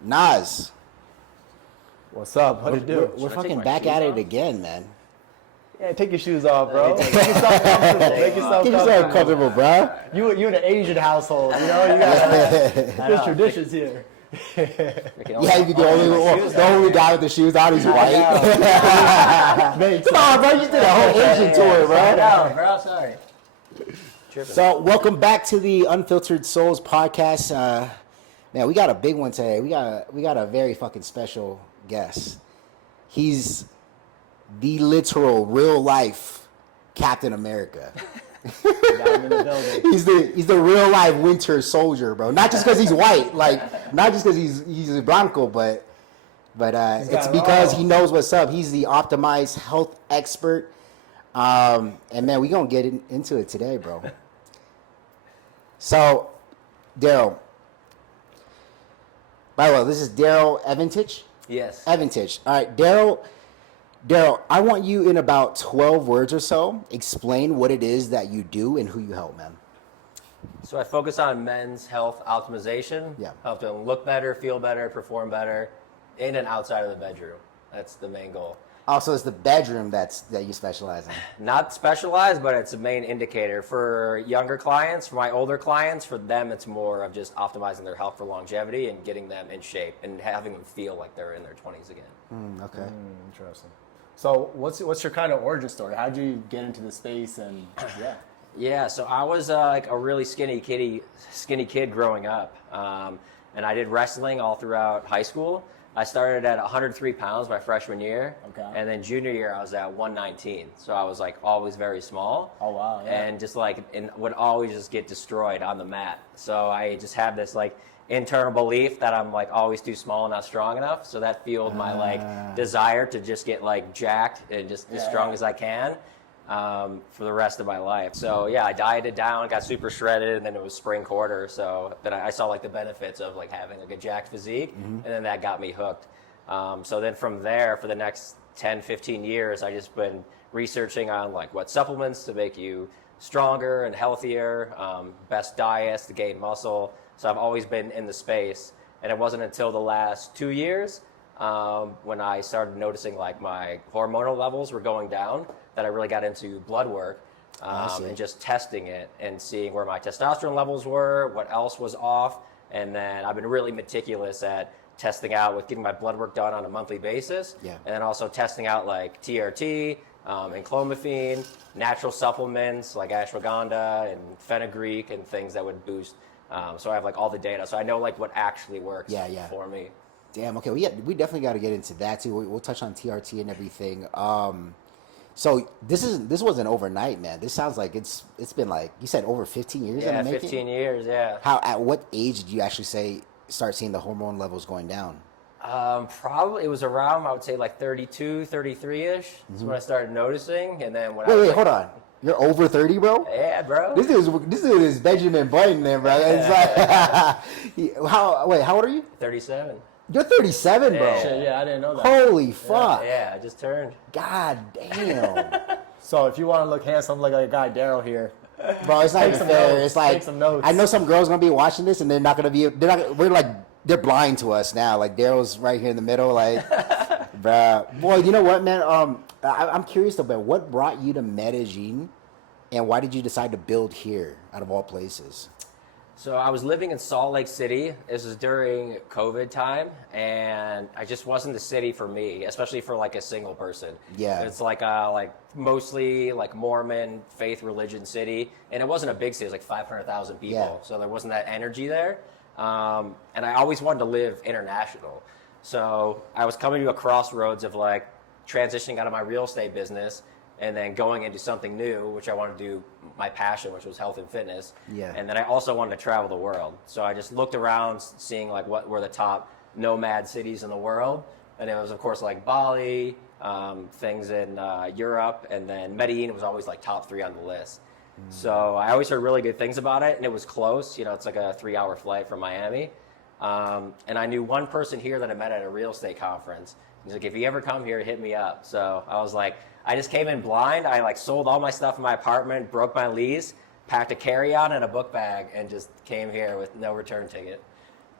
Nas, What's up? What to do? we're fucking back at it again, man. Yeah, take your shoes off, bro. Make yourself comfortable. Make yourself Get yourself comfortable, bro. You in an Asian household, you know? You got there's traditions here. Yeah, you be the only guy with the shoes on. He's white. Come on, bro. You did a whole Asian tour, bro. No, bro. Sorry. So, welcome back to the Unfiltered Souls podcast. Man, we got a big one today. We got a very fucking special guest. He's the literal, real life Captain America. He's the real life Winter Soldier, bro. Not just because he's white, not just because he's a Blanco, but it's because he knows what's up. He's the optimized health expert, and man, we gonna get into it today, bro. So, Darryl. By the way, this is Darryl Evanetich. Yes. Evanetich. All right, Darryl, I want you in about 12 words or so, explain what it is that you do and who you help, man. So I focus on men's health optimization. Yeah. Help them look better, feel better, perform better, in and outside of the bedroom. That's the main goal. Also, it's the bedroom that you specialize in. Not specialized, but it's a main indicator. For younger clients, for my older clients, for them it's more of just optimizing their health for longevity and getting them in shape and having them feel like they're in their 20s again. Okay. Interesting. So what's your kind of origin story? How'd you get into the space and yeah? Yeah, so I was like a really skinny kid growing up, and I did wrestling all throughout high school. I started at 103 pounds my freshman year, and then junior year I was at 119. So I was like always very small. Oh wow! Yeah. And just like would always just get destroyed on the mat. So I just have this like internal belief that I'm like always too small and not strong enough. So that fueled my like desire to just get like jacked and just as strong as I can. For the rest of my life. So yeah, I dieted down, got super shredded, and then it was spring quarter. So then I saw like the benefits of like having like a jacked physique, and then that got me hooked. So then from there, for the next 10, 15 years, I just been researching on like what supplements to make you stronger and healthier, best diets to gain muscle. So I've always been in the space, and it wasn't until the last 2 years when I started noticing like my hormonal levels were going down that I really got into blood work and just testing it and seeing where my testosterone levels were, what else was off. And then I've been really meticulous at testing out with getting my blood work done on a monthly basis. Yeah. And then also testing out like TRT and clomiphene, natural supplements like ashwagandha and fenugreek and things that would boost. So I have like all the data. So I know like what actually works for me. Damn, okay. We definitely got to get into that too. We'll touch on TRT and everything. So this wasn't overnight, man. This sounds like it's been like you said over 15 years. Yeah, 15 years. Yeah. At what age did you actually start seeing the hormone levels going down? Probably it was around I would say like 32, 33ish. That's when I started noticing, and then when wait, hold on. You're over 30, bro? Yeah, bro. This dude is Benjamin Button, then, bro. It's like how old are you? 37. You're 37, bro. Shit, yeah, I didn't know that. Holy fuck. Yeah, I just turned. God damn. So if you want to look handsome, look like a guy Darryl here. Bro, it's not even fair. Notes. It's like Take some notes. I know some girls gonna be watching this and they're not. They're blind to us now. Like Darryl's right here in the middle. Like, bruh. Boy, you know what, man? I'm curious about what brought you to Medellin, and why did you decide to build here out of all places? So I was living in Salt Lake City. This was during COVID time, and I just wasn't the city for me, especially for like a single person. Yeah. It's like mostly like Mormon faith religion city, and it wasn't a big city. It was like 500,000 people, Yeah. so there wasn't that energy there. And I always wanted to live international. So I was coming to a crossroads of like transitioning out of my real estate business and then going into something new, which I wanted to do my passion, which was health and fitness. Yeah. And then I also wanted to travel the world. So I just looked around, seeing like what were the top nomad cities in the world. And it was, of course, like Bali, things in Europe, and then Medellin was always like top 3 on the list. So I always heard really good things about it, and it was close. You know, it's like a 3-hour flight from Miami. And I knew one person here that I met at a real estate conference. He's like, if you ever come here, hit me up. So I was like, I just came in blind. I like sold all my stuff in my apartment, broke my lease, packed a carry-on and a book bag, and just came here with no return ticket.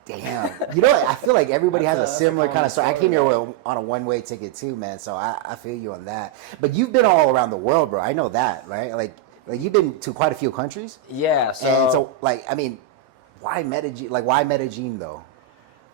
Damn. You know what? I feel like everybody has a That's a similar kind common of story. I story, came here man. on a one-way ticket too, man. So I feel you on that. But you've been all around the world, bro. I know that, right? Like you've been to quite a few countries. Yeah. And so, like, I mean, why Medellin? Like, why Medellin though?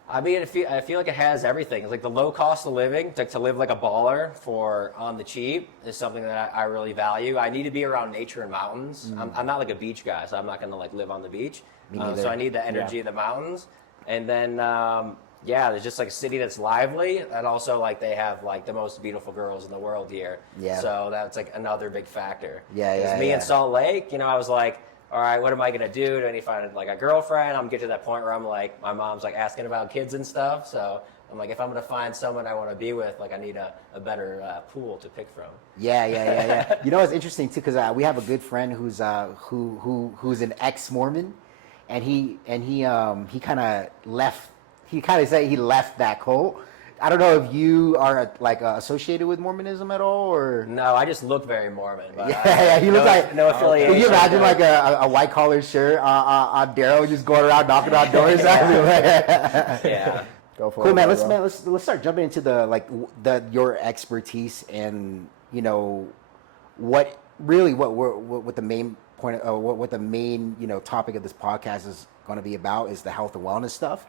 I mean, I feel like it has everything. It's like the low cost of living, to live like a baller for on the cheap is something that I really value. I need to be around nature and mountains. I'm not like a beach guy, so I'm not going to like live on the beach. Me neither. So I need the energy of the mountains. And then, yeah, there's just like a city that's lively, and also like they have like the most beautiful girls in the world here. Yeah. So that's like another big factor. Yeah, 'Cause yeah, me yeah. in Salt Lake, you know, I was like, all right, what am I gonna do? Do I need to find like a girlfriend? I'm getting to that point where I'm like, my mom's like asking about kids and stuff. So I'm like, if I'm gonna find someone I want to be with, like I need a better pool to pick from. Yeah. You know, it's interesting too because we have a good friend who's who's an ex-Mormon, and he kind of left. He kind of said he left that cult. I don't know if you are like associated with Mormonism at all, or No, I just look very Mormon. But yeah, he looks like no affiliation. Can you imagine like a white collar shirt on Darryl just going around knocking on doors? Yeah. Go for Cool, it, man. bro. Let's start jumping into your expertise and you know what the main point what the main topic of this podcast is going to be about is the health and wellness stuff.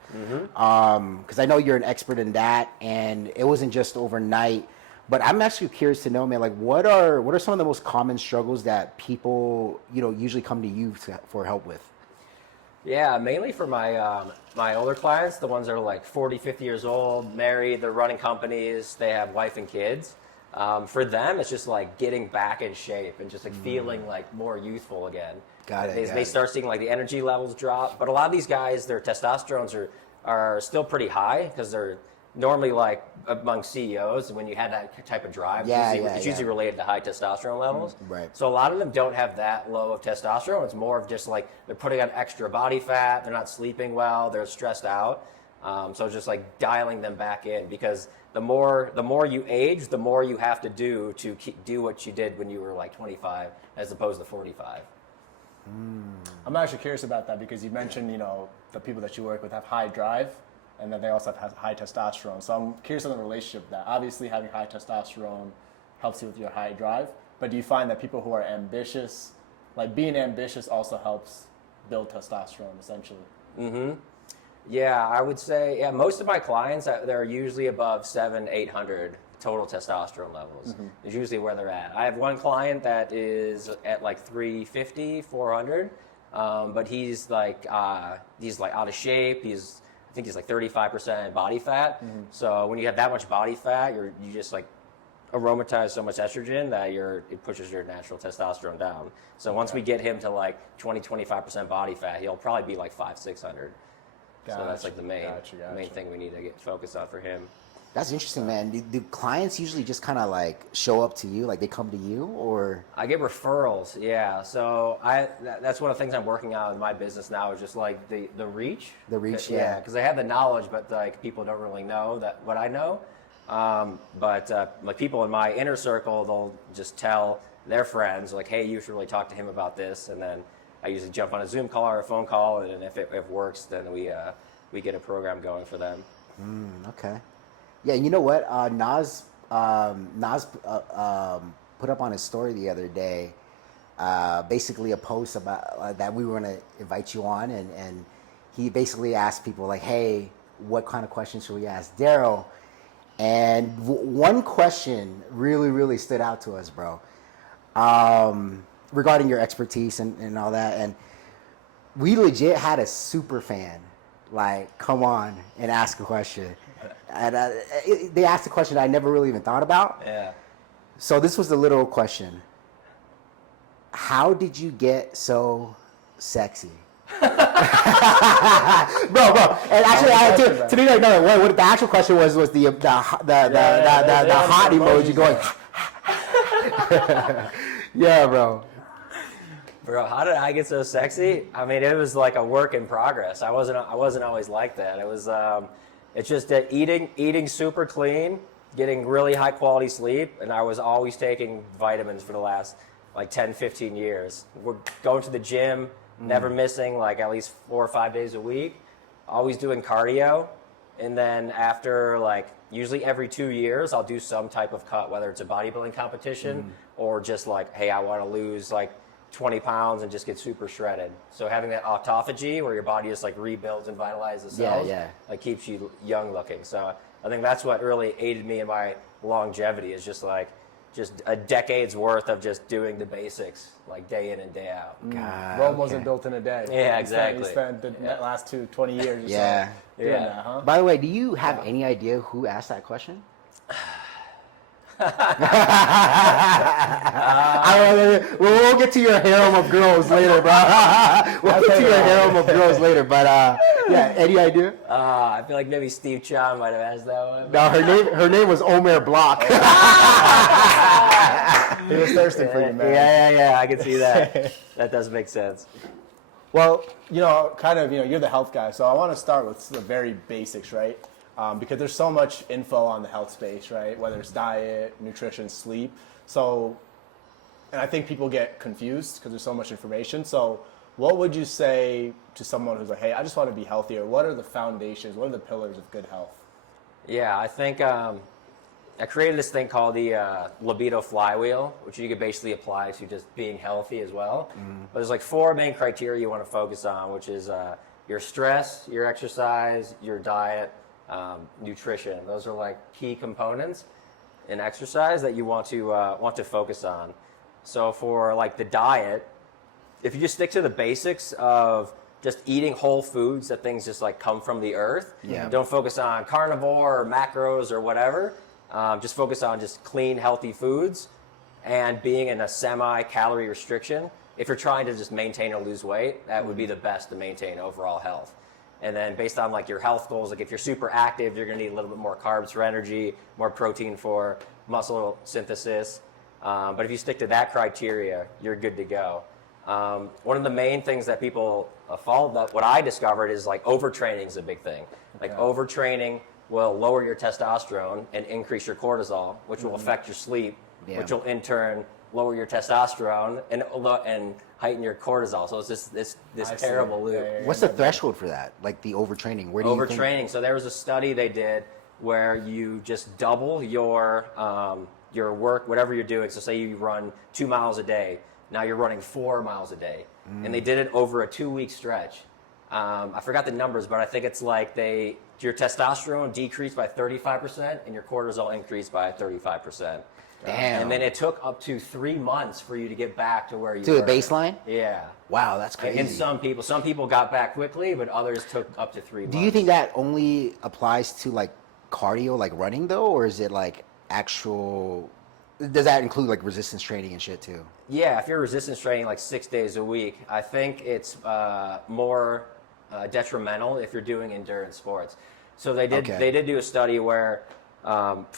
Because I know you're an expert in that, and it wasn't just overnight. But I'm actually curious to know, man, like what are some of the most common struggles that people usually come to you for help with? Yeah, mainly for my my older clients, the ones that are like 40, 50 years old, married, they're running companies, they have wife and kids. For them, it's just like getting back in shape and just like feeling like more youthful again. Got it. They start seeing like the energy levels drop, but a lot of these guys, their testosterones are still pretty high because they're normally like among CEOs. When you had that type of drive, it's usually related to high testosterone levels. Right. So a lot of them don't have that low of testosterone. It's more of just like they're putting on extra body fat. They're not sleeping well. They're stressed out. So just like dialing them back in, because the more you age, the more you have to do to do what you did when you were like 25 as opposed to 45. I'm actually curious about that because you mentioned, the people that you work with have high drive, and then they also have high testosterone. So I'm curious on the relationship of that. Obviously, having high testosterone helps you with your high drive, but do you find that people who are ambitious, like being ambitious also helps build testosterone, essentially? Yeah, I would say, most of my clients, they're usually above 800 total testosterone levels. Is usually where they're at. I have one client that is at like 350, 400, but he's like out of shape. I think he's like 35% body fat. So when you have that much body fat, you just like aromatize so much estrogen that it pushes your natural testosterone down. So once we get him to like 20-25% body fat, he'll probably be like 500-600. So that's like the main thing we need to get focused on for him. That's interesting, man. Do clients usually just kind of like show up to you, like they come to you, or? I get referrals, yeah. So that's one of the things I'm working on in my business now is just like the reach. The reach, yeah. Because I have the knowledge, but like people don't really know what I know. But like people in my inner circle, they'll just tell their friends like, hey, you should really talk to him about this, and then I usually jump on a Zoom call or a phone call, and if it works, then we get a program going for them. Okay. Yeah, you know what? Nas put up on his story the other day, basically a post about that we were going to invite you on, and he basically asked people like, hey, what kind of questions should we ask Darryl? And one question really, really stood out to us, bro, regarding your expertise and all that. And we legit had a super fan like come on and ask a question. And they asked a question I never really even thought about. Yeah. So this was the little question. How did you get so sexy? bro. And actually, to be like, no, what the actual question was the hot emoji going. Yeah, bro. Bro, how did I get so sexy? I mean, it was like a work in progress. I wasn't always like that. It was it's just that eating super clean, getting really high quality sleep, and I was always taking vitamins for the last like 10, 15 years. We're going to the gym, never missing like at least 4 or 5 days a week. always doing cardio. And then after like usually every 2 years, I'll do some type of cut, whether it's a bodybuilding competition or just like, hey, I want to lose like 20 pounds and just get super shredded. So having that autophagy where your body just like rebuilds and vitalizes the cells, like keeps you young looking. So I think that's what really aided me in my longevity is just a decade's worth of just doing the basics, like day in and day out. God, Rome wasn't built in a day. Yeah, exactly. You spent the last 20 years or so doing Yeah. that, huh? By the way, do you have any idea who asked that question? I don't know. We'll get to your harem of girls later, bro. We'll get to your harem of girls later, but yeah, any idea? I feel like maybe Steve Chan might have asked that one. No, her name was Omer Block. He was thirsty for you, man. Yeah, I can see that. That does make sense. Well, you're the health guy, so I want to start with the very basics, right? Because there's so much info on the health space, right? Whether it's diet, nutrition, sleep. So, and I think people get confused because there's so much information. So what would you say to someone who's like, hey, I just want to be healthier? What are the foundations? What are the pillars of good health? Yeah, I think I created this thing called the Libido flywheel, which you could basically apply to just being healthy as well. But there's like 4 main criteria you want to focus on, which is your stress, your exercise, your diet, nutrition. Those are like key components in exercise that you want to focus on. So for like the diet, if you just stick to the basics of just eating whole foods, that things just like come from the earth. Yeah. Don't focus on carnivore or macros or whatever. Just focus on just clean, healthy foods and being in a semi-calorie restriction. If you're trying to just maintain or lose weight, that would be the best to maintain overall health. And then based on like your health goals, like if you're super active, you're going to need a little bit more carbs for energy, more protein for muscle synthesis. But if you stick to that criteria, you're good to go. One of the main things that people follow, that what I discovered is like overtraining is a big thing. Like overtraining will lower your testosterone and increase your cortisol, which will affect your sleep, which will in turn lower your testosterone and heighten your cortisol. So it's this terrible loop. What's the threshold for that? Like the overtraining? Where do you think? Overtraining. So there was a study they did where you just double your work, whatever you're doing. So say you run 2 miles a day. Now you're running 4 miles a day. And they did it over a 2-week stretch. I forgot the numbers, but I think it's like your testosterone decreased by 35% and your cortisol increased by 35%. Damn. And then it took up to 3 months for you to get back to where you To were. the baseline? Yeah. Wow, that's crazy. And some people got back quickly, but others took up to 3 months. Do you think that only applies to like cardio, like running though, or is it like actual? Does that include like resistance training and shit too? Yeah, if you're resistance training like 6 days a week, I think it's more detrimental if you're doing endurance sports. So they did do a study where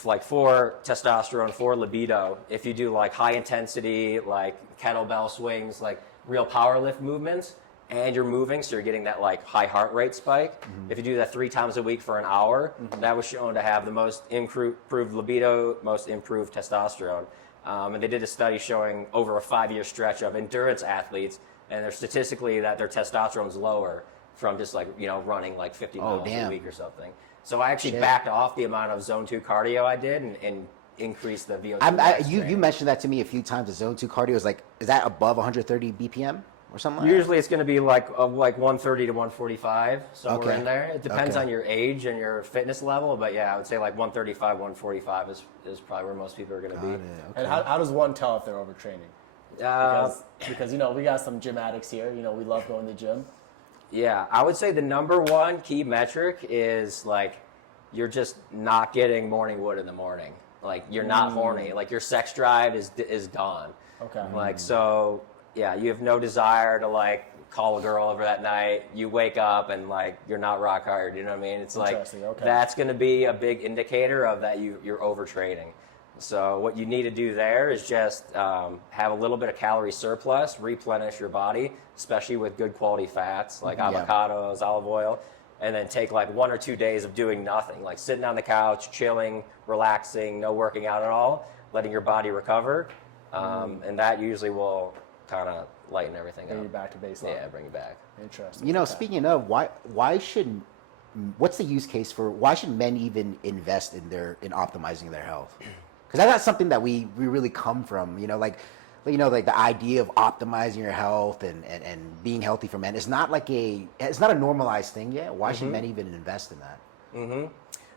like for testosterone, for libido, if you do like high intensity, like kettlebell swings, like real power lift movements, and you're moving, so you're getting that like high heart rate spike. If you do that 3 times a week for an hour, that was shown to have the most improved libido, most improved testosterone. And they did a study showing over a 5-year stretch of endurance athletes, and they're statistically that their testosterone's lower from just like, running like 50 miles a week or something. So I actually backed off the amount of zone 2 cardio I did and increased the VO2 you mentioned that to me a few times. The zone 2 cardio is that above 130 BPM or something? Usually it's going to be like 130 to 145, somewhere in there. It depends on your age and your fitness level, but yeah, I would say like 135, 145 is probably where most people are going to be. Okay. And how does one tell if they're overtraining? Because we got some gym addicts here. We love going to the gym. Yeah, I would say the number one key metric is like you're just not getting morning wood in the morning. Like you're not horny. Like your sex drive is gone. Okay. Like so, yeah, you have no desire to like call a girl over that night. You wake up and like you're not rock hard. You know what I mean? It's like that's going to be a big indicator of that you're overtraining. So what you need to do there is just have a little bit of calorie surplus, replenish your body, especially with good quality fats like avocados, olive oil, and then take like 1 or 2 days of doing nothing, like sitting on the couch, chilling, relaxing, no working out at all, letting your body recover, and that usually will kind of lighten everything up. Bring you back to baseline. Yeah, bring you back. Interesting. Speaking of, why should what's the use case for why should men even invest in optimizing their health? Because that's something that we really come from, like the idea of optimizing your health and being healthy for men is not it's not a normalized thing yet. Why should men even invest in that?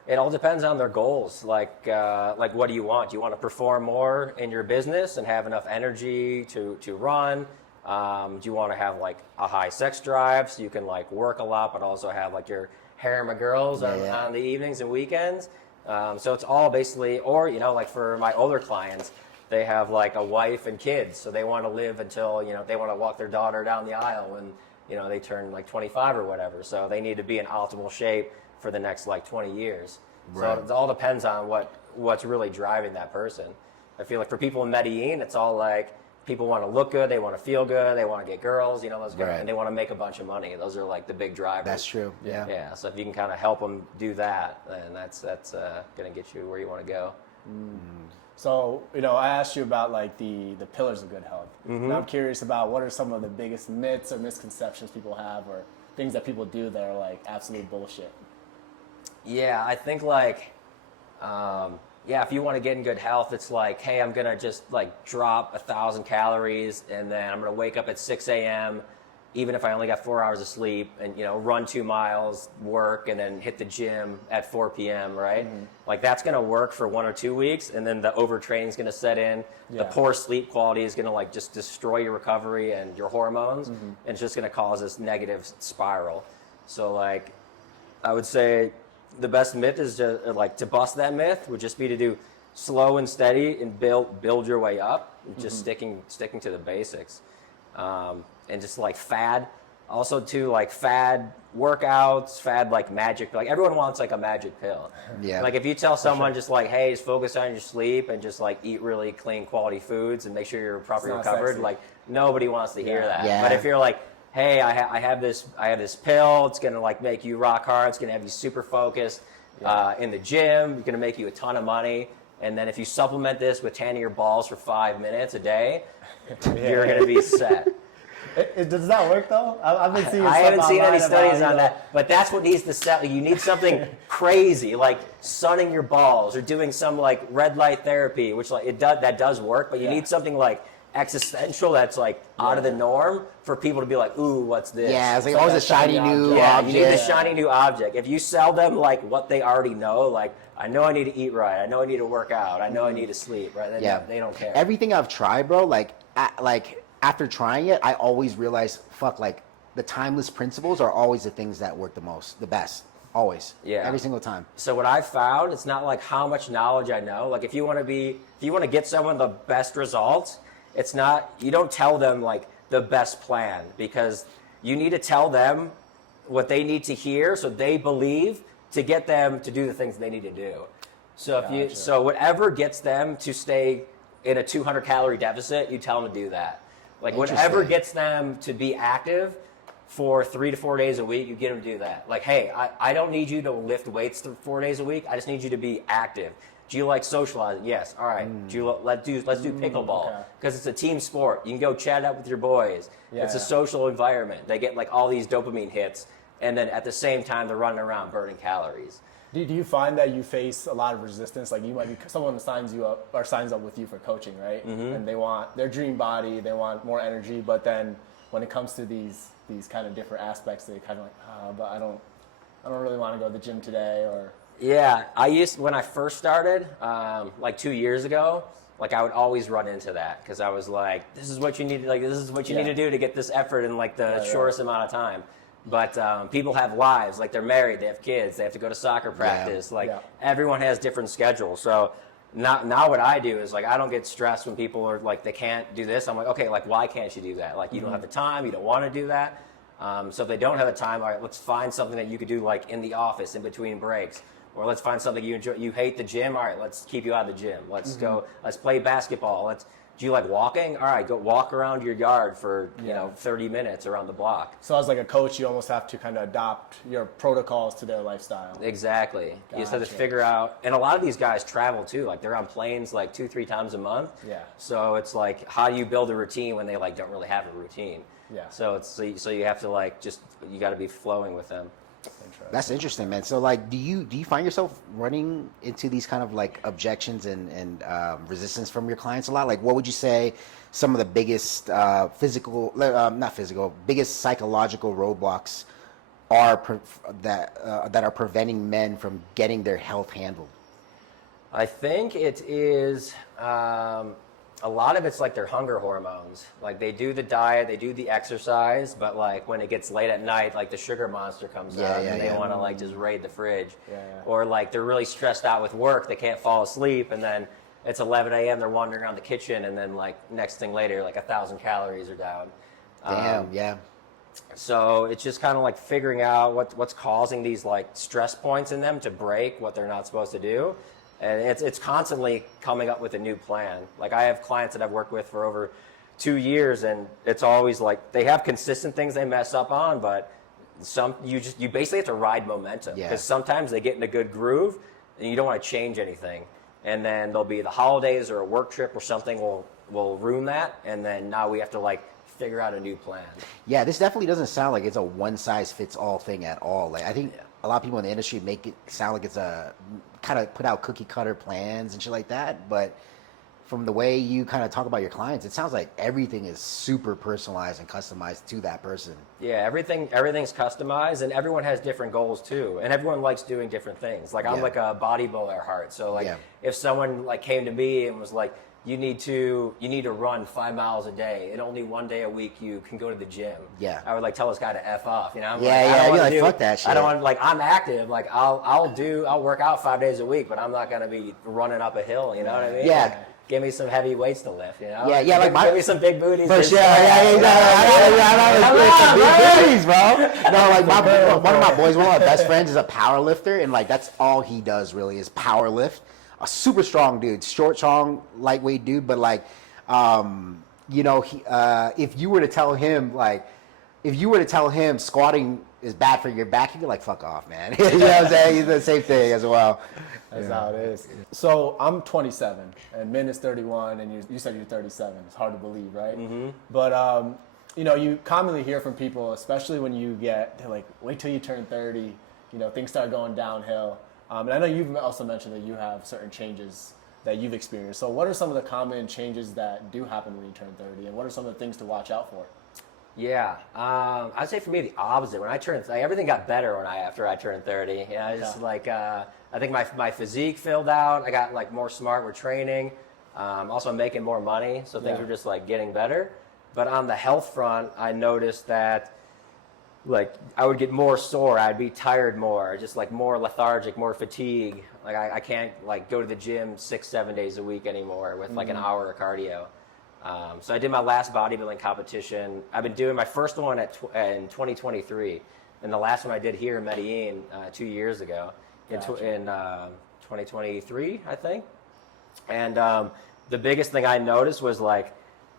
It all depends on their goals. Like what do you want? Do you want to perform more in your business and have enough energy to run? Do you want to have like a high sex drive so you can like work a lot, but also have like your harem of girls on the evenings and weekends? So it's all basically, or like for my older clients, they have like a wife and kids, so they want to live until they want to walk their daughter down the aisle when they turn like 25 or whatever. So they need to be in optimal shape for the next like 20 years. Right. So it all depends on what's really driving that person. I feel like for people in Medellin, it's all like people want to look good, they want to feel good, they want to get girls, those guys, and they want to make a bunch of money. Those are like the big drivers. That's true. Yeah. Yeah. So if you can kind of help them do that, then that's going to get you where you want to go. So, I asked you about like the pillars of good health. Now I'm curious about what are some of the biggest myths or misconceptions people have, or things that people do that are like absolute bullshit. Yeah, I think like, if you want to get in good health, it's like, hey, I'm going to just like drop 1,000 calories and then I'm going to wake up at 6 a.m., even if I only got 4 hours of sleep, and, run 2 miles, work, and then hit the gym at 4 p.m., right? Like that's going to work for 1 or 2 weeks, and then the overtraining is going to set in. The poor sleep quality is going to like just destroy your recovery and your hormones, and it's just going to cause this negative spiral. So like, I would say the best myth is to bust that myth would just be to do slow and steady and build your way up, and just sticking to the basics, and just like fad. Also too, like fad workouts, fad like magic. Like everyone wants like a magic pill. Yeah. Like if you tell someone just like, hey, just focus on your sleep and just like eat really clean quality foods and make sure you're properly recovered, sexy. Like nobody wants to hear that. Yeah. But if you're like, hey, I have this pill. It's gonna like make you rock hard. It's gonna have you super focused in the gym. It's gonna make you a ton of money. And then if you supplement this with tanning your balls for 5 minutes a day, you're gonna be set. Does that work though? I've been seeing. I haven't seen any studies on that, but that's what needs to sell. You need something crazy like sunning your balls or doing some like red light therapy, which like that does work. But you need something like existential that's like out of the norm for people to be like, ooh, what's this? Yeah, it's like always a shiny new object. You need the shiny new object. If you sell them like what they already know, like I know I need to eat right, I know I need to work out, I know I need to sleep, right? Then they don't care. Everything I've tried, bro, after trying it, I always realize, like the timeless principles are always the things that work the best. Always. Yeah. Every single time. So what I've found, it's not like how much knowledge I know. Like if you want to get someone the best results, it's not, you don't tell them like the best plan, because you need to tell them what they need to hear so they believe to get them to do the things they need to do. So so whatever gets them to stay in a 200 calorie deficit, you tell them to do that. Like whatever gets them to be active for 3 to 4 days a week, you get them to do that. Like, hey, I don't need you to lift weights 4 days a week. I just need you to be active. Do you like socializing? Yes. All right. Let's do pickleball, because it's a team sport. You can go chat up with your boys. It's a social environment. They get like all these dopamine hits, and then at the same time they're running around burning calories. Do you find that you face a lot of resistance? Like you might be, someone signs up with you for coaching, right? And they want their dream body, they want more energy, but then when it comes to these kind of different aspects, they kind of like, but I don't really want to go to the gym today, or. Yeah, when I first started, like 2 years ago, like I would always run into that, because I was like, this is what you need to do to get this effort in like the shortest amount of time. But people have lives, like they're married, they have kids, they have to go to soccer practice. Everyone has different schedules. So now what I do is like, I don't get stressed when people are like, they can't do this. I'm like, okay, like why can't you do that? Like you don't have the time, you don't want to do that. So if they don't have the time, all right, let's find something that you could do like in the office in between breaks. Or let's find something you enjoy. You hate the gym, all right, let's keep you out of the gym. Let's go, let's play basketball. Do you like walking? All right, go walk around your yard for 30 minutes around the block. So as like a coach, you almost have to kind of adopt your protocols to their lifestyle. Exactly. Gotcha. You just have to figure out, and a lot of these guys travel too. Like they're on planes like 2-3 times a month. Yeah. So it's like, how do you build a routine when they like don't really have a routine? Yeah. So you have to like you got to be flowing with them. That's interesting, man. So, like, do you find yourself running into these kind of like objections and resistance from your clients a lot? Like, what would you say some of the biggest biggest psychological roadblocks are that are preventing men from getting their health handled? I think it is a lot of it's like their hunger hormones. Like they do the diet, they do the exercise, but like when it gets late at night, like the sugar monster comes out and they want to like just raid the fridge. Or like they're really stressed out with work, they can't fall asleep, and then it's 11 a.m. they're wandering around the kitchen, and then like next thing later, like 1,000 calories are down. So it's just kind of like figuring out what's causing these like stress points in them to break what they're not supposed to do. And it's constantly coming up with a new plan. Like I have clients that I've worked with for over 2 years, and it's always like they have consistent things they mess up on, but you basically have to ride momentum, because sometimes they get in a good groove and you don't want to change anything. And then there'll be the holidays or a work trip or something will ruin that, and then now we have to like figure out a new plan. Yeah, this definitely doesn't sound like it's a one-size-fits-all thing at all. Like I think a lot of people in the industry make it sound like it's a kind of put out cookie-cutter plans and shit like that, but from the way you kind of talk about your clients, it sounds like everything is super personalized and customized to that person. Yeah, everything's customized, and everyone has different goals too, and everyone likes doing different things. Like I'm like a bodybuilder at heart, so like if someone like came to me and was like, you need to run 5 miles a day, and only 1 day a week you can go to the gym. I would like tell this guy to F off, you know? I'm fuck that shit. I don't want, like, I'm active, like I'll work out 5 days a week, but I'm not gonna be running up a hill, you know what I mean? Yeah. Like, give me some heavy weights to lift, you know? Give me some big booties. For sure, big booties, bro. No, like one of my boys, one of my best friends is a power lifter, and like that's all he does really is power lift. A super strong dude, short, strong, lightweight dude, but like, you know, if you were to tell him squatting is bad for your back, he'd be like, fuck off, man. You know what I'm saying? He's the same thing as well. That's how it is. So I'm 27 and Min is 31, and you said you're 37. It's hard to believe, right? Mm-hmm. But you know, you commonly hear from people, especially when they're like, wait till you turn 30, you know, things start going downhill. And I know you've also mentioned that you have certain changes that you've experienced. So what are some of the common changes that do happen when you turn 30, and what are some of the things to watch out for? Yeah, I'd say for me the opposite. When I turned, everything got better after I turned 30. You know, I just like I think my physique filled out. I got like more smart with training. Also making more money, so things were just like getting better. But on the health front, I noticed that like I would get more sore, I'd be tired more, just like more lethargic, more fatigue. Like I can't like go to the gym 6-7 days a week anymore with like an hour of cardio. So I did my last bodybuilding competition. I've been doing my first one in 2023, and the last one I did here in Medellin 2 years ago in 2023, I think. And the biggest thing I noticed was like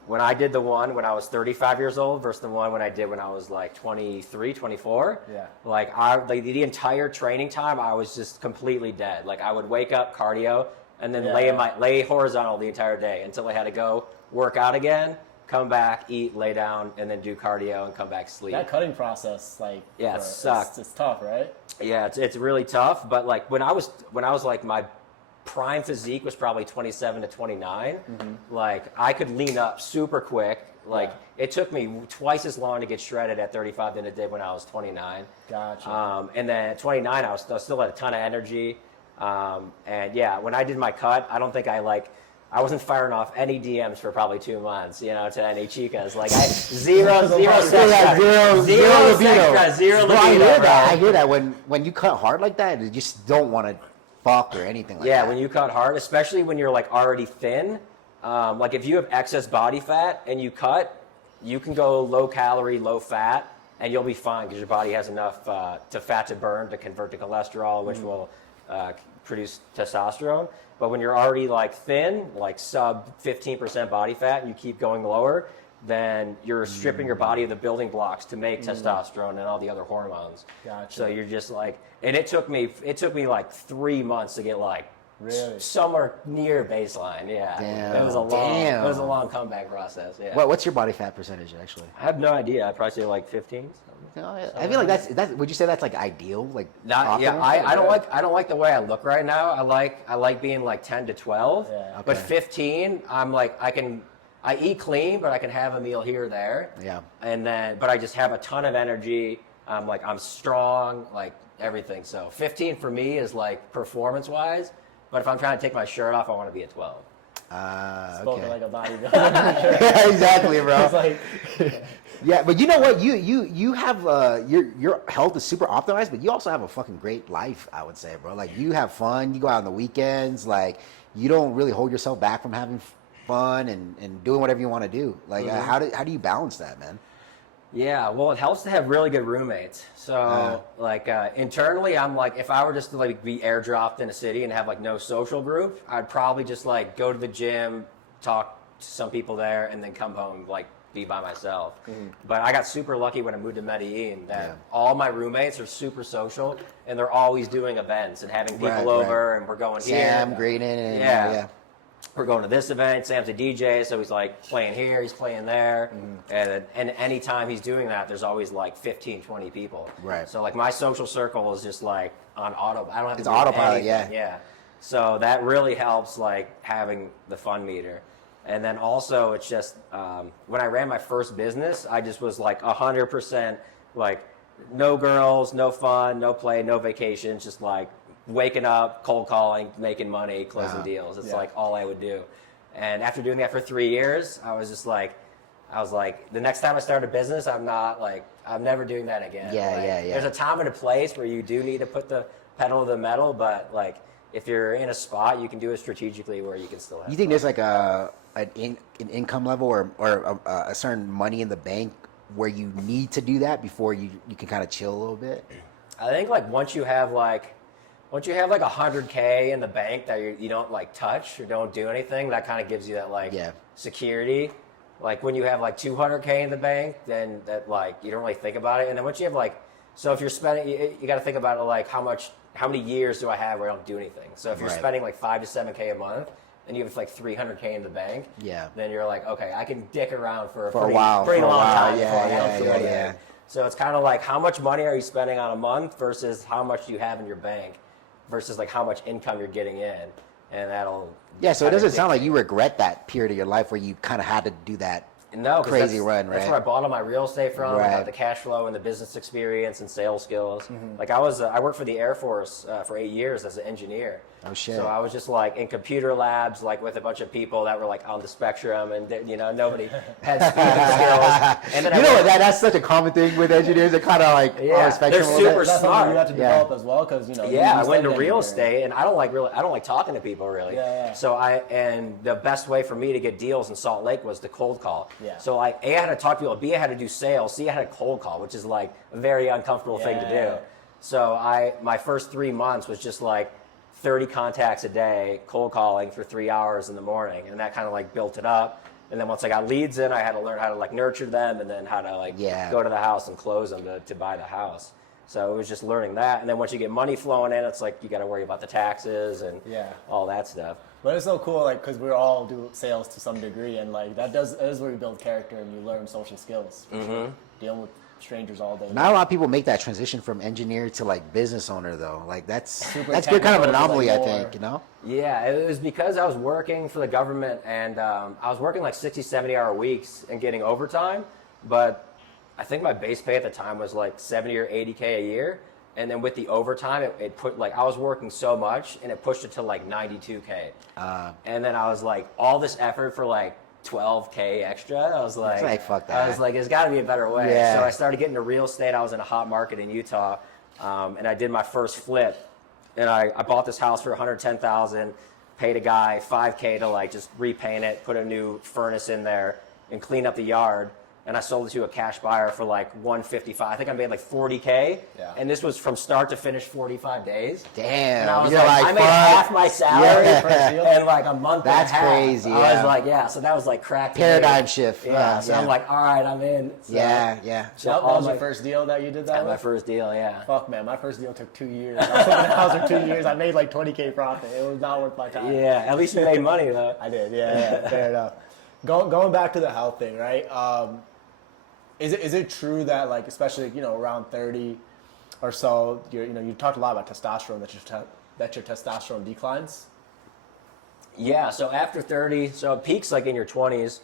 when I did the one when I was 35 years old versus the one when I did when I was like 23, 24, like the entire training time, I was just completely dead. Like I would wake up, cardio, and then lay horizontal the entire day until I had to go work out again, come back, eat, lay down, and then do cardio and come back, sleep. That cutting process, like, it sucked. It's tough, right? Yeah, it's really tough. But like when I was like my prime physique was probably 27 to 29. Like I could lean up super quick. Like it took me twice as long to get shredded at 35 than it did when I was 29. Gotcha. And then at 29, I still had a ton of energy. And yeah, when I did my cut, I don't think I wasn't firing off any DMs for probably 2 months, you know, to any chicas. Like zero libido. I hear that when you cut hard like that, you just don't want to fuck or anything like that. Yeah, when you cut hard, especially when you're like already thin, like if you have excess body fat and you cut, you can go low calorie, low fat, and you'll be fine because your body has enough fat to burn to convert to cholesterol, which will produce testosterone. But when you're already like thin, like sub 15% body fat, and you keep going lower, then you're stripping your body of the building blocks to make testosterone and all the other hormones. Gotcha. So you're just like, and it took me like 3 months to get like Really? Somewhere near baseline, yeah. Damn. It was a Damn. it was a long comeback process, yeah. What's your body fat percentage actually? I have no idea. I'd probably say like 15. I feel like that's. Would you say that's like ideal? Like Not, yeah, optimal? I don't like the way I look right now. I like being like 10 to 12. Yeah. But Okay. 15, I'm like I eat clean, but I can have a meal here or there. Yeah. And then but I just have a ton of energy. I'm strong, like everything. So 15 for me is like performance wise, but if I'm trying to take my shirt off, I want to be at 12. Spoken Okay. like a bodybuilder. Yeah, exactly, bro. It's like, Yeah, but you know what? You have your health is super optimized, but you also have a fucking great life. I would say, bro. Like you have fun. You go out on the weekends. Like you don't really hold yourself back from having fun and doing whatever you want to do. Like how do you balance that, man? Yeah, well, it helps to have really good roommates. So, internally, I'm like, if I were just to like be airdropped in a city and have like no social group, I'd probably just like go to the gym, talk to some people there, and then come home like be by myself. But I got super lucky when I moved to Medellin that all my roommates are super social and they're always doing events and having people Right, over and we're going Sam here. Greenan and Yeah. We're going to this event. Sam's a DJ, so he's like playing here, he's playing there. And anytime he's doing that, there's always like 15, 20 people. Right. So like my social circle is just like on auto. I don't have to It's do autopilot, anything. Yeah. So that really helps like having the fun meter. And then also it's just when I ran my first business, I just was like 100% like no girls, no fun, no play, no vacations, just like waking up, cold calling, making money, closing deals. It's like all I would do. And after doing that for 3 years, I was like, the next time I start a business, I'm never doing that again. Yeah, Like, yeah. There's a time and a place where you do need to put the pedal to the metal, but like if you're in a spot, you can do it strategically where you can still have You think fun. there's like an income level or a certain money in the bank where you need to do that before you can kind of chill a little bit? I think like once you have like 100K in the bank that you don't like touch or don't do anything, that kind of gives you that like security. Like when you have like 200K in the bank, then that like you don't really think about it. And then once you have like, so if you're spending, you got to think about it like how many years do I have where I don't do anything? So if you're spending like 5 to 7K a month, and you have like 300K in the bank, then you're like, okay, I can dick around for a pretty long time before I have to do anything. So it's kind of like how much money are you spending on a month versus how much you have in your bank versus like how much income you're getting in, and that'll So it doesn't sound like you regret that period of your life where you kind of had to do that crazy run, right? That's where I bought all my real estate from. Right. I got the cash flow and the business experience and sales skills. Like I worked for the Air Force for 8 years as an engineer. Oh shit! So I was just like in computer labs, like with a bunch of people that were like on the spectrum, and nobody had speaking skills. And then that's such a common thing with engineers. They're kind of like on the spectrum they're a little super bit. that's something smart. you have to develop as well, because I went into real estate, and I don't like talking to people really. So and the best way for me to get deals in Salt Lake was to cold call. So like A, I had to talk to people. B, I had to do sales. C, I had to cold call, which is like a very uncomfortable thing to do. So my first 3 months was just like 30 contacts a day, cold calling for 3 hours in the morning, and that kind of like built it up. And then once I got leads in, I had to learn how to like nurture them, and then how to like go to the house and close them to buy the house. So it was just learning that. And then once you get money flowing in, it's like you got to worry about the taxes and all that stuff. But it's so cool, like, because we all do sales to some degree, and like that is where you build character and you learn social skills. Dealing with strangers all day. Not a lot of people make that transition from engineer to like business owner though. Like that's Super good kind of an technical, anomaly, like I more- think. You know? Yeah, it was because I was working for the government, and I was working like 60, 70-hour weeks and getting overtime, but I think my base pay at the time was like 70 or 80K a year. And then with the overtime, it put like, I was working so much and it pushed it to like 92K. And then I was like, all this effort for like 12K extra. I was like, fuck that. I was like, there's got to be a better way. Yeah. So I started getting into real estate. I was in a hot market in Utah, and I did my first flip. And I bought this house for $110,000, paid a guy $5K to like just repaint it, put a new furnace in there, and clean up the yard. and I sold it to a cash buyer for like 155. I think I made like 40K, and this was from start to finish 45 days. Damn. And I was You're like, I made half my salary Yeah. in like a month That's and a half. crazy, I was like, so that was like crack. Paradigm shift. Yeah, so I'm like, all right, I'm in. So, yeah. So that was your first deal that you did that my with? first deal, yeah. Fuck, man, my first deal took 2 years. I was in the house for 2 years. I made like 20K profit. It was not worth my time. Yeah, at least you made money though. I did, yeah, fair enough. Going back to the health thing, right? Is it true that, like, especially, you know, around 30 or so, you talked a lot about testosterone, that your testosterone declines? Yeah, so after 30, so it peaks like in your 20s,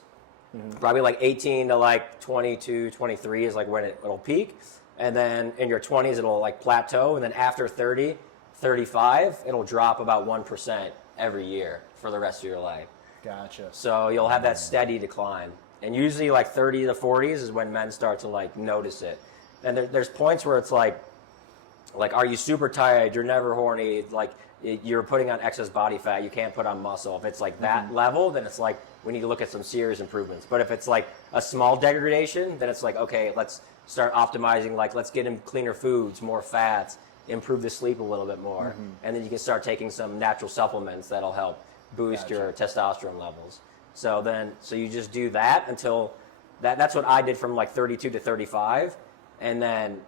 probably like 18 to like 22, 23 is like when it'll peak. And then in your 20s, it'll like plateau. And then after 30, 35, it'll drop about 1% every year for the rest of your life. Gotcha. So you'll have that steady decline. And usually like 30 to 40s is when men start to like notice it. And there's points where it's like, are you super tired? You're never horny. Like you're putting on excess body fat. You can't put on muscle. If it's like that level, then it's like we need to look at some serious improvements. But if it's like a small degradation, then it's like, okay, let's start optimizing. Like let's get him cleaner foods, more fats, improve the sleep a little bit more. And then you can start taking some natural supplements that'll help boost your testosterone levels. So you just do that until that's what I did from like 32 to 35. And then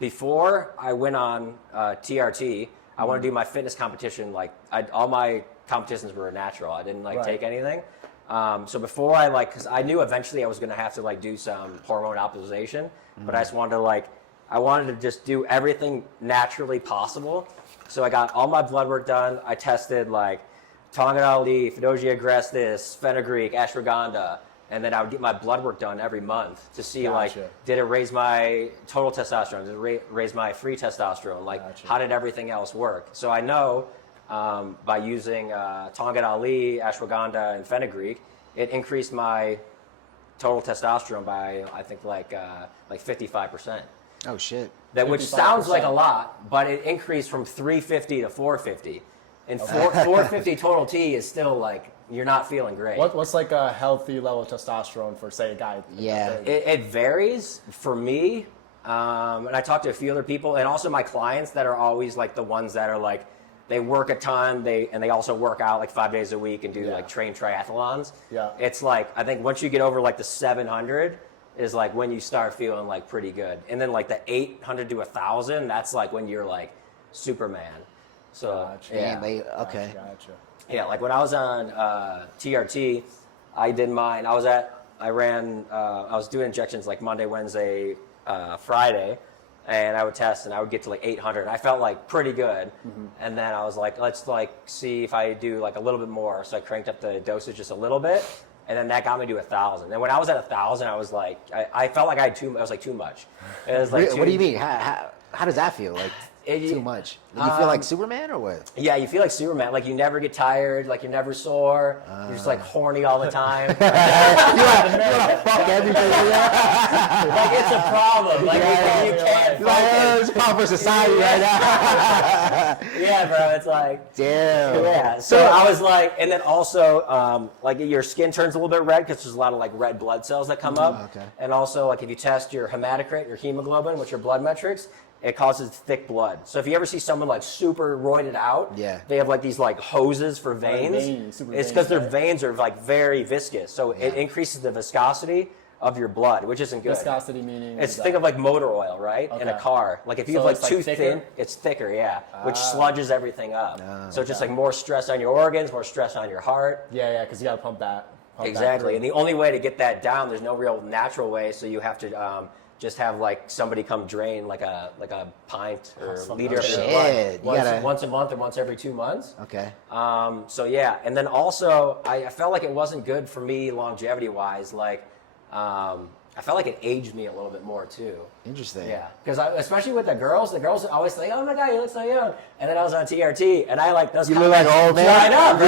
before I went on TRT, I want to do my fitness competition. Like all my competitions were natural. I didn't take anything. So before because I knew eventually I was going to have to like do some hormone optimization, but I just wanted to I wanted to just do everything naturally possible. So I got all my blood work done. I tested like Tongan leaf, Fidogia agrestis, fenugreek, ashwagandha, and then I would get my blood work done every month to see did it raise my total testosterone, did it raise my free testosterone, how did everything else work? So I know by using Tongan Ali, ashwagandha, and fenugreek, it increased my total testosterone by I think like 55%. Oh shit. That which sounds like a lot, but it increased from 350 to 450. And 450 total T is still like you're not feeling great. What's like a healthy level of testosterone for, say, a guy? It varies for me, and I talked to a few other people, and also my clients that are always like the ones that are like they work a ton, they also work out like 5 days a week and do like train triathlons. Yeah, it's like I think once you get over like the 700 is like when you start feeling like pretty good, and then like the 800 to 1,000, that's like when you're like Superman. So okay. Gotcha. Yeah, like when I was on TRT, I did mine. I was doing injections like Monday, Wednesday, Friday, and I would test and I would get to like 800. I felt like pretty good, and then I was like, let's like see if I do like a little bit more. So I cranked up the dosage just a little bit, and then that got me to 1,000. And when I was at 1,000, I was like, I felt like I had too. I was like too much. It was like what do you mean? How does that feel? Like too much? You feel like Superman or what? Yeah, you feel like Superman. Like you never get tired. Like you're never sore. You're just like horny all the time. you want to fuck everybody. Like it's a problem. Like you can't. It's a problem for society right now. Yeah, bro. It's like damn. Yeah. So I was like, and then also like your skin turns a little bit red because there's a lot of like red blood cells that come up. Okay. And also like if you test your hematocrit, your hemoglobin, which are blood metrics, it causes thick blood. So if you ever see someone like super roided out, they have like these like hoses for veins. It's because their veins are like very viscous. So it increases the viscosity of your blood, which isn't good. Viscosity meaning? Think of like motor oil, right? In a car. Like if you have like too thin, it's thicker, which sludges everything up. So it's just like more stress on your organs, more stress on your heart. Yeah, because you got to pump that. Exactly. And the only way to get that down, there's no real natural way, so you have to just have like somebody come drain like a pint or liter of blood once a month or once every 2 months. Okay. So yeah, and then also I felt like it wasn't good for me longevity wise. Like I felt like it aged me a little bit more too. Interesting. Yeah, because especially with the girls always say, "Oh my God, you look so young." And then I was on TRT, and I like those. You look like an old man. Dried up, bro.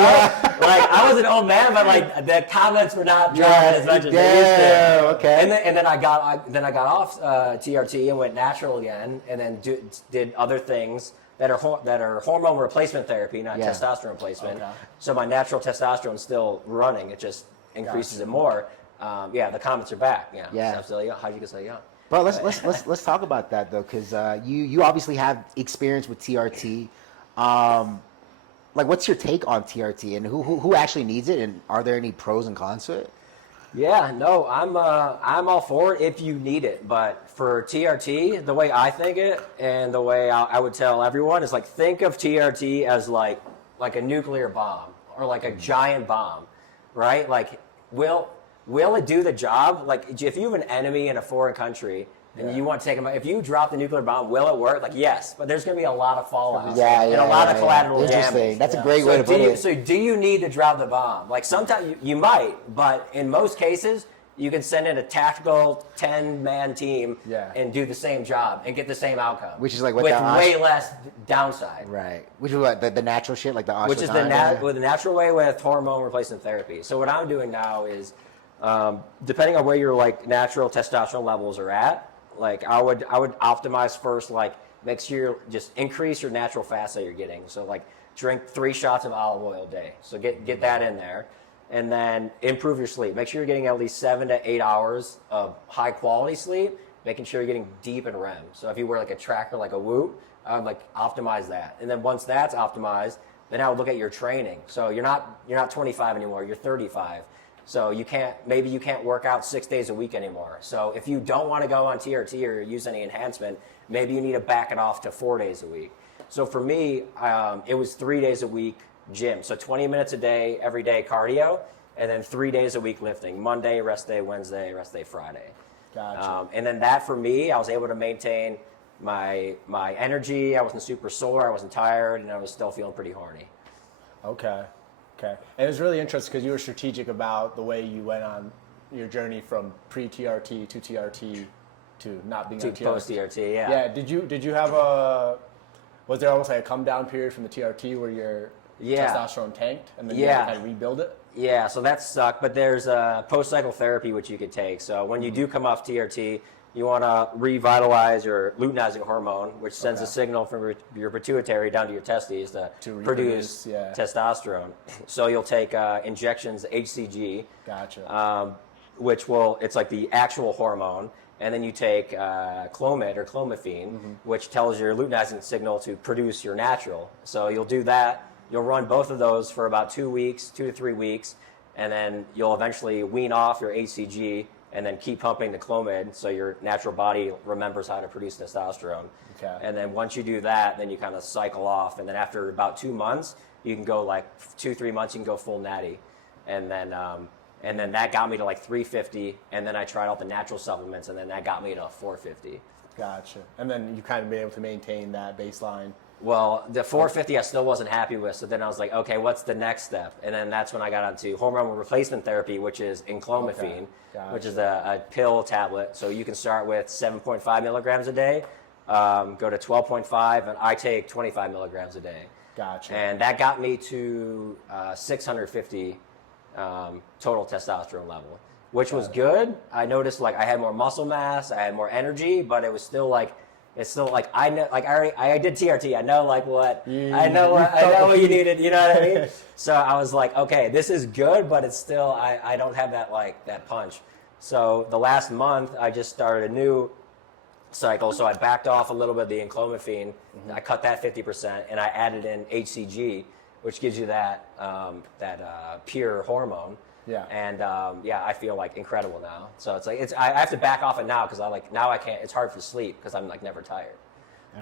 Like I was an old man, but like the comments were not drying as much as they used to. Okay. And then I got off TRT and went natural again, and then did other things that are hormone replacement therapy, not testosterone replacement. Okay. So my natural testosterone is still running. It just increases it more. the comments are back. Yeah. Yeah. Steph still young. How'd you get so young? Bro, let's talk about that though, because you obviously have experience with TRT. Like, what's your take on TRT, and who actually needs it, and are there any pros and cons to it? Yeah, no, I'm all for it if you need it. But for TRT, the way I think it, and the way I would tell everyone is like, think of TRT as like a nuclear bomb or like a giant bomb, right? Like, will it do the job? Like, if you have an enemy in a foreign country and you want to take them out, if you drop the nuclear bomb, will it work? Like, yes, but there's going to be a lot of fallout and a lot of collateral damage. That's a great way to put it. So do you need to drop the bomb? Like, sometimes you might, but in most cases, you can send in a tactical 10-man team and do the same job and get the same outcome. Which is like what with way less downside. Right. Which is what the natural shit, like the osteotomy. Which is with the natural way with hormone replacement therapy. So what I'm doing now is, depending on where your like natural testosterone levels are at, like I would optimize first, like make sure you just increase your natural fats that you're getting. So like drink 3 shots of olive oil a day. So get that in there. And then improve your sleep. Make sure you're getting at least 7 to 8 hours of high quality sleep, making sure you're getting deep in REM. So if you wear like a tracker, like a Whoop, I would like optimize that. And then once that's optimized, then I would look at your training. So you're not 25 anymore, you're 35. So maybe you can't work out 6 days a week anymore. So if you don't want to go on TRT or use any enhancement, maybe you need to back it off to 4 days a week. So for me, it was 3 days a week gym. So 20 minutes a day, every day cardio, and then 3 days a week lifting. Monday, rest day, Wednesday, rest day, Friday. Gotcha. And then that for me, I was able to maintain my energy. I wasn't super sore, I wasn't tired, and I was still feeling pretty horny. Okay. And it was really interesting because you were strategic about the way you went on your journey from pre-TRT to TRT to not being on TRT. Post-TRT, yeah. Yeah. Did you have was there almost like a come down period from the TRT where your testosterone tanked and then you had to kind of rebuild it? Yeah, so that sucked. But there's post-cycle therapy which you could take. So when you do come off TRT, you want to revitalize your luteinizing hormone, which sends a signal from your pituitary down to your testes to produce testosterone. So you'll take injections, HCG, which it's like the actual hormone. And then you take Clomid or clomiphene, which tells your luteinizing signal to produce your natural. So you'll do that. You'll run both of those for about 2 weeks, 2 to 3 weeks, and then you'll eventually wean off your HCG and then keep pumping the Clomid so your natural body remembers how to produce testosterone. Okay. And then once you do that, then you kind of cycle off. And then after about 2 months, you can go like 2-3 months, you can go full natty. And then that got me to like 350. And then I tried all the natural supplements, and then that got me to 450. Gotcha. And then you kind of been able to maintain that baseline. Well, the 450 I still wasn't happy with, so then I was like, okay, what's the next step? And then that's when I got onto hormone replacement therapy, which is enclomiphene, which is a pill tablet. So you can start with 7.5 milligrams a day, go to 12.5, and I take 25 milligrams a day. Gotcha. And that got me to 650 total testosterone level, which was good. I noticed like I had more muscle mass, I had more energy, but it was still like, I know, like I did TRT. I know like what I know what you needed. You know what I mean? So I was like, okay, this is good, but it's still I don't have that punch. So the last month I just started a new cycle. So I backed off a little bit of the enclomiphene. I cut that 50%, and I added in HCG, which gives you that pure hormone. Yeah. And I feel like incredible now. So it's like I have to back off it now because now I can't. It's hard for sleep because I'm like never tired.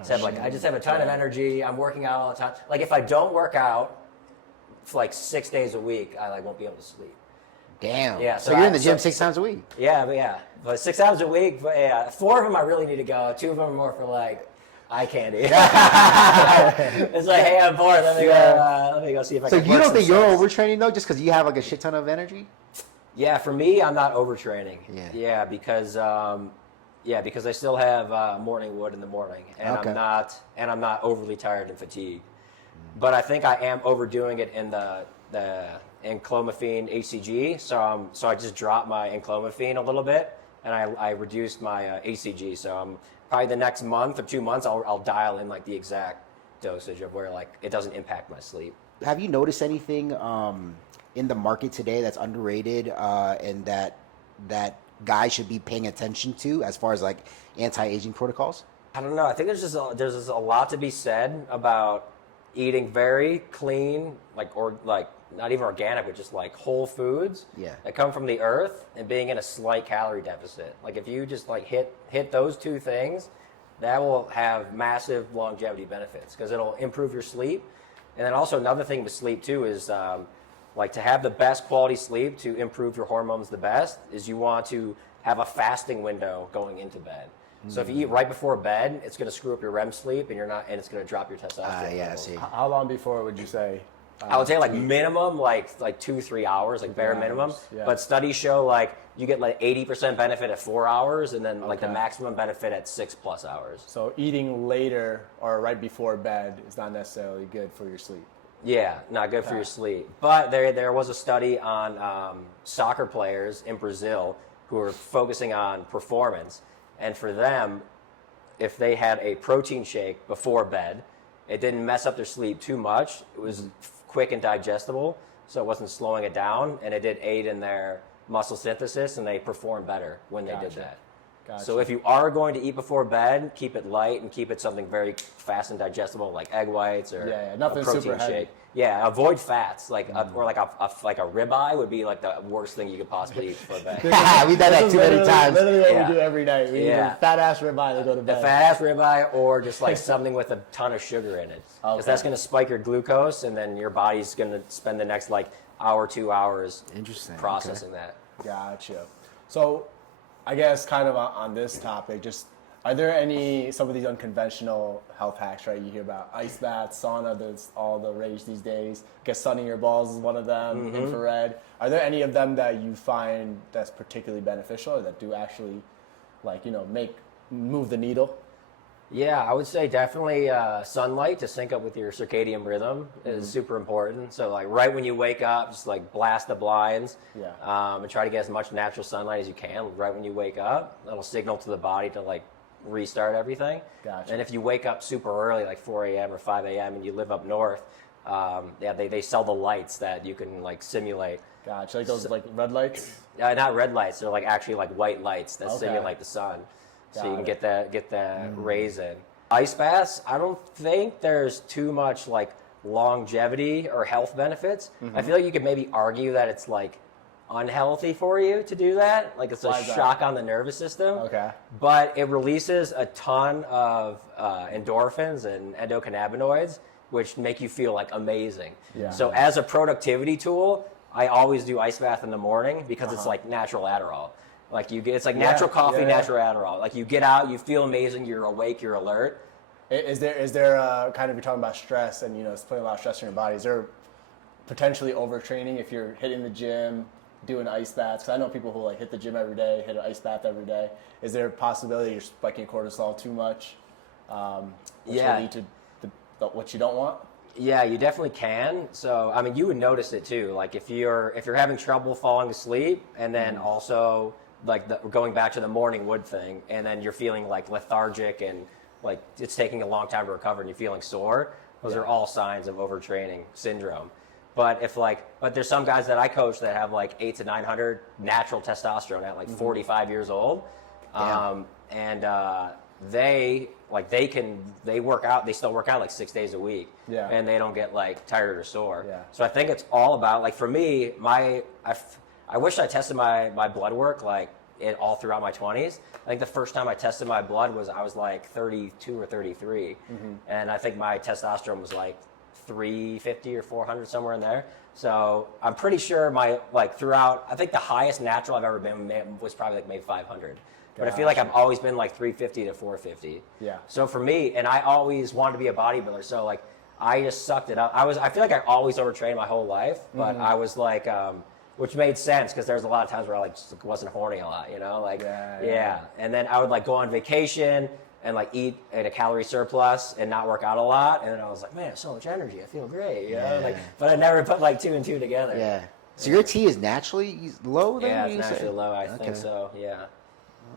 So I just have a ton of energy. I'm working out all the time. Like if I don't work out for like 6 days a week, I like won't be able to sleep. Damn. Yeah. So you're in the gym 6 times a week. Yeah, but 6 times a week. But yeah, 4 of them I really need to go. 2 of them are more for like eye candy. It's like, hey, I'm bored. Let me go see if I can. So you don't think you're overtraining though, just because you have like a shit ton of energy? Yeah, for me, I'm not overtraining. Yeah. Because I still have morning wood in the morning, and I'm not overly tired and fatigued. But I think I am overdoing it in the enclomiphene HCG. So I just dropped my enclomiphene a little bit, and I reduced my HCG. So probably the next month or 2 months, I'll dial in like the exact dosage of where like it doesn't impact my sleep. Have you noticed anything in the market today that's underrated and that that guys should be paying attention to as far as like anti-aging protocols? I don't know. I think there's just a lot to be said about eating very clean, like not even organic, but just like whole foods that come from the earth and being in a slight calorie deficit. Like if you just like hit those two things, that will have massive longevity benefits because it'll improve your sleep. And then also another thing with sleep too is like to have the best quality sleep to improve your hormones the best is you want to have a fasting window going into bed. So if you eat right before bed, it's going to screw up your REM sleep, and it's going to drop your testosterone. Yeah, I levels. see. How long before would you say? I would say like minimum, like 2-3 hours, like bare minimum. Yeah. But studies show like you get like 80% benefit at 4 hours, and then like the maximum benefit at 6+ hours. So eating later or right before bed is not necessarily good for your sleep. Yeah, not good for your sleep. But there was a study on soccer players in Brazil who were focusing on performance. And for them, if they had a protein shake before bed, it didn't mess up their sleep too much. It was quick and digestible, so it wasn't slowing it down, and it did aid in their muscle synthesis, and they performed better when they did that. Gotcha. So if you are going to eat before bed, keep it light and keep it something very fast and digestible, like egg whites or nothing a protein super heavy. shake. Yeah, avoid fats, or like a ribeye would be like the worst thing you could possibly eat before bed. We've done that too many times. Literally what Yeah. we do every night. We eat a fat ass ribeye to go to The bed. fat ass ribeye, or just like something with a ton of sugar in it, because that's going to spike your glucose, and then your body's going to spend the next like hour, 2 hours Interesting. processing that. Gotcha. So, I guess kind of on this topic, just are there some of these unconventional health hacks, right? You hear about ice baths, sauna, that's all the rage these days. I guess sunning your balls is one of them, infrared. Are there any of them that you find that's particularly beneficial or that do actually, like, move the needle? Yeah, I would say definitely sunlight to sync up with your circadian rhythm is super important. So like right when you wake up, just like blast the blinds and try to get as much natural sunlight as you can right when you wake up. That'll signal to the body to like restart everything. Gotcha. And if you wake up super early, like 4 a.m. or 5 a.m. and you live up north, they sell the lights that you can like simulate. Gotcha. Like those like red lights? Not red lights. They're like actually like white lights that simulate the sun. So you can get that rays in. Ice baths, I don't think there's too much like longevity or health benefits. I feel like you could maybe argue that it's like unhealthy for you to do that. Like it's a shock on the nervous system. Okay. But it releases a ton of endorphins and endocannabinoids, which make you feel like amazing. Yeah. So as a productivity tool, I always do ice bath in the morning because it's like natural Adderall. Like it's like natural coffee, natural Adderall. Like you get out, you feel amazing, you're awake, you're alert. Is there kind of, you're talking about stress and it's putting a lot of stress in your body. Is there potentially overtraining if you're hitting the gym, doing ice baths? Because I know people who like hit the gym every day, hit an ice bath every day. Is there a possibility you're spiking cortisol too much? Which will lead to what you don't want? Yeah, you definitely can. So I mean, you would notice it too. Like if you're having trouble falling asleep, and then also like going back to the morning wood thing, and then you're feeling like lethargic and like it's taking a long time to recover, and you're feeling sore. Those are all signs of overtraining syndrome. But but there's some guys that I coach that have like 800 to 900 natural testosterone at like 45 years old, they work out. They still work out like 6 days a week, and they don't get like tired or sore. Yeah. So I think it's all about like for me, I wish I tested my blood work like all throughout my 20s. I think the first time I tested my blood I was like 32 or 33, and I think my testosterone was like 350 or 400 somewhere in there. So I'm pretty sure throughout, I think the highest natural I've ever been was probably like maybe 500. But I feel like I've always been like 350 to 450. Yeah. So for me, and I always wanted to be a bodybuilder, so like I just sucked it up. I feel like I always overtrained my whole life, but I was like, which made sense because there's a lot of times where I like just wasn't horny a lot, And then I would like go on vacation and like eat at a calorie surplus and not work out a lot, and then I was like, man, I have so much energy, I feel great, but I never put like 2 and 2 together. Yeah. So your T is naturally low then? Yeah, it's naturally low. I think so. Yeah.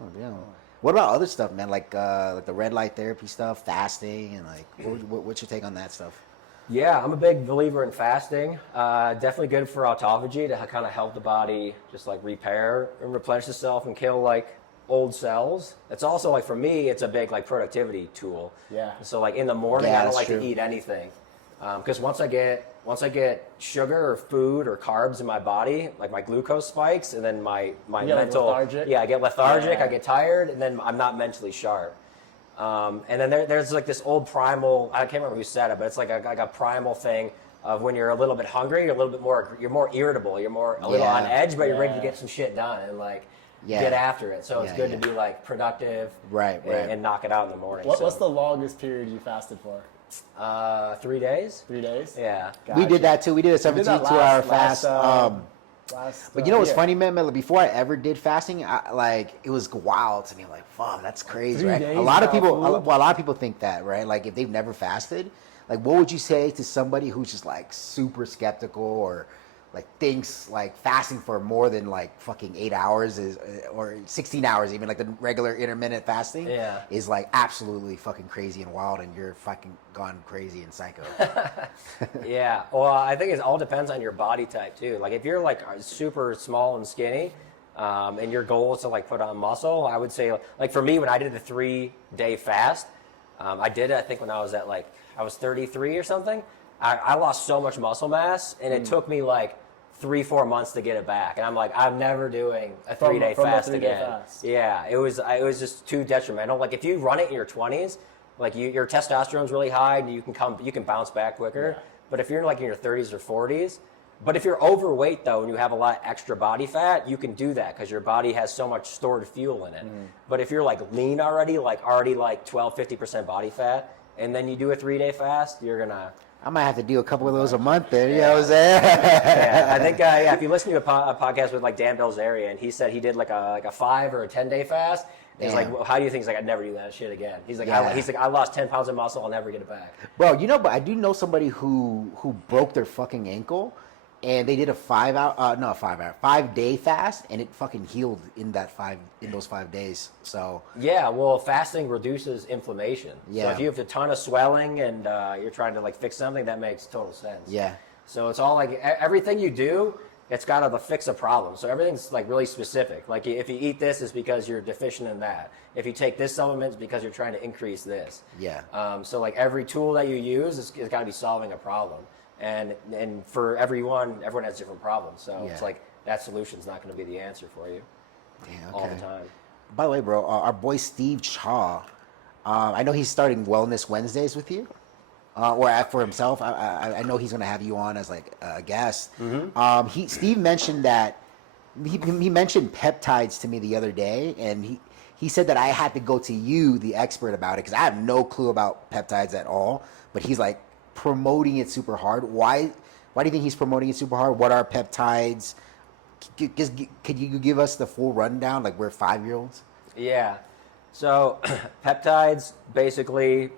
Oh, yeah. What about other stuff, man? Like the red light therapy stuff, fasting, and like what's your take on that stuff? Yeah, I'm a big believer in fasting. Definitely good for autophagy to kind of help the body just like repair and replenish itself and kill like old cells. It's also like for me, it's a big like productivity tool. Yeah. So like in the morning, Yeah, I don't that's like true. to eat anything because once I get sugar or food or carbs in my body, like my glucose spikes, and then my You get, like, mental lethargic? yeah, I get lethargic, Yeah. I get tired, and then I'm not mentally sharp. And then there's like this old primal, I can't remember who said it, but it's like a primal thing of when you're a little bit hungry, you're more irritable, you're more a little Yeah. on edge, but you're ready to Yeah. get some shit done and like Yeah. get after it. So it's Yeah, good yeah. to be like productive Right, right. and knock it out in the morning. What's So, the longest period you fasted for? 3 days? 3 days? Yeah. We did that too. We did a We did that 72-hour last, fast. But you know what's year. funny, man? Like, before I ever did fasting, it was wild to me. I'm like, fuck, that's crazy, 3 right? days A lot of without people, food? well, a lot of people think that, right? Like, if they've never fasted, like, what would you say to somebody who's just like super skeptical or like thinks like fasting for more than like fucking 8 hours or 16 hours, even like the regular intermittent fasting, Yeah. is like absolutely fucking crazy and wild, and you're fucking gone crazy and psycho. Yeah. Well, I think it all depends on your body type too. Like if you're like super small and skinny, and your goal is to like put on muscle, I would say like for me when I did the 3-day fast, I did it I think when I was 33 or something. I lost so much muscle mass, and it took me like 3-4 months to get it back. And I'm like, I'm never doing a 3-day from a fast 3-day again. fast. Yeah, it was just too detrimental. Like if you run it in your 20s, like your testosterone's really high, and you can bounce back quicker. Yeah. But if you're like in your 30s or 40s, but if you're overweight though and you have a lot of extra body fat, you can do that because your body has so much stored fuel in it. But if you're like lean already like 12-50% body fat, and then you do a 3-day fast, you're gonna. I might have to do a couple of those a month then, you know what I'm saying? Yeah, I think if you listen to a podcast with like Dan Bilzerian, he said he did like a 5 or a 10-day fast. He's like, Damn. well, how do you think? He's like, I'd never do that shit again. He's like, Yeah. I lost 10 pounds of muscle. I'll never get it back. Bro, you know, but I do know somebody who broke their fucking ankle, and they did a 5-day fast, and it fucking healed in those 5 days. So Yeah, well, fasting reduces inflammation. Yeah. So if you have a ton of swelling and you're trying to like fix something, that makes total sense. yeah, So it's all like everything you do, it's got to fix a problem. So everything's like really specific. Like if you eat this, it's because you're deficient in that. If you take this supplement, it's because you're trying to increase this. yeah. So like every tool that you use is got to be solving a problem. And for everyone has different problems. So Yeah. it's like that solution's not going to be the answer for you Damn, all okay. the time. By the way, bro, our boy Steve Chaw, I know he's starting Wellness Wednesdays with you, or for himself. I know he's going to have you on as like a guest. Steve mentioned that he mentioned peptides to me the other day, and he said that I had to go to you, the expert, about it because I have no clue about peptides at all. But he's like promoting it super hard. Why do you think he's promoting it super hard? What are peptides? Could you give us the full rundown? Like we're 5-year-olds. Yeah. So peptides, basically,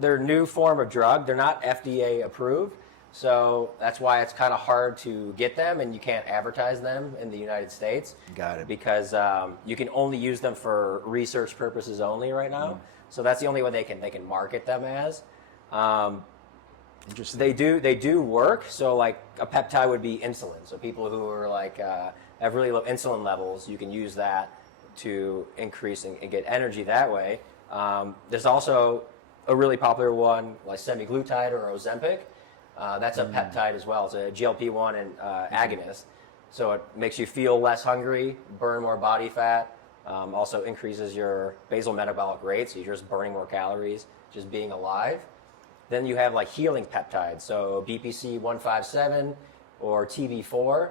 they're a new form of drug. They're not FDA approved. So that's why it's kind of hard to get them, and you can't advertise them in the United States. Got it. Because you can only use them for research purposes only right now. So that's the only way they can market them as. Interesting. They do work. So like a peptide would be insulin. So people who are like have really low insulin levels, you can use that to increase and get energy that way. There's also a really popular one like semaglutide or Ozempic. That's a peptide as well. It's a GLP-1 and agonist. So it makes you feel less hungry, burn more body fat. Also increases your basal metabolic rate, so you're just burning more calories, just being alive. Then you have like healing peptides, so BPC 157 or TB4.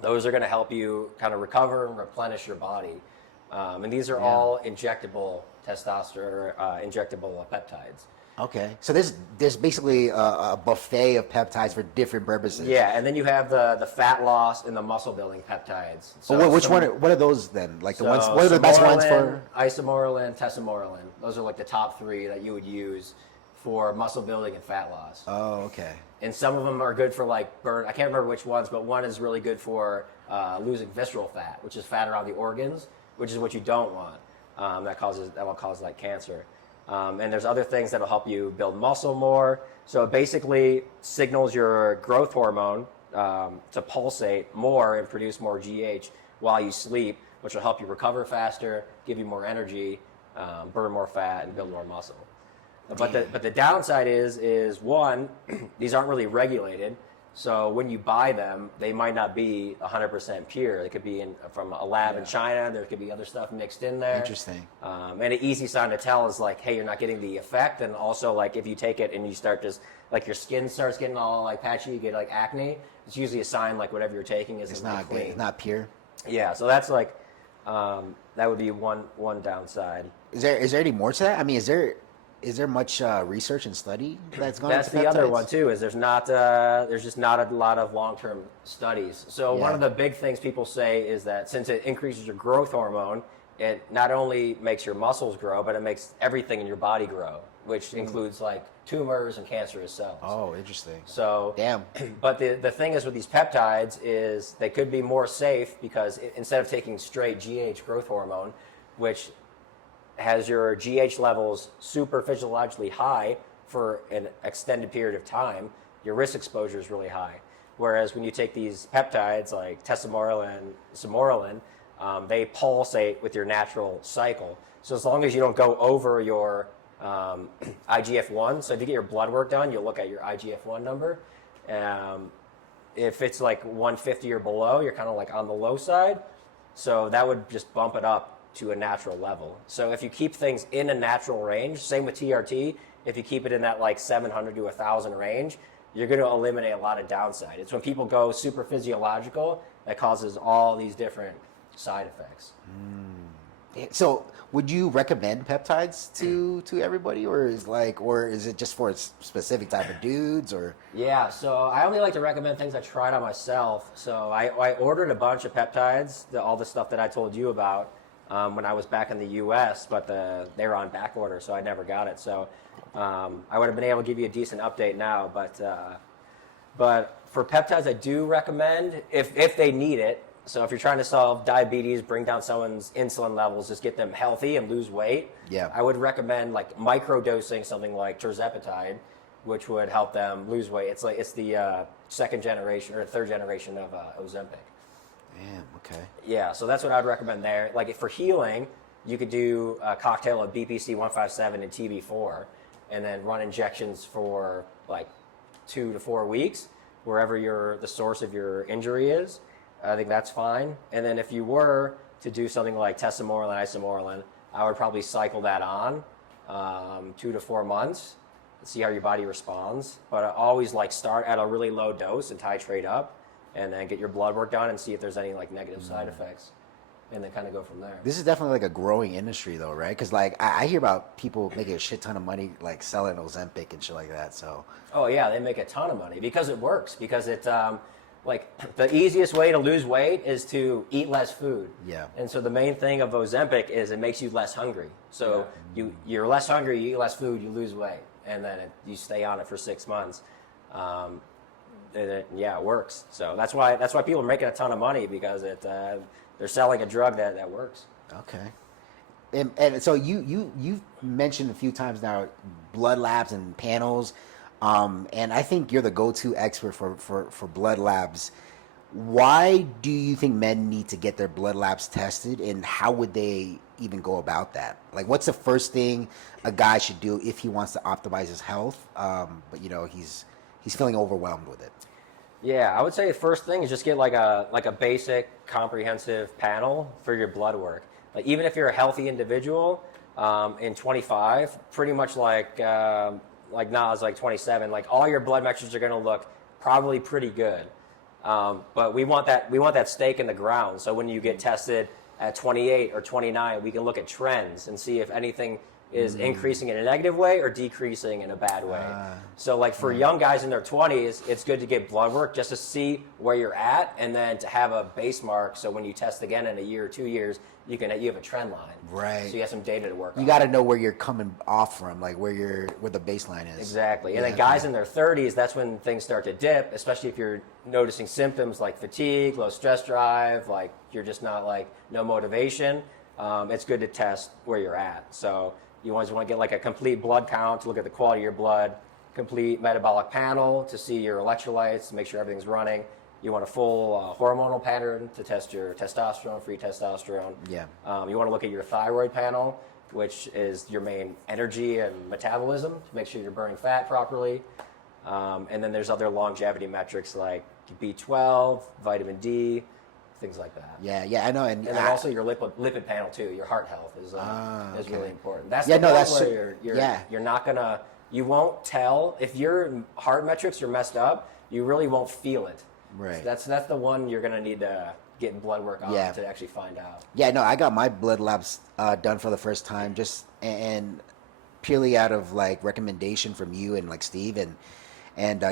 Those are going to help you kind of recover and replenish your body. And these are all injectable testosterone, injectable peptides. Okay, so there's basically a buffet of peptides for different purposes. Yeah, and then you have the fat loss and the muscle building peptides. So But what are those then? Like the so ones? What are the best ones for? Isomorelin, tesamorelin. Those are like the top 3 that you would use for muscle building and fat loss. Oh, okay. And some of them are good for like burn. I can't remember which ones, but one is really good for losing visceral fat, which is fat around the organs, which is what you don't want. That will cause like cancer. And there's other things that'll help you build muscle more. So it basically signals your growth hormone to pulsate more and produce more GH while you sleep, which will help you recover faster, give you more energy, burn more fat, and build more muscle. But the downside is one, these aren't really regulated. So when you buy them, they might not be 100% pure. They could be from a lab in China. There could be other stuff mixed in there. Interesting. And an easy sign to tell is like, hey, you're not getting the effect. And also, like, if you take it and you start just, like, your skin starts getting all, like, patchy, you get, like, acne, it's usually a sign, like, whatever you're taking isn't Not clean. good. It's not pure. Yeah, so that's, like, that would be one downside. Is there any more to that? I mean, is there much research and study that's going on? That's the other one too. Is there's just not a lot of long-term studies. So one of the big things people say is that since it increases your growth hormone, it not only makes your muscles grow, but it makes everything in your body grow, which includes like tumors and cancerous cells. Oh, interesting. So damn. But the thing is with these peptides is they could be more safe because instead of taking straight GH growth hormone, which has your GH levels super physiologically high for an extended period of time, your risk exposure is really high. Whereas when you take these peptides like testosterone and somorelin, they pulsate with your natural cycle. So as long as you don't go over your IGF-1, so if you get your blood work done, you'll look at your IGF-1 number. If it's like 150 or below, you're kind of like on the low side. So that would just bump it up to a natural level. So if you keep things in a natural range, same with TRT, if you keep it in that like 700 to 1,000 range, you're going to eliminate a lot of downside. It's when people go super physiological that causes all these different side effects. So would you recommend peptides to everybody, or is it just for a specific type of dudes, or? Yeah, so I only like to recommend things I tried on myself. So I ordered a bunch of peptides, all the stuff that I told you about, when I was back in the U.S., but they were on back order, so I never got it. So I would have been able to give you a decent update now. But for peptides, I do recommend, if they need it, so if you're trying to solve diabetes, bring down someone's insulin levels, just get them healthy and lose weight, I would recommend like microdosing something like tirzepatide, which would help them lose weight. It's the second generation or third generation of Ozempic. Damn, okay. Yeah, so that's what I'd recommend there. Like for healing, you could do a cocktail of BPC 157 and TB4, and then run injections for like 2 to 4 weeks, wherever the source of your injury is. I think that's fine. And then if you were to do something like testosterone, isomorelin, I would probably cycle that on 2 to 4 months, see how your body responds. But I always like start at a really low dose and titrate up, and then get your blood work done and see if there's any like negative side effects, and then kind of go from there. This is definitely like a growing industry though, right? Because like I hear about people making a shit ton of money like selling Ozempic and shit like that. So. Oh yeah, they make a ton of money because it works. Because it like the easiest way to lose weight is to eat less food. Yeah. And so the main thing of Ozempic is it makes you less hungry. So you're less hungry, you eat less food, you lose weight, and then you stay on it for 6 months. And it works. So that's why people are making a ton of money, because they're selling a drug that works. Okay. And so you've mentioned a few times now blood labs and panels, and I think you're the go-to expert for blood labs. Why do you think men need to get their blood labs tested, and how would they even go about that? Like, what's the first thing a guy should do if he wants to optimize his health, but he's feeling overwhelmed with it? Yeah, I would say the first thing is just get like a basic comprehensive panel for your blood work. Like even if you're a healthy individual, in 25, pretty much like Nas, like 27, like all your blood metrics are going to look probably pretty good. But we want that stake in the ground. So when you get tested at 28 or 29, we can look at trends and see if anything is increasing in a negative way or decreasing in a bad way. So like for young guys in their 20s, it's good to get blood work just to see where you're at, and then to have a base mark, so when you test again in a year or 2 years, you have a trend line. Right. So you have some data to work on. You got to know where you're coming off from, like where the baseline is. Exactly. And then guys in their 30s, that's when things start to dip, especially if you're noticing symptoms like fatigue, low stress drive, like you're just not like no motivation. It's good to test where you're at. So You always want to get like a complete blood count to look at the quality of your blood, complete metabolic panel to see your electrolytes, make sure everything's running. You want a full hormonal pattern to test your testosterone, free testosterone. Yeah. You want to look at your thyroid panel, which is your main energy and metabolism to make sure you're burning fat properly. And then there's other longevity metrics like B12, vitamin D, things like that. Yeah, I know. And then also your lipid panel too. Your heart health is okay. really important. That's Yeah, the no, one that's where you're not gonna, you won't tell if your heart metrics are messed up. You really won't feel it. Right. So that's the one you're gonna need to get blood work on to actually find out. Yeah, no, I got my blood labs done for the first time, just and purely out of like recommendation from you and like Steve, and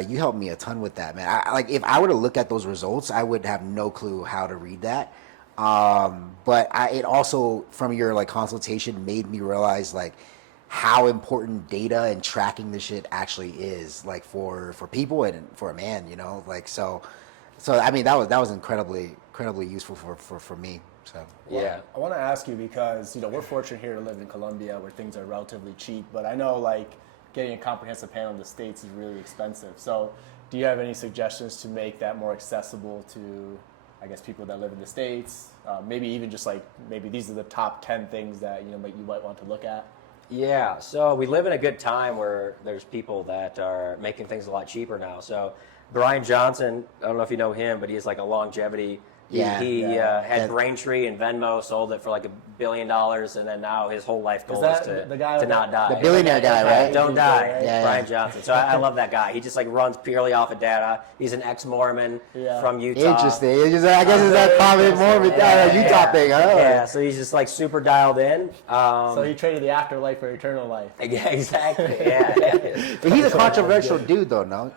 you helped me a ton with that, man. Like if I were to look at those results, I would have no clue how to read that. But it also, from your like consultation, made me realize like how important data and tracking the shit actually is, like for people and for a man, you know, like so I mean that was incredibly useful for me. So yeah, I want to ask you because we're fortunate here to live in Colombia where things are relatively cheap, but I know like getting a comprehensive panel in the States is really expensive. So do you have any suggestions to make that more accessible to, I guess, people that live in the States? Maybe even just like maybe these are the top 10 things that you might want to look at. Yeah, so we live in a good time where there's people that are making things a lot cheaper now. So Brian Johnson, I don't know if you know him, but he's like a longevity. He had Braintree and Venmo, sold it for like $1 billion, and then now his whole life goal is to not die. The billionaire guy, right? Don't die, right? Yeah, Brian Johnson. So I love that guy. He just like runs purely off of data. He's an ex-Mormon from Utah. Interesting. I guess it's that common Mormon Utah thing. Oh. Yeah, so he's just like super dialed in. So he traded the afterlife for eternal life. Yeah, exactly. Yeah. But he's a controversial dude, though, no?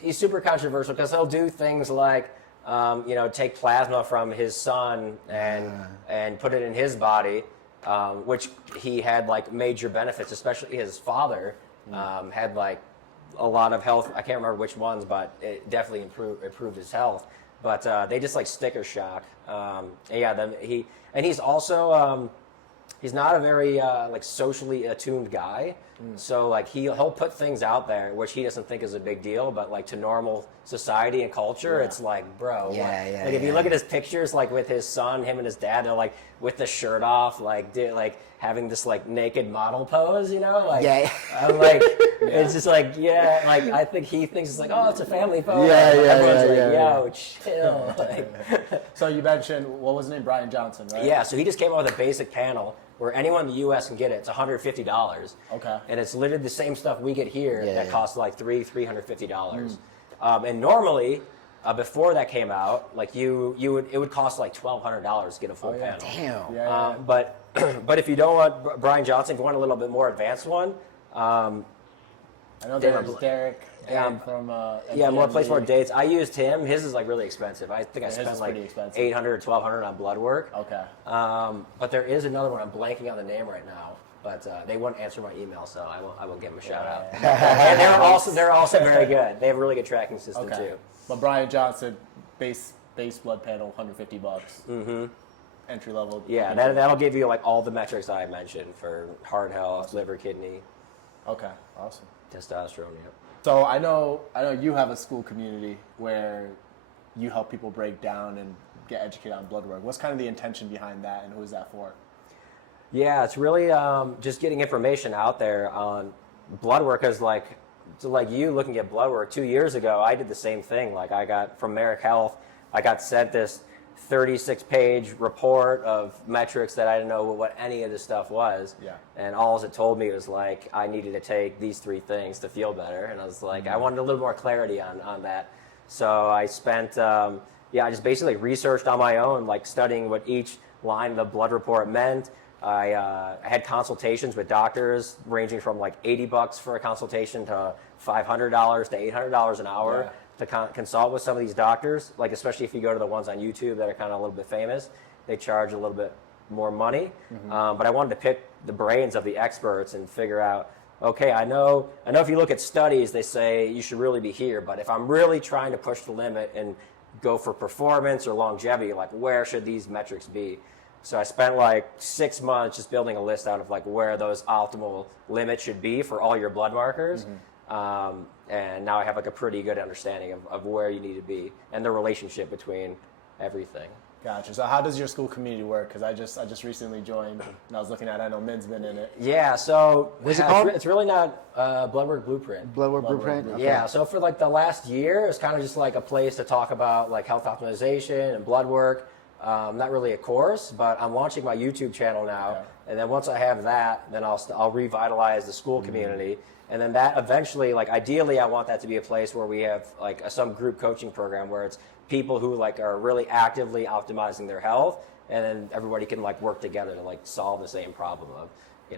He's super controversial because he'll do things like, take plasma from his son and put it in his body, which he had like major benefits, especially his father had like a lot of health. I can't remember which ones, but it definitely improved his health. But they just like sticker shock. He's also he's not a very like socially attuned guy. So like he'll put things out there which he doesn't think is a big deal, but like to normal society and culture, it's like, bro. Like if you look at his pictures, like with his son, him and his dad, they're like with the shirt off, like having this like naked model pose, Like I'm like, it's just like like I think he thinks it's like, oh, it's a family photo. Yo, chill. Like, so you mentioned what was his name, Brian Johnson, right? Yeah, so he just came up with a basic panel where anyone in the U.S. can get it. It's $150. Okay. And it's literally the same stuff we get here that costs like $350. And normally, before that came out, like it would cost like $1,200 to get a full panel. Damn. But if you don't want Brian Johnson, if you want a little bit more advanced one, I know there's Derek from more place, more dates. I used him. His is like really expensive. I think I spent like $800 or $1,200 on Bloodwork. Okay. But there is another one. I'm blanking on the name right now. But they wouldn't answer my email, so I will give them a shout out. And they're also very good. They have a really good tracking system too. But Brian Johnson, base blood panel, $150. Mm-hmm. Entry level. Yeah, that'll give you like all the metrics I mentioned for heart health, liver, kidney. Okay, awesome. Testosterone, yeah. So I know you have a school community where you help people break down and get educated on blood work. What's kind of the intention behind that, and who is that for? Yeah, it's really just getting information out there on blood work. Because like you looking at blood work 2 years ago, I did the same thing. Like I got from Merrick Health, I got sent this 36-page report of metrics that I didn't know what any of this stuff was. Yeah. And all it told me was like I needed to take these 3 things to feel better. And I was like, I wanted a little more clarity on that. So I spent, I just basically researched on my own, like studying what each line of the blood report meant. I had consultations with doctors ranging from like $80 for a consultation to $500 to $800 an hour. Yeah. To consult with some of these doctors, like especially if you go to the ones on YouTube that are kind of a little bit famous, they charge a little bit more money. Mm-hmm. But I wanted to pick the brains of the experts and figure out, okay, I know if you look at studies, they say you should really be here, but if I'm really trying to push the limit and go for performance or longevity, like where should these metrics be? So I spent like 6 months just building a list out of like where those optimal limits should be for all your blood markers. And now I have like a pretty good understanding of where you need to be and the relationship between everything. Gotcha. So how does your school community work? Because I just recently joined, and I was looking at, I know Min's been in it. Yeah, so What's it called? It's really not Bloodwork Blueprint. Bloodwork Blueprint? Okay. Yeah, so for like the last year, it's kind of just like a place to talk about like health optimization and blood work. Not really a course, but I'm launching my YouTube channel now, Okay. and then once I have that, then I'll revitalize the school community, and then that eventually, like ideally, I want that to be a place where we have like some group coaching program where it's people who like are really actively optimizing their health, and then everybody can like work together to like solve the same problem of,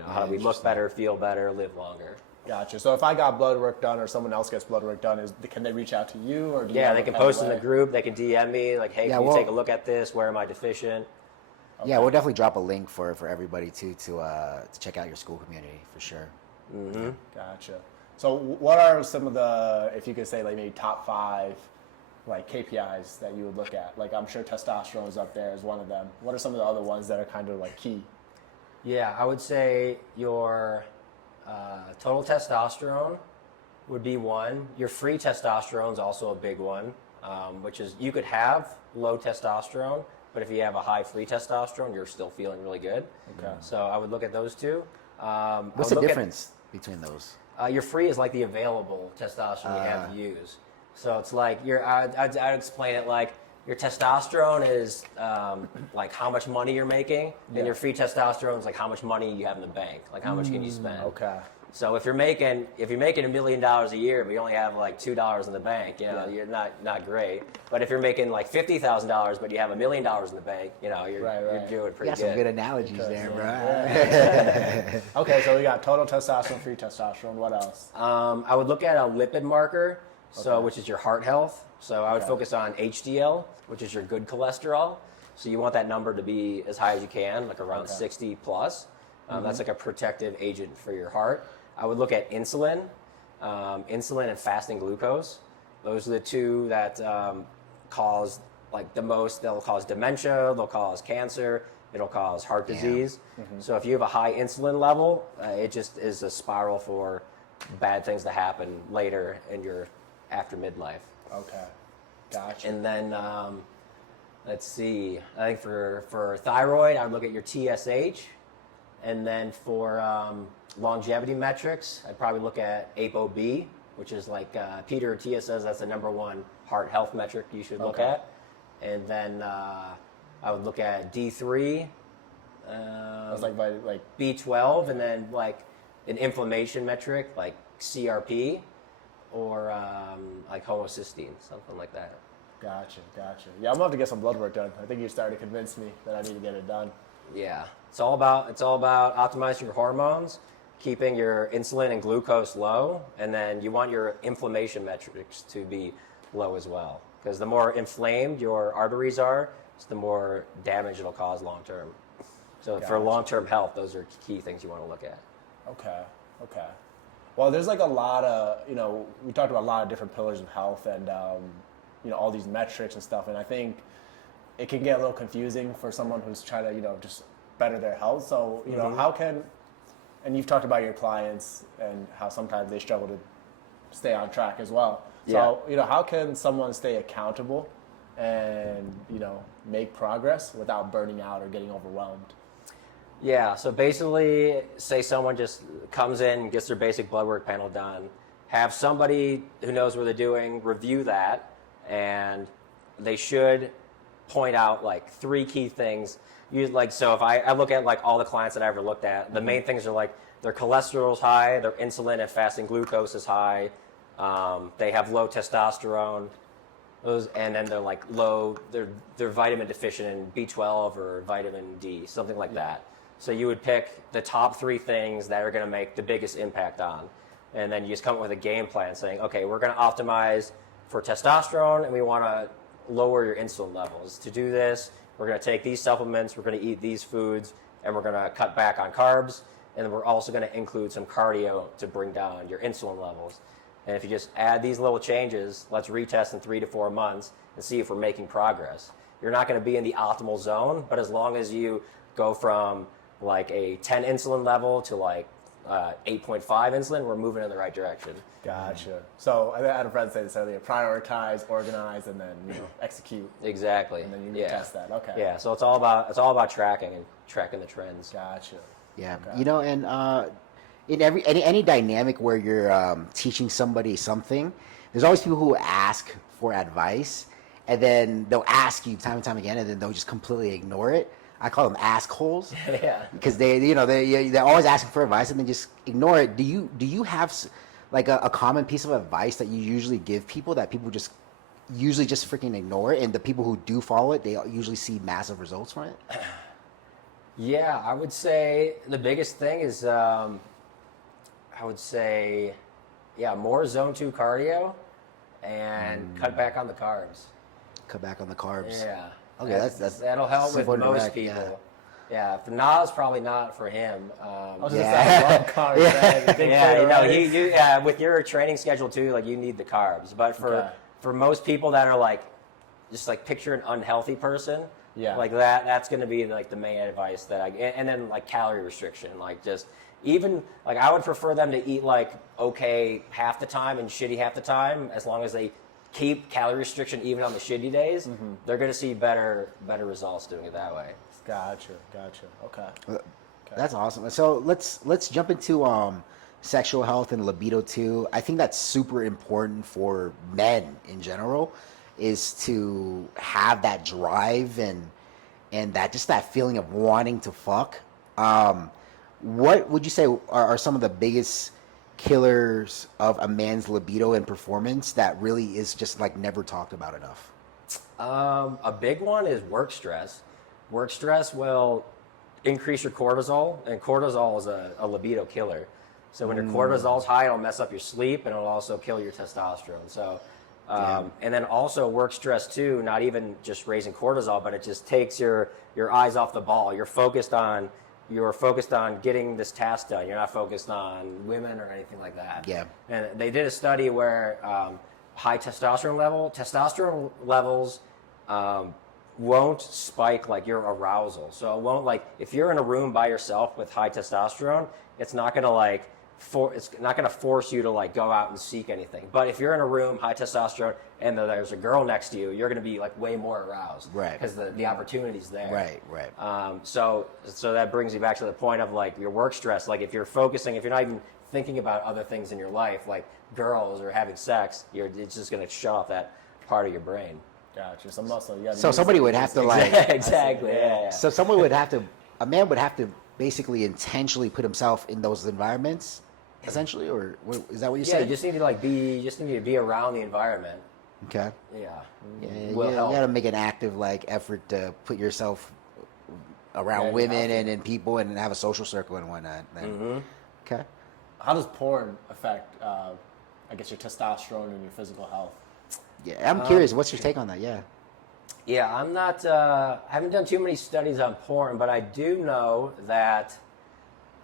how do we look better, feel better, live longer. Gotcha. So if I got blood work done or someone else gets blood work done, can they reach out to you? Or do you Yeah, have they a can kind of post in the way? group. They can DM me like, "Hey, Yeah, can you well- take a look at this? Where am I deficient?" Yeah, we'll definitely drop a link for everybody too to check out your school community for sure. Gotcha. So what are some of the, if you could say like maybe top 5 like KPIs that you would look at? Like I'm sure testosterone is up there as one of them. What are some of the other ones that are kind of like key? Yeah, I would say your total testosterone would be one. Your free testosterone is also a big one, which is you could have low testosterone, but if you have a high free testosterone, you're still feeling really good. Okay. So I would look at those two. What's the difference between those? Your free is like the available testosterone you have to use. So it's like I'd explain it like your testosterone is like how much money you're making, and your free testosterone is like how much money you have in the bank, like how much can you spend. Okay. So if you're making $1 million a year, but you only have like $2 in the bank, you're not great. But if you're making like $50,000, but you have $1 million in the bank, you're Right. doing You pretty got some good analogies there, bro. Okay, so we got total testosterone, free testosterone. What else? I would look at a lipid marker, which is your heart health. So I would Okay. focus on HDL, which is your good cholesterol. So you want that number to be as high as you can, like around 60 plus. That's like a protective agent for your heart. I would look at insulin, insulin and fasting glucose. Those are the two that cause like the most. They'll cause dementia, they'll cause cancer, it'll cause heart disease. So if you have a high insulin level, it just is a spiral for bad things to happen later in your after midlife. Okay. Gotcha. And then let's see. I think for thyroid, I would look at your TSH, and then for longevity metrics, I'd probably look at ApoB, which is like Peter Attia says that's the #1 heart health metric you should look Okay. at. And then I would look at D3, That's like B12, and then like an inflammation metric like CRP or like homocysteine, something like that. Gotcha. Yeah, I'm gonna have to get some blood work done. I think you're starting to convince me that I need to get it done. Yeah, it's all about optimizing your hormones, keeping your insulin and glucose low, and then you want your inflammation metrics to be low as well. Because the more inflamed your arteries are, the more damage it'll cause long term. So for Gotcha. long term health, those are key things you want to look at. Okay. Well, there's like a lot of, we talked about a lot of different pillars of health and, all these metrics and stuff. And I think it can get a little confusing for someone who's trying to, just better their health. So, how can, and you've talked about your clients and how sometimes they struggle to stay on track as well. So, how can someone stay accountable and, make progress without burning out or getting overwhelmed? Yeah, so basically, say someone just comes in, gets their basic blood work panel done, have somebody who knows what they're doing review that, and they should point out like 3 key things. So if I look at like all the clients that I ever looked at, the main things are like their cholesterol's high, their insulin and fasting glucose is high, they have low testosterone, and then they're like low, they're vitamin deficient in B12 or vitamin D, something like that. So you would pick the top 3 things that are going to make the biggest impact on. And then you just come up with a game plan saying, okay, we're going to optimize for testosterone and we want to lower your insulin levels. To do this, we're going to take these supplements, we're going to eat these foods, and we're going to cut back on carbs. And then we're also going to include some cardio to bring down your insulin levels. And if you just add these little changes, let's retest in 3 to 4 months and see if we're making progress. you're not going to be in the optimal zone. But as long as you go from like a 10 insulin level to like 8.5 insulin, we're moving in the right direction. Gotcha. So I had a friend say this earlier: prioritize, organize, and then execute. Exactly. And then you test that. Okay. Yeah. So it's all about tracking and tracking the trends. Gotcha. Yeah, Okay. And in any dynamic where you're teaching somebody something, there's always people who ask for advice, and then they'll ask you time and time again, and then they'll just completely ignore it. I call them ask holes. Yeah. Because they're always asking for advice and then just ignore it. Do you have like a common piece of advice that you usually give people that people just usually just freaking ignore, and the people who do follow it, they usually see massive results from it? Yeah, I would say the biggest thing is, more zone 2 cardio and cut back on the carbs. Cut back on the carbs. Yeah. Okay, that'll help with simple and most direct, people. Yeah, if Nas probably not for him. I was just saying, I love carbs. With your training schedule too, like you need the carbs. But for most people that are like, just like picture an unhealthy person. Yeah. Like that's going to be like the main advice that and then like calorie restriction, like just even like I would prefer them to eat like okay half the time and shitty half the time, as long as they keep calorie restriction even on the shitty days. They're going to see better results doing it that way. Gotcha. Okay. That's awesome. So let's jump into sexual health and libido too. I think that's super important for men in general, is to have that drive and that feeling of wanting to fuck. What would you say are some of the biggest killers of a man's libido and performance that really is just like never talked about enough? A big one is work stress. Work stress will increase your cortisol, and cortisol is a libido killer. So when your cortisol's high, it'll mess up your sleep, and it'll also kill your testosterone. So, and then also work stress too, not even just raising cortisol, but it just takes your eyes off the ball. You're focused on getting this task done. You're not focused on women or anything like that. Yeah. And they did a study where high testosterone levels won't spike like your arousal. So it won't, like, if you're in a room by yourself with high testosterone, it's not gonna force you to like go out and seek anything. But if you're in a room high testosterone and there's a girl next to you, you're gonna be like way more aroused, right? Because the opportunity's there, right. So that brings you back to the point of like your work stress. Like if you're not even thinking about other things in your life, like girls or having sex, it's just gonna shut off that part of your brain. Gotcha. So somebody would have to like exactly. Yeah. So a man would have to basically intentionally put himself in those environments, essentially, or is that what you said? Yeah, you just need to be around the environment. Okay. Yeah. You got to make an active like effort to put yourself around women and people and have a social circle and whatnot. Okay. How does porn affect, I guess, your testosterone and your physical health? Yeah, I'm curious. What's your take on that? Yeah. Yeah, I'm not. I haven't done too many studies on porn, but I do know that,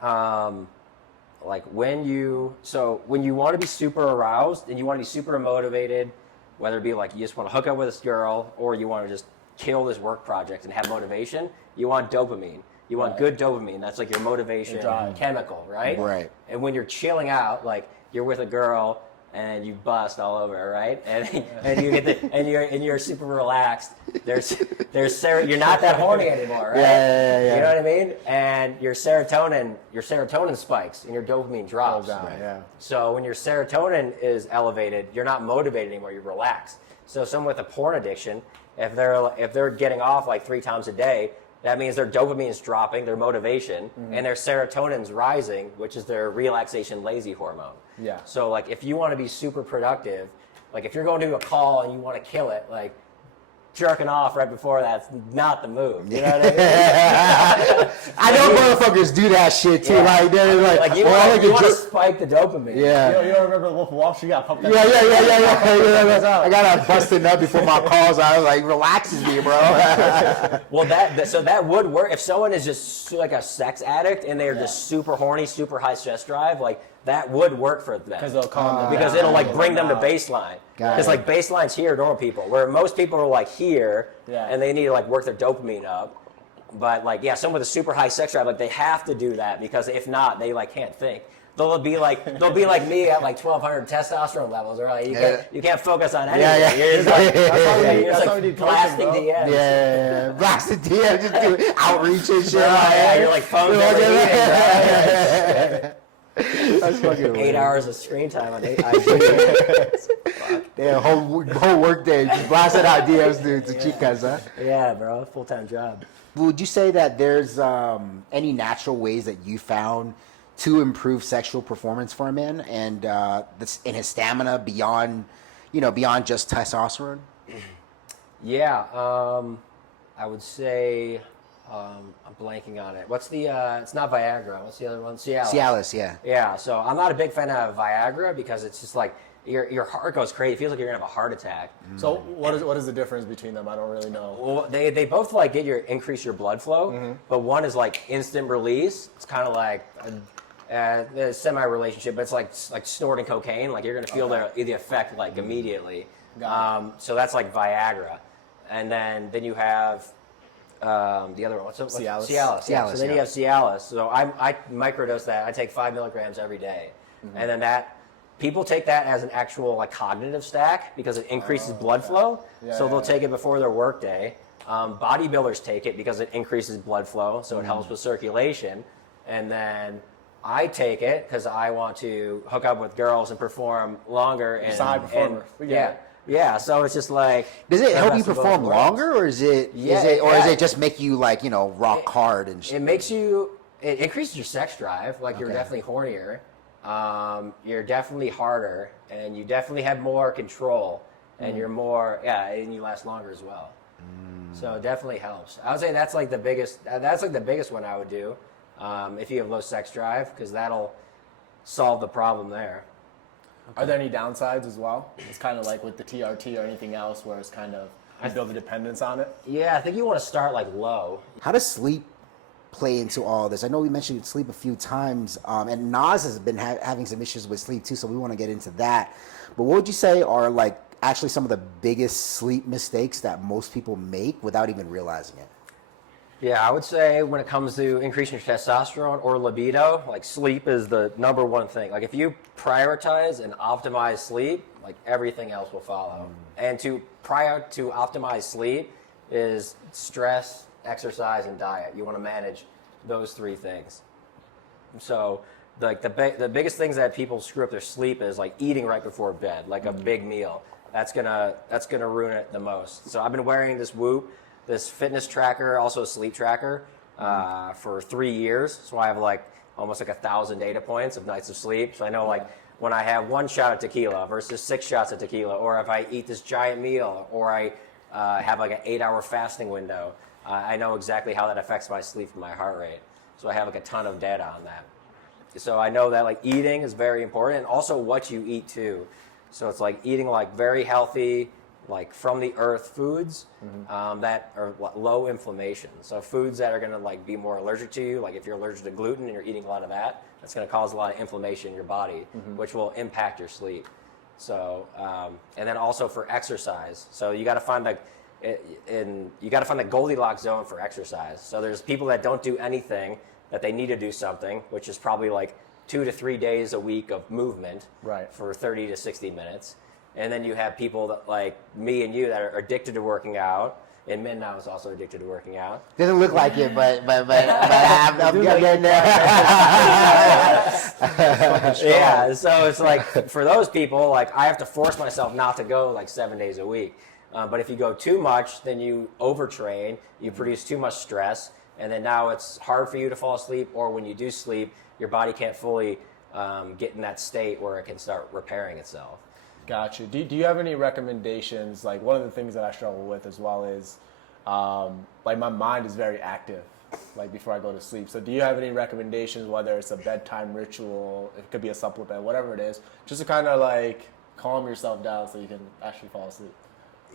like when you want to be super aroused and you want to be super motivated, whether it be like you just want to hook up with this girl or you want to just kill this work project and have motivation, you want dopamine. You want good dopamine. That's like your motivation chemical, right? Right. And when you're chilling out, like you're with a girl and you bust all over, right? And you get and you're super relaxed. You're not that horny anymore, right? Yeah. You know what I mean? And your serotonin spikes and your dopamine drops. Yeah. So when your serotonin is elevated, you're not motivated anymore. You're relaxed. So someone with a porn addiction, if they're getting off like 3 times a day, that means their dopamine is dropping, their motivation, and their serotonin's rising, which is their relaxation lazy hormone. Yeah. So like if you want to be super productive, like if you're going to a call and you want to kill it, like jerking off right before that's not the move. You know what I mean? I know motherfuckers do that shit too. Yeah. Like they're like you want to spike the dopamine. Yeah. You don't remember the Wolf of Wall Street got pumped up? Yeah. I got busted up before my calls. I was like, relaxes me, bro. Well, that would work if someone is just like a sex addict and they're just super horny, super high stress drive. Like that would work for them. Because they'll calm them Because down. it'll like bring them to baseline. Got Because it. like baseline's here, normal people, where most people are like here, Yeah. and they need to like work their dopamine up. But like, yeah, someone with a super high sex drive, like they have to do that because if not, they like can't think. They'll be like me at like 1,200 testosterone levels, or like you can't focus on anything. Yeah. You're just like, you're That's just why we like need blasting coaching, bro. DMs. Yeah, blasted DM, just do outreach and shit. Yeah, you're like phones every meeting, That's fucking 8 weird. hours of screen time on IG. Yeah, whole work day, just blasting out DMs to chicas, huh? Yeah, bro, full-time job. Would you say that there's any natural ways that you found to improve sexual performance for a man and in his stamina beyond just testosterone? Yeah, I would say I'm blanking on it. What's the? It's not Viagra. What's the other one? Cialis. Cialis, yeah. Yeah. So I'm not a big fan of Viagra because it's just like your heart goes crazy. It feels like you're gonna have a heart attack. So what is the difference between them? I don't really know. Well, they both like increase your blood flow, but one is like instant release. It's kind of like a semi-relationship, but it's like snorting cocaine. Like you're gonna feel the effect like immediately. So that's like Viagra, and then you have the other one. What's Cialis. Cialis. Yeah. Cialis, So then you have Cialis. So I microdose that. I take 5 milligrams every day, and then that. People take that as an actual like cognitive stack because it increases blood flow. So they'll take it before their work day. Bodybuilders take it because it increases blood flow, so it helps with circulation. And then I take it because I want to hook up with girls and perform longer. And, You're a high performer. We get it. Yeah. So it's just like. Does it help the you best of both perform worlds. longer, or is it does it just make you like rock hard and shit? It makes you. It increases your sex drive. Like you're Okay. definitely hornier. You're definitely harder, and you definitely have more control, and you're more and you last longer as well. So it definitely helps. I would say that's like the biggest. That's like the biggest one I would do if you have low sex drive, because that'll solve the problem there. Are there any downsides as well? It's kind of like with the TRT or anything else where it's kind of you build a dependence on it. Yeah, I think you want to start like low. How does sleep play into all this? I know we mentioned sleep a few times, and Nas has been having some issues with sleep too, so we want to get into that. But what would you say are like actually some of the biggest sleep mistakes that most people make without even realizing it? Yeah, I would say when it comes to increasing your testosterone or libido, like sleep is the number one thing. Like if you prioritize and optimize sleep, like everything else will follow. And to optimize sleep is stress, exercise, and diet. You want to manage those three things. So like the biggest things that people screw up their sleep is like eating right before bed, like a big meal. That's gonna ruin it the most. So I've been wearing this Whoop, this fitness tracker, also a sleep tracker, for 3 years. So I have like almost like 1,000 data points of nights of sleep. So I know like when I have 1 shot of tequila versus 6 shots of tequila, or if I eat this giant meal, or I have like an 8-hour fasting window, I know exactly how that affects my sleep and my heart rate. So I have like a ton of data on that. So I know that like eating is very important, and also what you eat too. So it's like eating like very healthy, like from the earth foods that are low inflammation. So foods that are gonna like be more allergic to you, like if you're allergic to gluten and you're eating a lot of that, that's gonna cause a lot of inflammation in your body, which will impact your sleep. So and then also for exercise. So you got to find the Goldilocks zone for exercise. So there's people that don't do anything, that they need to do something, which is probably like 2 to 3 days a week of movement for 30 to 60 minutes. And then you have people that like me and you that are addicted to working out. And Min now is also addicted to working out. Doesn't look like it, but I'm getting there. Yeah, so it's like for those people, like I have to force myself not to go like 7 days a week. But if you go too much, then you overtrain, you produce too much stress, and then now it's hard for you to fall asleep, or when you do sleep, your body can't fully get in that state where it can start repairing itself. Gotcha. Do you have any recommendations? Like one of the things that I struggle with as well is like my mind is very active like before I go to sleep. So do you have any recommendations, whether it's a bedtime ritual, it could be a supplement, whatever it is, just to kind of like calm yourself down so you can actually fall asleep?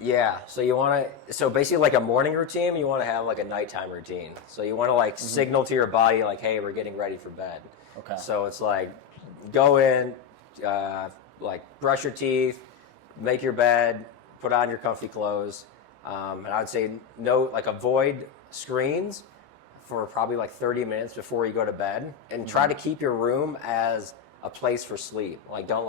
Yeah, so basically like a morning routine, you want to have like a nighttime routine. So you want to like signal to your body like, hey, we're getting ready for bed. Okay. So it's like go in, like brush your teeth, make your bed, put on your comfy clothes, and I would say avoid screens for probably like 30 minutes before you go to bed, and try to keep your room as a place for sleep. Like don't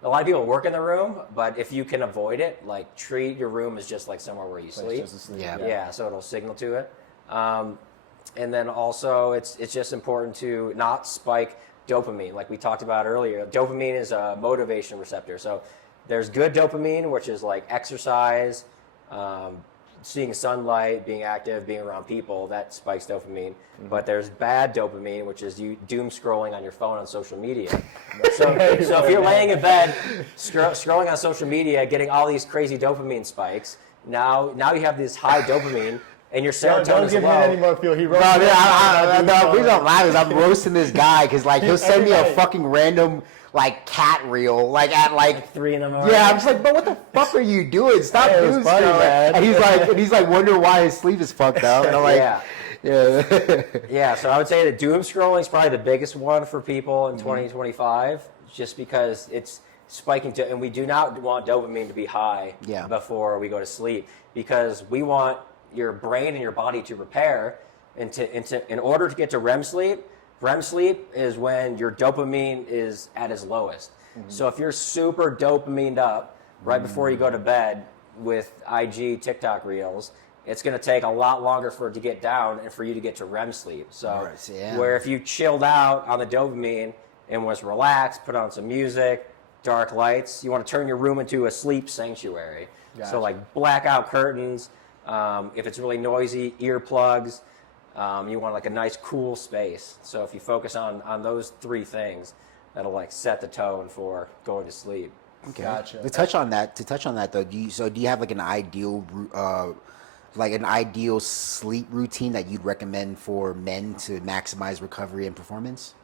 a lot of people work in the room, but if you can avoid it, like treat your room as just like somewhere where you sleep. Yeah, so it'll signal to it. And then also it's just important to not spike dopamine. Like we talked about earlier, dopamine is a motivation receptor. So there's good dopamine, which is like exercise, seeing sunlight, being active, being around people, that spikes dopamine. But there's bad dopamine, which is you doom scrolling on your phone on social media. So if you're laying in bed, scrolling on social media, getting all these crazy dopamine spikes, now you have this high dopamine, and your serotonin Don't is give him low. any more fuel. He roasted The reason I'm laughing is I'm roasting this guy because like he'll send me a fucking random like cat reel like at like 3 in the morning. Yeah, I'm just like, but what the fuck are you doing? Stop Hey, it was doing funny, stuff. man. And he's like wondering why his sleep is fucked up. And I'm like, Yeah, so I would say that doom scrolling is probably the biggest one for people in 2025, just because it's spiking, and we do not want dopamine to be high before we go to sleep, because we want your brain and your body to repair, in order to get to REM sleep. REM sleep is when your dopamine is at its lowest. So if you're super dopamined up right before you go to bed with IG, TikTok reels, it's going to take a lot longer for it to get down and for you to get to REM sleep. So where if you chilled out on the dopamine and was relaxed, put on some music, dark lights, you want to turn your room into a sleep sanctuary. Gotcha. So like blackout curtains, if it's really noisy, earplugs. You want like a nice cool space. So if you focus on those 3 things, that'll like set the tone for going to sleep. okay. Gotcha. To touch on that though, do you have like an ideal sleep routine that you'd recommend for men to maximize recovery and performance?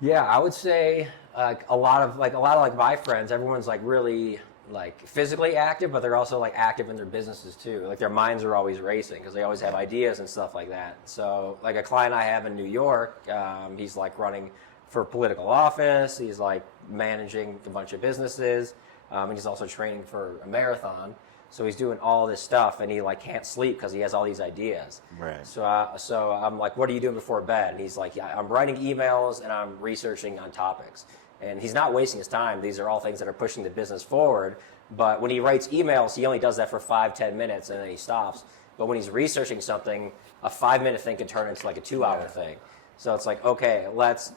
Yeah, I would say a lot of my friends, everyone's like really like physically active, but they're also like active in their businesses too. Like their minds are always racing because they always have ideas and stuff like that. So like a client I have in New York, he's like running for political office. He's like managing a bunch of businesses, and he's also training for a marathon. So he's doing all this stuff, and he like can't sleep because he has all these ideas. Right. So I'm like, what are you doing before bed? And he's like, yeah, I'm writing emails and I'm researching on topics. And he's not wasting his time. These are all things that are pushing the business forward. But when he writes emails, he only does that for 5-10 minutes and then he stops. But when he's researching something, a 5-minute thing can turn into like a 2-hour thing. So it's like, okay, let's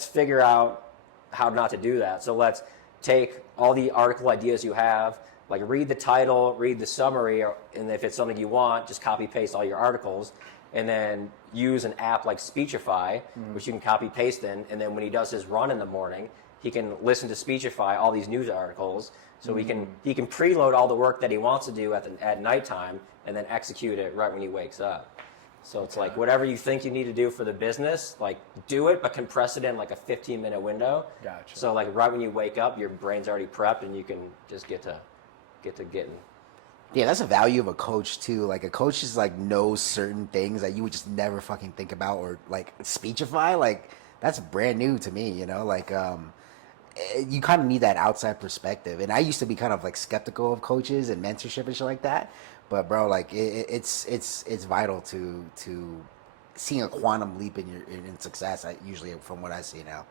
figure out how not to do that. So let's take all the article ideas you have, like read the title, read the summary, and if it's something you want, just copy paste all your articles, and then use an app like Speechify, which you can copy paste in, and then when he does his run in the morning, he can listen to Speechify, all these news articles, so he can preload all the work that he wants to do at nighttime, and then execute it right when he wakes up. So it's like whatever you think you need to do for the business, like do it, but compress it in like a 15-minute window. Gotcha. So like right when you wake up, your brain's already prepped, and you can just get to getting. Yeah, that's the value of a coach too. Like a coach just like knows certain things that you would just never fucking think about, or like Speechify, like that's brand new to me, you know, like you kind of need that outside perspective. And I used to be kind of like skeptical of coaches and mentorship and shit like that. But bro, like it's vital to seeing a quantum leap in success. Usually from what I see now.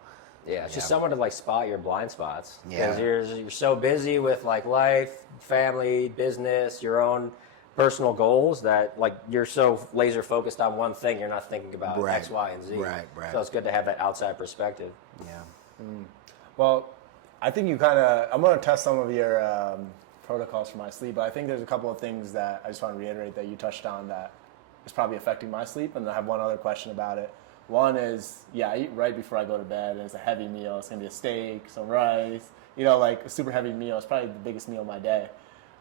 Yeah, it's just someone to like spot your blind spots. Yeah. Because you're so busy with like life, family, business, your own personal goals that like you're so laser focused on one thing, you're not thinking about X, Y, and Z. Right. So it's good to have that outside perspective. Yeah. Well, I think I'm going to test some of your protocols for my sleep, but I think there's a couple of things that I just want to reiterate that you touched on that is probably affecting my sleep, and I have one other question about it. One is, I eat right before I go to bed, and it's a heavy meal. It's going to be a steak, some rice, like a super heavy meal. It's probably the biggest meal of my day.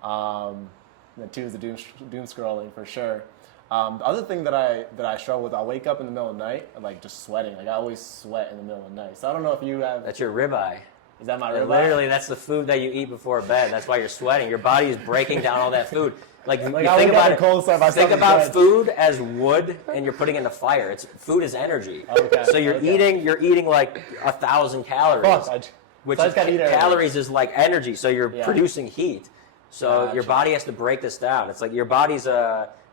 And then 2 is the doom scrolling for sure. The other thing that I struggle with, I'll wake up in the middle of the night and like just sweating. Like I always sweat in the middle of the night. So I don't know if you have. That's your ribeye. Is that my ribeye? Literally, that's the food that you eat before bed. That's why you're sweating. Your body is breaking down all that food. Like, you Like, I think would about get the cold stuff, I think stuff about in food as wood, and you're putting it in the fire. Food is energy. Okay, So you're okay. eating like 1,000 calories, which so I is, just gotta eat everything. calories is like energy. So you're Yeah. producing heat. So your Gotcha. body has to break this down. It's like your body's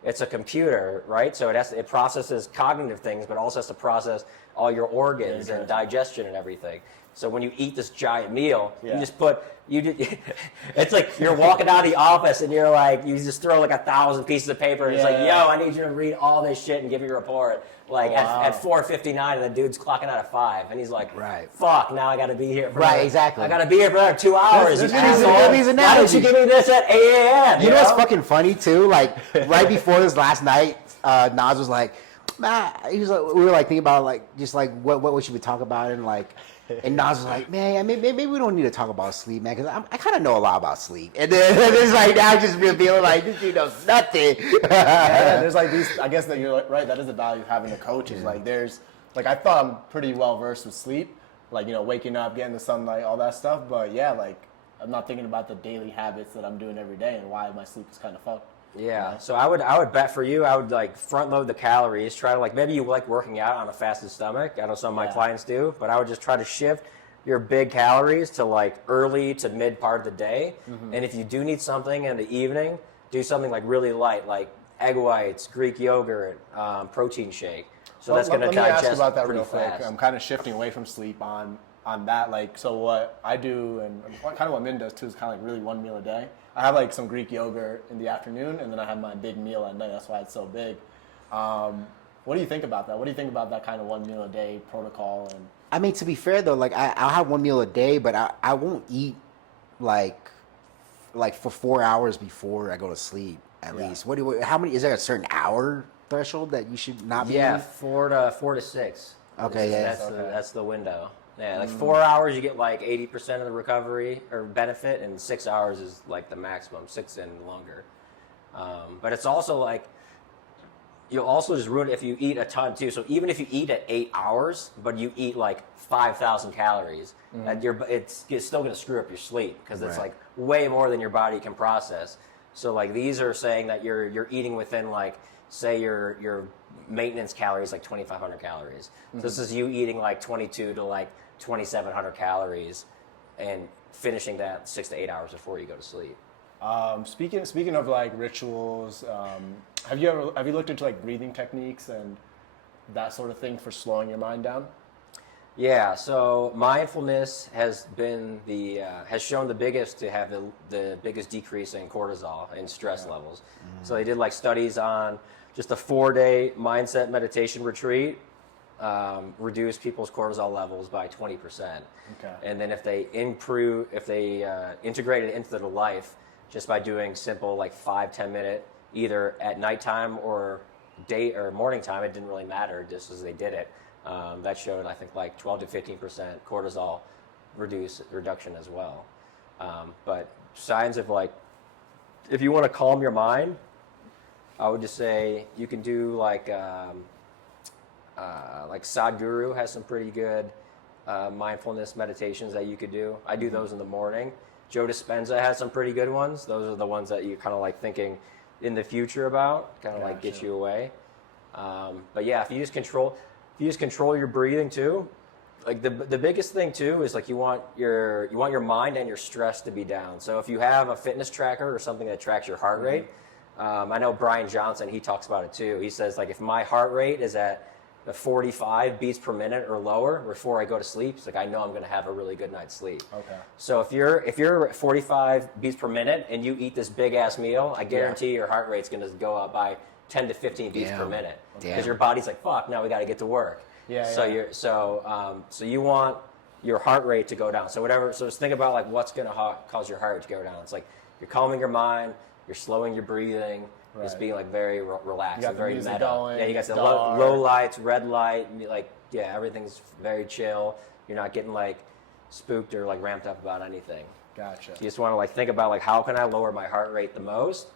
it's a computer, right? So it processes cognitive things, but also has to process all your organs and digestion and everything. So when you eat this giant meal, Yeah. it's like you're walking out of the office and you're like, you just throw like 1,000 pieces of paper and it's like, Yeah. yo, I need you to read all this shit and give me a report. Like wow. at 4:59 and the dude's clocking out at 5 and he's like, Right. fuck, now I got to be here for Right, another- exactly. I got to be here for another 2 hours. That's you these asshole. are these Why didn't analogies. you give me this at 8 a.m.? You know what's fucking funny too? Like right before this last night, Nas was like, "Man," he was like, we were like thinking about like just like what should we talk about and like, and Nas was like, "Man, maybe we don't need to talk about sleep, man, because I kind of know a lot about sleep." And then it's like now I just feeling like this dude knows nothing. Yeah, there's like these. I guess that you're like, right. That is the value of having a coach. Is like there's like I thought I'm pretty well versed with sleep, like waking up, getting the sunlight, all that stuff. But yeah, like I'm not thinking about the daily habits that I'm doing every day and why my sleep is kind of fucked. Yeah, so I would bet for you, I would like front load the calories, try to like, maybe you like working out on a fasted stomach. I know some of my clients do, but I would just try to shift your big calories to like early to mid part of the day. And if you do need something in the evening, do something like really light, like egg whites, Greek yogurt, protein shake. So that's going to Let me digest ask you about that pretty real quick. fast. I'm kind of shifting away from sleep on that. Like, so what I do and kind of what Min does too is kind of like really one meal a day. I have like some Greek yogurt in the afternoon, and then I have my big meal at night. That's why it's so big. What do you think about that? What do you think about that kind of one meal a day protocol? And I mean, to be fair though, like I'll have one meal a day, but I won't eat like for 4 hours before I go to sleep at least. How many? Is there a certain hour threshold that you should not be? Yeah, eating? 4 to 6. Okay, yeah. That's the window. Yeah, like 4 hours you get like 80% of the recovery or benefit, and 6 hours is like the maximum, 6 and longer. But it's also like you'll also just ruin it if you eat a ton too. So even if you eat at 8 hours, but you eat like 5,000 calories, that it's still going to screw up your sleep because it's like way more than your body can process. So like these are saying that you're eating within like, say your maintenance calories like 2,500 calories. So this is you eating like 22 to like 2,700 calories and finishing that 6 to 8 hours before you go to sleep. speaking of like rituals, have you looked into like breathing techniques and that sort of thing for slowing your mind down? Yeah, so mindfulness has been has shown the biggest to have the biggest decrease in cortisol and stress levels. So they did like studies on just a 4-day mindset meditation retreat, reduced people's cortisol levels by 20%. Okay. And then if they integrate it into their life just by doing simple like 5-10 minute, either at nighttime or day or morning time, it didn't really matter just as they did it. That showed, I think, like 12 to 15% cortisol reduction as well. But signs of like, if you want to calm your mind, I would just say you can do like Sadhguru has some pretty good mindfulness meditations that you could do. I do those in the morning. Joe Dispenza has some pretty good ones. Those are the ones that you're kind of like thinking in the future about, kind of like get you away. But yeah, if you just control your breathing too. Like the biggest thing too is like you want your mind and your stress to be down. So if you have a fitness tracker or something that tracks your heart rate, I know Brian Johnson, he talks about it too. He says like if my heart rate is at 45 beats per minute or lower before I go to sleep, it's like I know I'm going to have a really good night's sleep. Okay. So if you're at 45 beats per minute and you eat this big ass meal, I guarantee your heart rate's going to go up by 10 to 15 beats per minute because your body's like, fuck, now we got to get to work. So you want your heart rate to go down. So just think about like what's going to cause your heart rate to go down. It's like you're calming your mind, you're slowing your breathing, just being like very relaxed and very meta. Going, you got the low lights, red light, and like everything's very chill. You're not getting like spooked or like ramped up about anything. Gotcha. You just want to like think about like how can I lower my heart rate the most?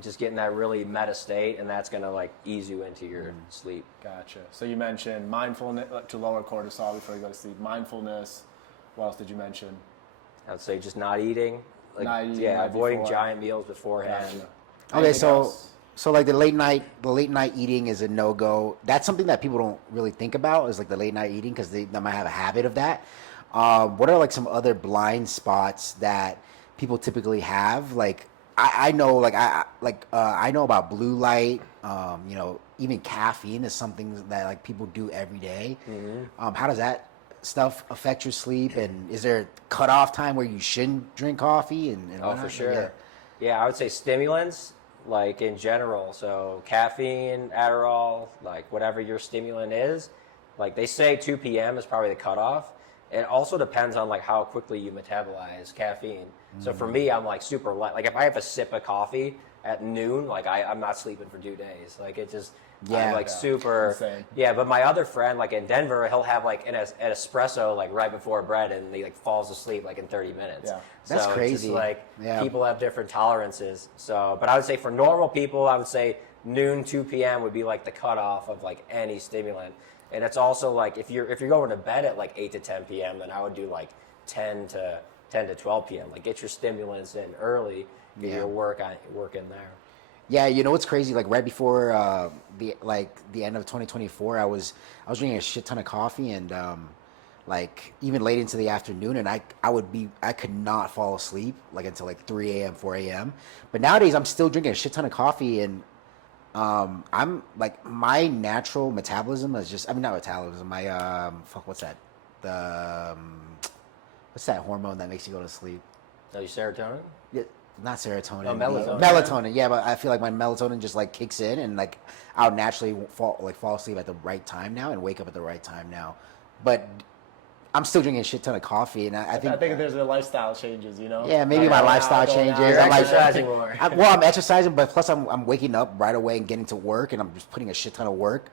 Just get in that really meta state, and that's gonna like ease you into your sleep. Gotcha. So you mentioned mindfulness to lower cortisol before you go to sleep. Mindfulness. What else did you mention? I would say just not eating. Like, Not eating right avoiding before. giant meals beforehand. Gotcha. Okay, Anything so else? like the late night eating is a no go. That's something that people don't really think about is like the late night eating because they might have a habit of that. What are like some other blind spots that people typically have? Like I know I know about blue light. Even caffeine is something that like people do every day. How does that stuff affect your sleep? And is there a cutoff time where you shouldn't drink coffee? And Oh, whatnot? for sure. Yeah, I would say stimulants, like in general. So caffeine, Adderall, like whatever your stimulant is. Like they say 2 p.m. is probably the cutoff. It also depends on like how quickly you metabolize caffeine. So for me, I'm like super light. Like if I have a sip of coffee at noon, like I'm not sleeping for 2 days. Like it just, I'm like super. Insane. Yeah, but my other friend, like in Denver, he'll have like an espresso like right before bread, and he like falls asleep like in 30 minutes. Yeah. That's so crazy. It's just like Yeah. people have different tolerances. So, but I would say for normal people, I would say noon, 2 p.m. would be like the cutoff of like any stimulant. And it's also like if you're going to bed at like 8 to 10 p.m., then I would do like 10 to 12 p.m. Like get your stimulants in early, get your work in there. Yeah, you know what's crazy? Like right before the end of 2024, I was drinking a shit ton of coffee and like even late into the afternoon, and I could not fall asleep like until like 3 a.m. 4 a.m. But nowadays I'm still drinking a shit ton of coffee and I'm like my natural metabolism is just not metabolism. My what's that? The what's that hormone that makes you go to sleep? Oh, your serotonin? Yeah, not serotonin. Oh, melatonin. Melatonin. Yeah, but I feel like my melatonin just like kicks in, and like I'll naturally fall asleep at the right time now and wake up at the right time now. But I'm still drinking a shit ton of coffee, and I think there's a lifestyle changes, you know. yeah, maybe my lifestyle changes. You're I'm like exercising more. I'm exercising, but plus I'm waking up right away and getting to work, and I'm just putting a shit ton of work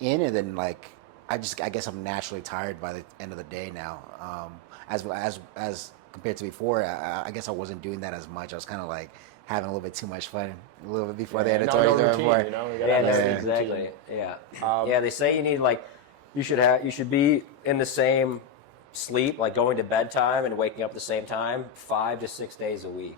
in, and then like I guess I'm naturally tired by the end of the day now. As compared to before, I guess I wasn't doing that as much. I was kind of like having a little bit too much fun a little bit before the end of 2024. You know? Yeah, exactly. Yeah, yeah. They say you need like you should be in the same sleep, like going to bedtime and waking up at the same time, 5 to 6 days a week.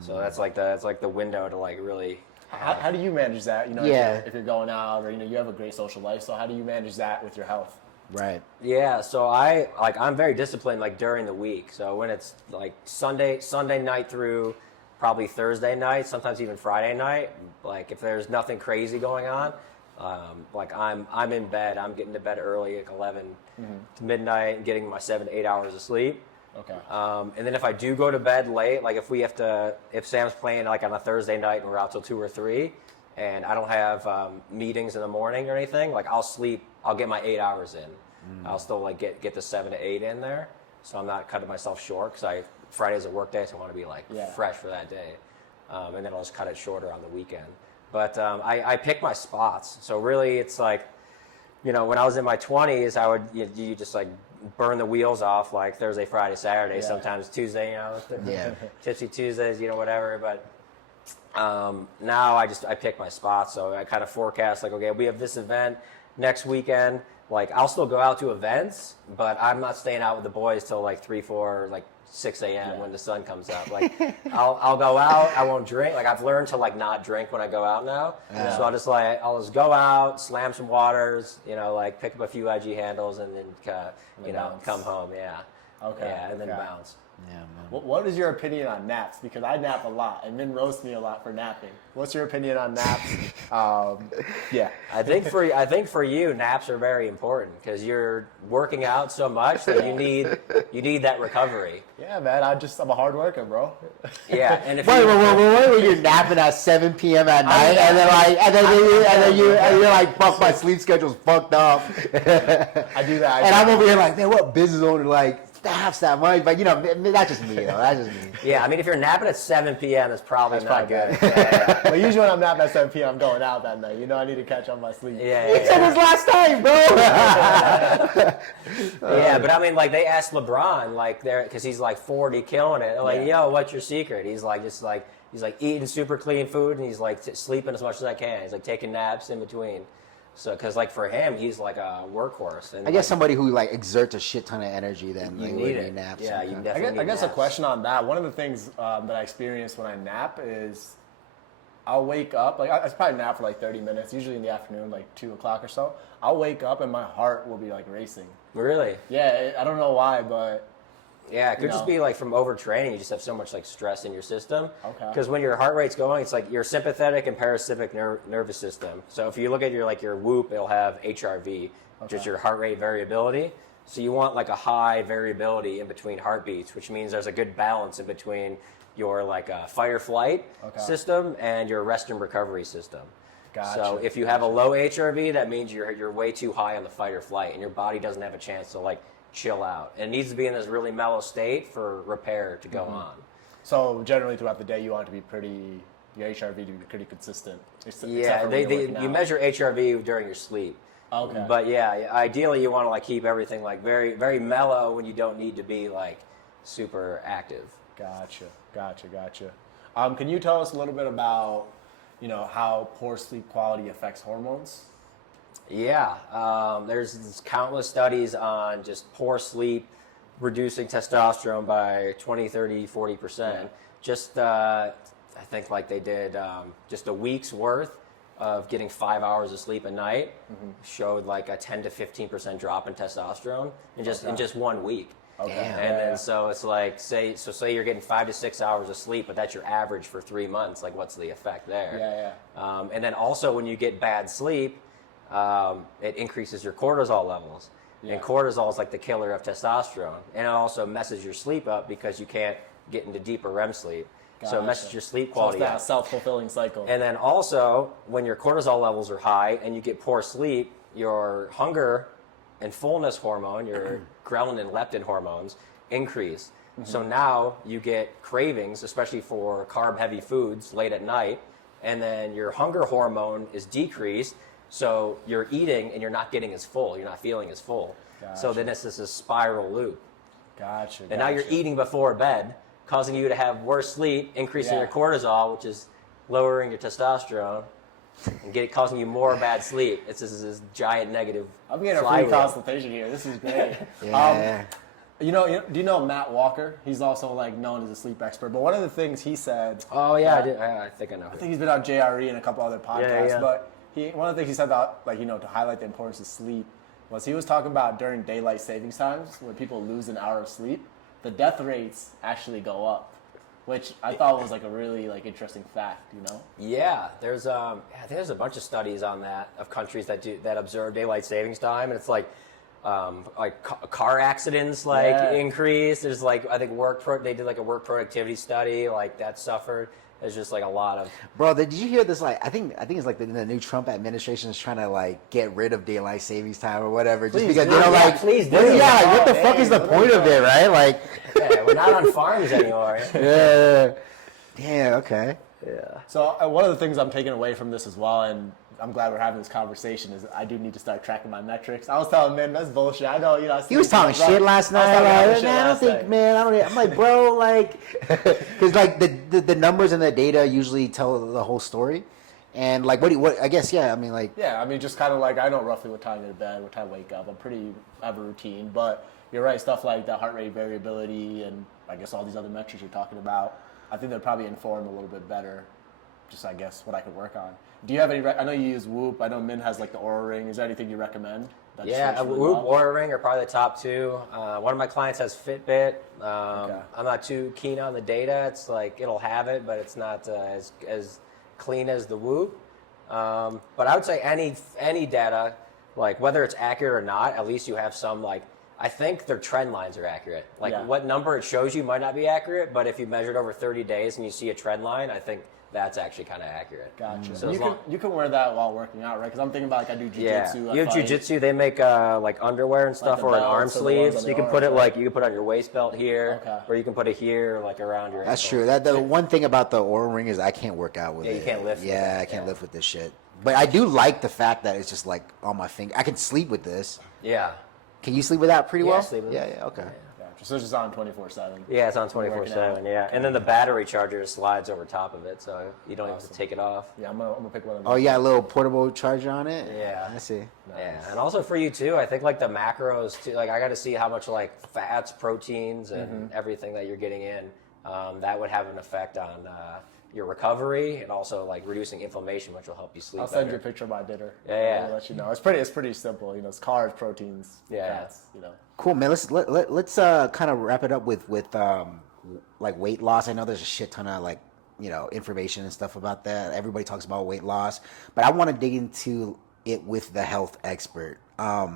So that's like the window to like really. How do you manage that? You know, Yeah. if you're going out or you have a great social life. So how do you manage that with your health? Right. Yeah, so I'm very disciplined like during the week. So when it's like Sunday night through probably Thursday night, sometimes even Friday night, like if there's nothing crazy going on, like I'm in bed. I'm getting to bed early, like 11 to midnight, and getting my 7 to 8 hours of sleep. Okay. And then if I do go to bed late, like if Sam's playing like on a Thursday night and we're out till 2 or 3, and I don't have meetings in the morning or anything, like I'll get my 8 hours in. I'll still like get the 7 to 8 in there, so I'm not cutting myself short because Friday's a work day, so I want to be like fresh for that day, and then I'll just cut it shorter on the weekend. But I pick my spots, so really it's like, when I was in my 20s, I would you just like burn the wheels off like Thursday, Friday, Saturday, sometimes Tuesday, tipsy Tuesdays, whatever. But now I pick my spots, so I kind of forecast like, okay, we have this event next weekend. Like I'll still go out to events, but I'm not staying out with the boys till like 3, 4, like 6 a.m. when the sun comes up. Like I'll go out, I won't drink. Like I've learned to like not drink when I go out now. So I'll just go out, slam some waters, like pick up a few IG handles and then come home. Yeah. Okay. Yeah, and then bounce. Yeah, man. What is your opinion on naps? Because I nap a lot, and Min roasts me a lot for napping. What's your opinion on naps? Yeah. I think for you, naps are very important because you're working out so much that you need that recovery. Yeah, man. I'm a hard worker, bro. Yeah, and if Wait, when you're napping at 7 p.m. at night, and then you're like, fuck, my sleep schedule's fucked up. I do that. And I'm over here like, man, what business owner like naps that much? But that's just me, though. That's just me. Yeah, I mean, if you're napping at 7 p.m., that's probably not good. Yeah. Well, usually when I'm napping at 7 p.m., I'm going out that night. I need to catch on my sleep. Yeah. He said this last time, bro. Yeah, but I mean, like they asked LeBron, like because he's like 40, killing it. They're like, yo, what's your secret? He's like he's like eating super clean food, and he's like sleeping as much as I can. He's like taking naps in between. So, because like for him, he's like a workhorse. And I guess somebody who like exerts a shit ton of energy, then you like, need it. Naps Yeah, you definitely. I guess a naps. question on that. One of the things that I experience when I nap is I'll wake up, like I probably nap for like 30 minutes, usually in the afternoon, like 2 o'clock or so. I'll wake up and my heart will be like racing. Really? Yeah, I don't know why, but Yeah, it could just be like from overtraining. You just have so much like stress in your system. Okay. Because when your heart rate's going, it's like your sympathetic and parasympathetic nervous system. So if you look at your Whoop, it'll have HRV, which is your heart rate variability. So you want like a high variability in between heartbeats, which means there's a good balance in between your like fight or flight system and your rest and recovery system. Gotcha. So if you have a low HRV, that means you're way too high on the fight or flight, and your body doesn't have a chance to like chill out. And it needs to be in this really mellow state for repair to go on. So generally throughout the day, you want it to be your HRV to be pretty consistent. Yeah, you measure HRV during your sleep. Okay. But yeah, ideally you want to like keep everything like very, very mellow when you don't need to be like super active. Gotcha. Can you tell us a little bit about, how poor sleep quality affects hormones? Yeah, there's countless studies on just poor sleep reducing testosterone by 20, 30, 40%. Yeah. Just, I think like they did just a week's worth of getting 5 hours of sleep a night showed like a 10 to 15% drop in testosterone in just 1 week. Okay. And then so it's like say you're getting 5 to 6 hours of sleep, but that's your average for 3 months. Like what's the effect there? Yeah. And then also when you get bad sleep, it increases your cortisol levels. Yeah. And cortisol is like the killer of testosterone. And it also messes your sleep up because you can't get into deeper REM sleep. So it messes your sleep quality so it's that up. self-fulfilling cycle. And then also, when your cortisol levels are high and you get poor sleep, your hunger and fullness hormone, your ghrelin and leptin hormones, increase. So now you get cravings, especially for carb-heavy foods late at night, and then your hunger hormone is decreased, so you're eating and you're not getting as full. You're not feeling as full. Gotcha. So then it's this spiral loop. Gotcha. And now you're eating before bed, causing you to have worse sleep, increasing your cortisol, which is lowering your testosterone, and causing you more bad sleep. It's this giant negative. I'm getting a flywheel. free consultation here. This is great. Yeah. Do you know Matt Walker? He's also like known as a sleep expert. But one of the things he said. Oh yeah, I think I know. I think he's been on JRE and a couple other podcasts. Yeah. But one of the things he said about to highlight the importance of sleep was he was talking about during daylight savings times when people lose an hour of sleep, the death rates actually go up, which I thought was like a really interesting fact. Yeah, there's I think there's a bunch of studies on that of countries that observe daylight savings time, and it's like car accidents increase. There's I think they did a work productivity study that suffered. There's just a lot of. Bro, did you hear this? I think it's the new Trump administration is trying to get rid of daylight savings time or whatever, just because they don't please do. What the fuck is the point of it, right? Yeah, we're not on farms anymore. Yeah. Yeah. Okay. Yeah. So one of the things I'm taking away from this as well, and I'm glad we're having this conversation, is I do need to start tracking my metrics. I was telling man, that's bullshit. I know, he was talking shit last night. I'm like, bro, because the numbers and the data usually tell the whole story, and what I guess, yeah, I mean, yeah, I mean, just kind of I know roughly what time I go to bed, what time I wake up. I have a routine, but you're right, stuff like the heart rate variability and I guess all these other metrics you're talking about, I think they'll probably inform a little bit better. Just I guess what I could work on. Do you have any? I know you use Whoop. I know Min has the Oura Ring. Is there anything you recommend? Yeah, Whoop, Oura Ring are probably the top two. One of my clients has Fitbit. I'm not too keen on the data. It's it'll have it, but it's not as clean as the Whoop. But I would say any data, whether it's accurate or not, at least you have some I think their trend lines are accurate. What number it shows you might not be accurate, but if you measured over 30 days and you see a trend line, I think that's actually kind of accurate. Gotcha. So you can wear that while working out, right? Because I'm thinking about I do jiu-jitsu. Yeah, you have jiu-jitsu. They make underwear and stuff, or an arm sleeves. You can put it you can put on your waist belt here, or you can put it here, around your. That's ankle. true. The one thing about the Oura Ring is I can't work out with it. Yeah, you can't lift. Yeah, I can't lift with this shit. But I do like the fact that it's just on my finger. I can sleep with this. Yeah. Can you sleep with that pretty well? I sleep with it. Yeah. Okay. So it's just on 24/7. Yeah, it's on 24/7. Yeah, and then the battery charger slides over top of it, so you don't have to take it off. Yeah, I'm gonna pick one of those. Oh, yeah, a little portable charger on it. Yeah, I see. Nice. Yeah, and also for you too, I think the macros too. I got to see how much fats, proteins, and everything that you're getting in. That would have an effect on your recovery and also like reducing inflammation, which will help you sleep I'll send better. you a picture of my dinner. Yeah. I'll let you know. It's pretty simple. You know, it's carbs, proteins, fats. You know. Cool, man. Let's kind of wrap it up with like weight loss. I know there's a shit ton of like information and stuff about that. Everybody talks about weight loss, but I want to dig into it with the health expert. I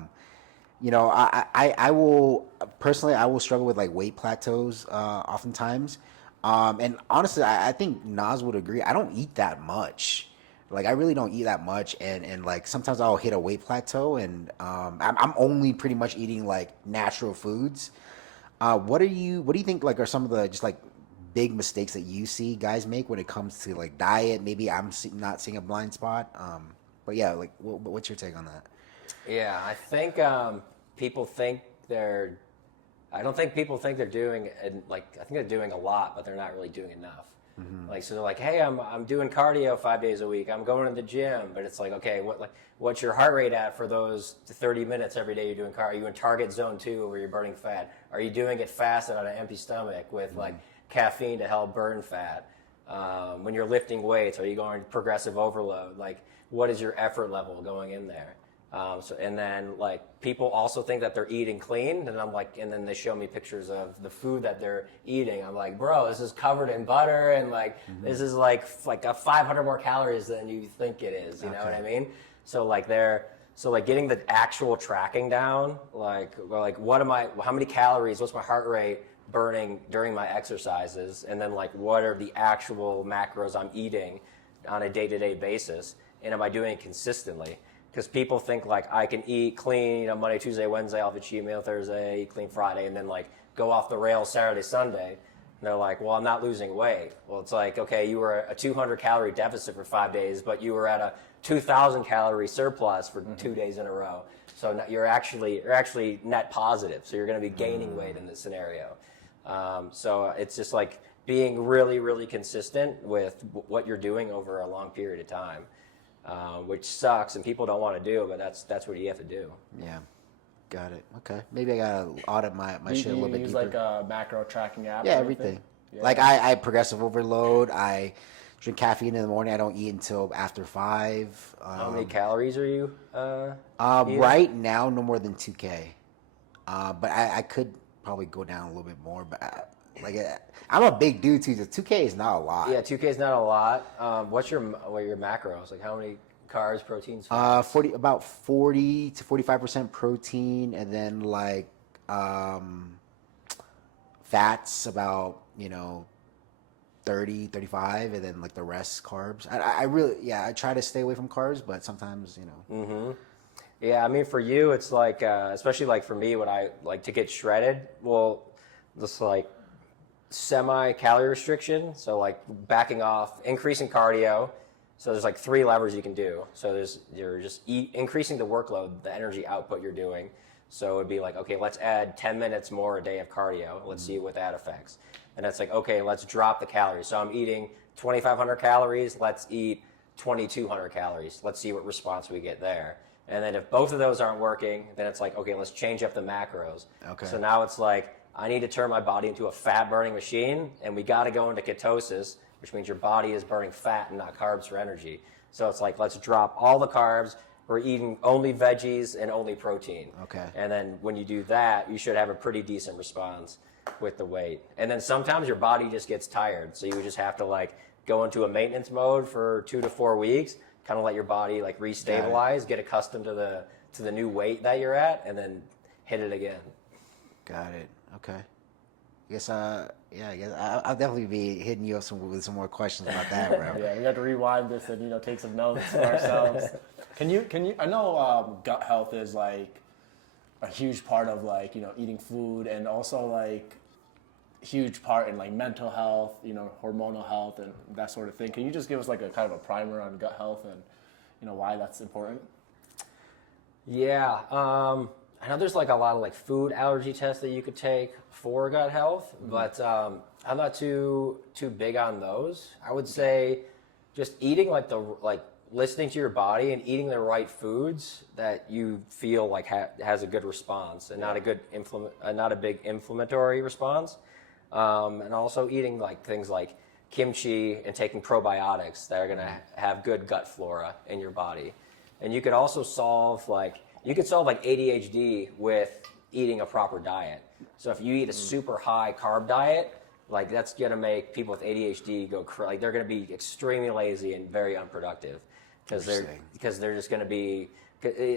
will personally, I will struggle with like weight plateaus oftentimes. And honestly, I think Nas would agree. I don't eat that much. Like I really don't eat that much, and like sometimes I'll hit a weight plateau, and I'm only pretty much eating like natural foods. What do you think like are some of the just like big mistakes that you see guys make when it comes to like diet? Maybe I'm not seeing a blind spot. But yeah, like what's your take on that? Yeah, I think people think they're. I don't think people think they're doing like I think they're doing a lot, but they're not really doing enough. Mm-hmm. Like so they're like, hey, I'm doing cardio 5 days a week. I'm going to the gym, but it's like, okay, what's your heart rate at for those 30 minutes every day you're doing cardio? Are you in target zone 2 where you're burning fat? Are you doing it fasted on an empty stomach with like caffeine to help burn fat? When you're lifting weights, are you going progressive overload? Like, what is your effort level going in there? And then like people also think that they're eating clean, and I'm like, and then they show me pictures of the food that they're eating. I'm like, bro, this is covered in butter, and like this is like a 500 more calories than you think it is. You know what I mean? So like getting the actual tracking down, like how many calories, what's my heart rate burning during my exercises, and then like what are the actual macros I'm eating on a day-to-day basis, and am I doing it consistently? Because people think like I can eat clean, Monday, Tuesday, Wednesday, I'll have a cheat meal Thursday, eat clean Friday, and then like go off the rails Saturday, Sunday. And they're like, well, I'm not losing weight. Well, it's like, okay, you were a 200 calorie deficit for 5 days, but you were at a 2,000 calorie surplus for 2 days in a row. So you're actually net positive. So you're going to be gaining weight in this scenario. So it's just like being really, really consistent with what you're doing over a long period of time. Which sucks and people don't want to do, but that's what you have to do. Yeah, got it. Okay, maybe I gotta audit my shit a little bit use deeper. Like a macro tracking app? Yeah, everything. Yeah. Like I progressive overload. I drink caffeine in the morning. I don't eat until after 5. How many calories are you? Right now, no more than 2K. But I could probably go down a little bit more. But I'm a big dude too. So 2K is not a lot. Yeah, 2K is not a lot. What are your macros? Like how many carbs, proteins? Fats? 40 to 45% protein, and then like fats about 30, 35, and then like the rest carbs. I try to stay away from carbs, but sometimes Mm-hmm. Yeah, I mean for you, it's like especially like for me when I like to get shredded. Well, just like semi-calorie restriction, so like backing off, increasing cardio. So there's like 3 levers you can do. So you're just increasing the workload, the energy output you're doing. So it'd be like, okay, let's add 10 minutes more a day of cardio. Let's see what that affects. And it's like, okay, let's drop the calories. So I'm eating 2,500 calories. Let's eat 2,200 calories. Let's see what response we get there. And then if both of those aren't working, then it's like, okay, let's change up the macros. Okay. So now it's like, I need to turn my body into a fat burning machine, and we got to go into ketosis, which means your body is burning fat and not carbs for energy. So it's like, let's drop all the carbs. We're eating only veggies and only protein. Okay. And then when you do that, you should have a pretty decent response with the weight. And then sometimes your body just gets tired. So you just have to like go into a maintenance mode for 2 to 4 weeks, kind of let your body like restabilize, get accustomed to the new weight that you're at, and then hit it again. Got it. Okay. I guess I'll definitely be hitting you up with some more questions about that, bro. Yeah, we have to rewind this and take some notes for ourselves. Can you? I know gut health is like a huge part of like eating food, and also like huge part in like mental health, hormonal health and that sort of thing. Can you just give us like a kind of a primer on gut health and why that's important? Yeah. I know there's like a lot of like food allergy tests that you could take for gut health, but I'm not too big on those. I would say just eating listening to your body and eating the right foods that you feel like has a good response and not a big inflammatory response, and also eating like things like kimchi and taking probiotics that are going to have good gut flora in your body. And you could also solve like ADHD with eating a proper diet. So if you eat a super high carb diet, like that's going to make people with ADHD go like they're going to be extremely lazy and very unproductive because they're just going to be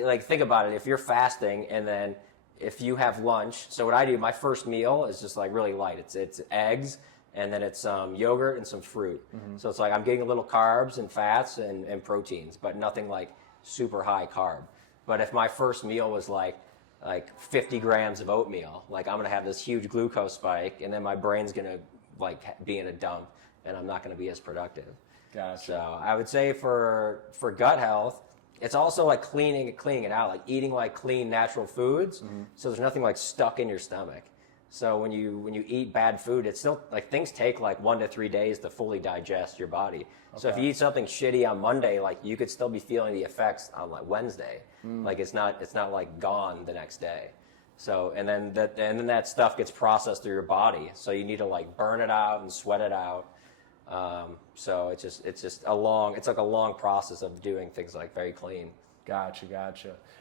like, think about it. If you're fasting and then if you have lunch, so what I do, my first meal is just like really light. It's eggs and then it's yogurt and some fruit. So it's like I'm getting a little carbs and fats and proteins, but nothing like super high carb. But if my first meal was like 50 grams of oatmeal, like I'm gonna have this huge glucose spike, and then my brain's gonna like be in a dump, and I'm not gonna be as productive. Gotcha. So I would say for gut health, it's also like cleaning it out, like eating like clean natural foods, so there's nothing like stuck in your stomach. So when you eat bad food, it's still like things take like 1 to 3 days to fully digest your body. Okay. So if you eat something shitty on Monday, like you could still be feeling the effects on like Wednesday. Like it's not like gone the next day. So and then that stuff gets processed through your body. So you need to like burn it out and sweat it out. So it's like a long process of doing things like very clean. Gotcha.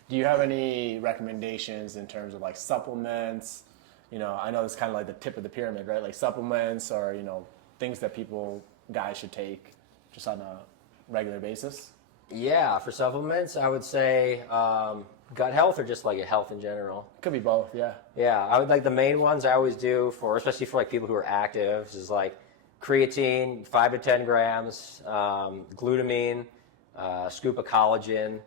Do you have any recommendations in terms of like supplements? You know, I know it's kind of like the tip of the pyramid, right? Like supplements or, you know, things that guys should take just on a regular basis. Yeah, for supplements, I would say gut health or just like health in general. Could be both, yeah. Yeah, I would like the main ones I always do especially for like people who are active is like creatine, 5 to 10 grams, glutamine, a scoop of collagen.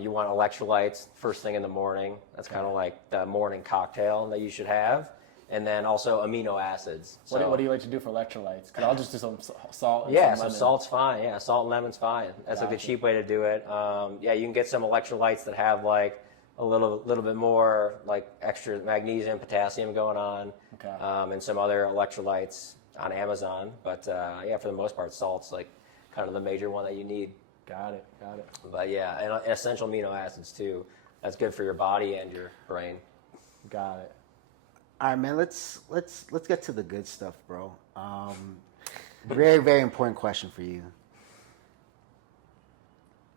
You want electrolytes first thing in the morning. That's kind of like the morning cocktail that you should have. And then also amino acids. So, what do you like to do for electrolytes? Because I'll just do some salt and yeah, some lemon. salt's fine. Yeah, salt and lemon's fine. That's like the cheap way to do it. Yeah, you can get some electrolytes that have like a little bit more like extra magnesium, potassium going on, and some other electrolytes on Amazon. But yeah, for the most part, salt's like kind of the major one that you need. Got it. But yeah, and essential amino acids too. That's good for your body and your brain. Got it. All right, man. Let's get to the good stuff, bro. Very, very important question for you.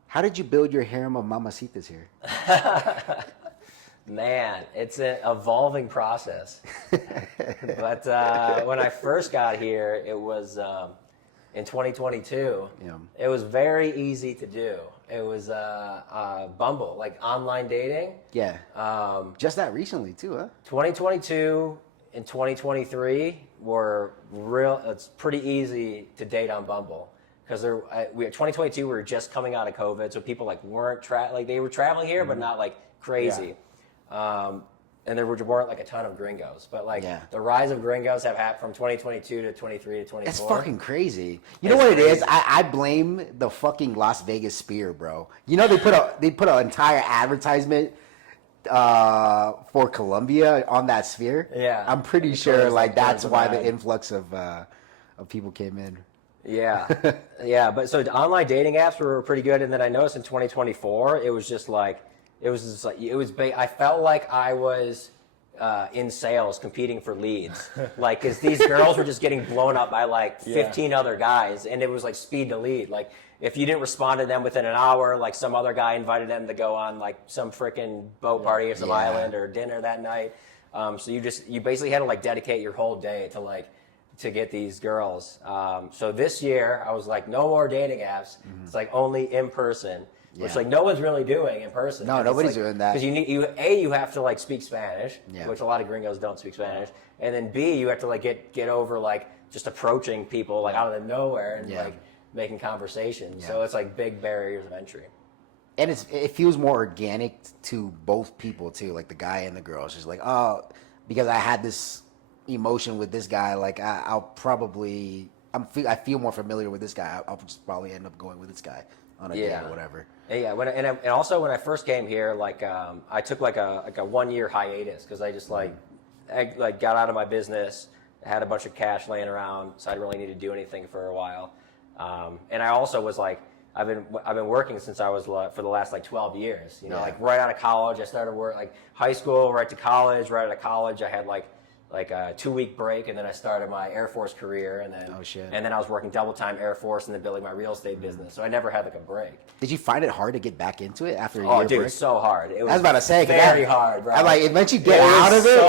How did you build your harem of mamacitas here? Man, it's an evolving process. But when I first got here, it was in 2022. Yeah. It was very easy to do. It was Bumble, like online dating. Yeah. Just that recently too, huh? 2022 and 2023 were real. It's pretty easy to date on Bumble because 2022 we were just coming out of COVID, so people like weren't they were traveling here, but not like crazy. Yeah. And there weren't like a ton of gringos, but like the rise of gringos have happened from 2022 to 23 to 24. It's fucking crazy. You know what it is? I blame the fucking Las Vegas Sphere, bro. You know they put an entire advertisement for Colombia on that Sphere. Yeah, I'm pretty sure like that's why the influx of people came in. Yeah, yeah. But so the online dating apps were pretty good, and then I noticed in 2024 it was just like. I felt like I was in sales competing for leads, like because these girls were just getting blown up by like 15 other guys, and it was like speed to lead. Like if you didn't respond to them within an hour, like some other guy invited them to go on like some freaking boat party or some island or dinner that night. So you basically had to like dedicate your whole day to get these girls. So this year I was like, no more dating apps. It's like only in person. Which like no one's really doing in person. No, nobody's doing that. Because you have to like speak Spanish, which a lot of gringos don't speak Spanish, and then B, you have to like get over like just approaching people like out of nowhere and like making conversation. So it's like big barriers of entry. And it feels more organic to both people too, like the guy and the girl. It's just like, oh, because I had this emotion with this guy, like I feel more familiar with this guy. I'll just probably end up going with this guy on a date or whatever. Yeah, and also when I first came here, like I took like a 1 year hiatus because I just I got out of my business, had a bunch of cash laying around, so I didn't really need to do anything for a while. And I also was like, I've been working since I was for the last like 12 years. You know, like right out of college, I started work like high school, right to college. Right out of college, I had like like a 2-week break, and then I started my Air Force career, and then Oh, shit. and then I was working double time Air Force, and then building my real estate business. So I never had like a break. Did you find it hard to get back into it after a Oh, year dude, break? so hard. It was I was about to say, 'cause very hard, bro. I'm like, once you get It out was of it, so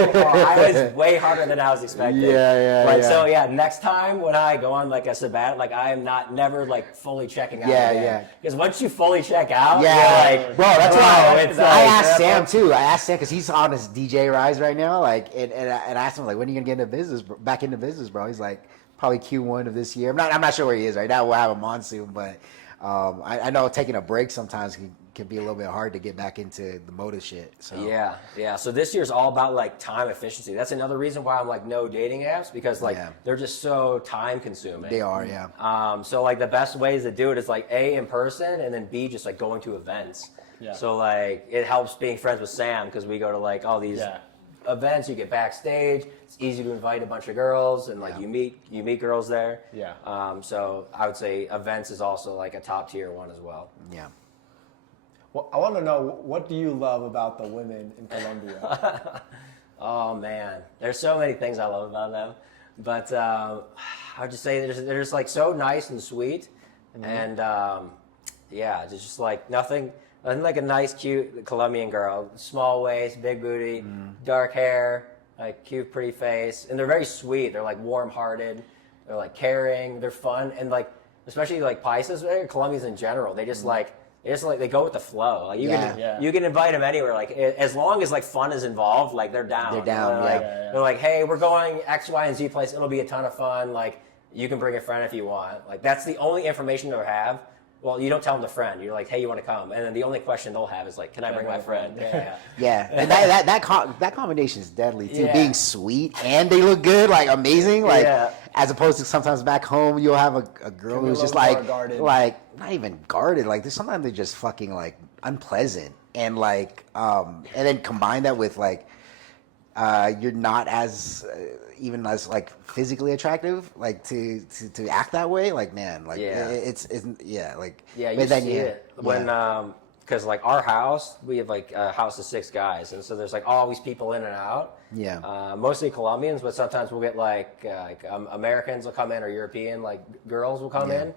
it's- hard. I was way harder than I was expecting. Yeah, Like, yeah. so yeah, next time when I go on like a sabbat, like I am never like fully checking out. Yeah, again. yeah. Because once you fully check out, Yeah, you're like, bro, that's why it's I like, asked Sam that's- too. I asked Sam because he's on his DJ rise right now. Like, and I asked him like, when are you gonna get into business, back into business, bro? He's like, probably Q1 of this year. I'm not sure where he is right now. We'll have him on soon, but I know taking a break sometimes can be a little bit hard to get back into the mode of shit. So Yeah. So this year's all about like time efficiency. That's another reason why I'm like no dating apps, because like Yeah. they're just so time consuming. they are, yeah. So like the best ways to do it is like A, in person, and then B, just like going to events. Yeah. So like it helps being friends with Sam because we go to like all these events. You get backstage. It's easy to invite a bunch of girls, and like Yeah. you meet girls there. Yeah. So I would say events is also like a top tier one as well. Yeah. Well, I want to know, what do you love about the women in Colombia? Oh man, there's so many things I love about them, but I would just say they're just like so nice and sweet, and yeah, it's just like nothing like a nice, cute Colombian girl, small waist, big booty, dark hair, like cute, pretty face, and they're very sweet. They're like warm-hearted, they're like caring, they're fun, and like especially like Paisas, Colombians in general, they just like. It's like they go with the flow. Like you can invite them anywhere. Like as long as like fun is involved, like they're down. They're down, They're like, they're like, hey, we're going X, Y, and Z place. It'll be a ton of fun. Like you can bring a friend if you want. Like that's the only information they'll have. Well, you don't tell them the friend. You're like, hey, you want to come? And then the only question they'll have is like, can I bring my friend? Yeah. Yeah, and that combination is deadly too. Yeah. Being sweet and they look good, like amazing, like Yeah. as opposed to sometimes back home you'll have a girl Can be who's a just little like more guarded. not even guarded. Like there's sometimes they're just fucking like unpleasant, and like and then combine that with like you're not as even as like physically attractive, like to act that way, like man, like it's like Yeah, but you then, see it when because like our house, we have like a house of 6 guys, and so there's like always people in and out. Yeah. Mostly Colombians, but sometimes we'll get like Americans will come in, or European like girls will come in.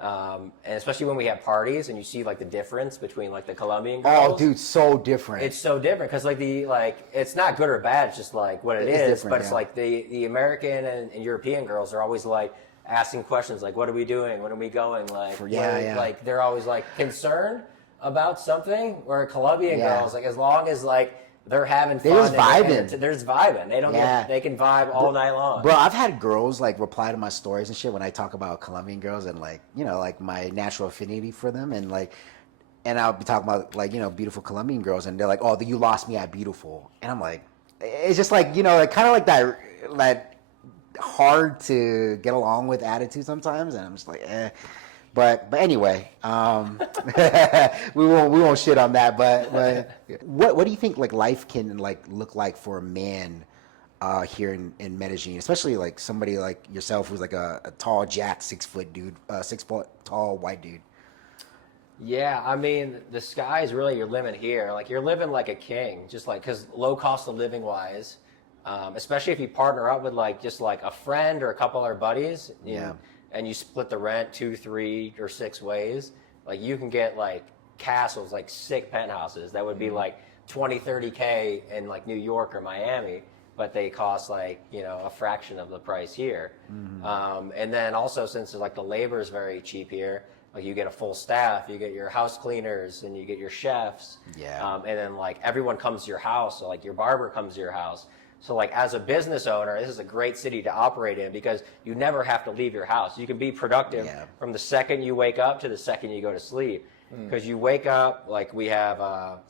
And especially when we have parties and you see like the difference between like the Colombian girls. Oh, dude, so different. It's so different because like it's not good or bad. It's just like what it It's is. different, But it's yeah. like the American and European girls are always like asking questions like, what are we doing? When are we going? Like, like they're always like concerned about something. Where Colombian girls, like as long as like they're having fun, They're just vibing. They're just vibing. They don't. They can vibe all night long. Bro, I've had girls like reply to my stories and shit when I talk about Colombian girls and like, you know, like my natural affinity for them, and like, and I'll be talking about like, you know, beautiful Colombian girls, and they're like, oh, you lost me at beautiful, and I'm like, it's just like, you know, like, kind of like that hard to get along with attitude sometimes, and I'm just like, eh. But anyway, we won't shit on that. But what do you think like life can like look like for a man here in Medellin, especially like somebody like yourself who's like a tall, jacked, 6 foot dude, 6 foot tall white dude? Yeah, I mean, the sky is really your limit here. Like you're living like a king, just like because low cost of living wise, especially if you partner up with like just like a friend or a couple other buddies. You know, and you split the rent 2, 3, or 6 ways, like you can get like castles, like sick penthouses that would be like 20, 30K in like New York or Miami, but they cost like, you know, a fraction of the price here. And then also since like the labor is very cheap here, like you get a full staff, you get your house cleaners and you get your chefs. And then like everyone comes to your house. So like your barber comes to your house. So like as a business owner, this is a great city to operate in because you never have to leave your house. You can be productive from the second you wake up to the second you go to sleep. Because you wake up, like we have a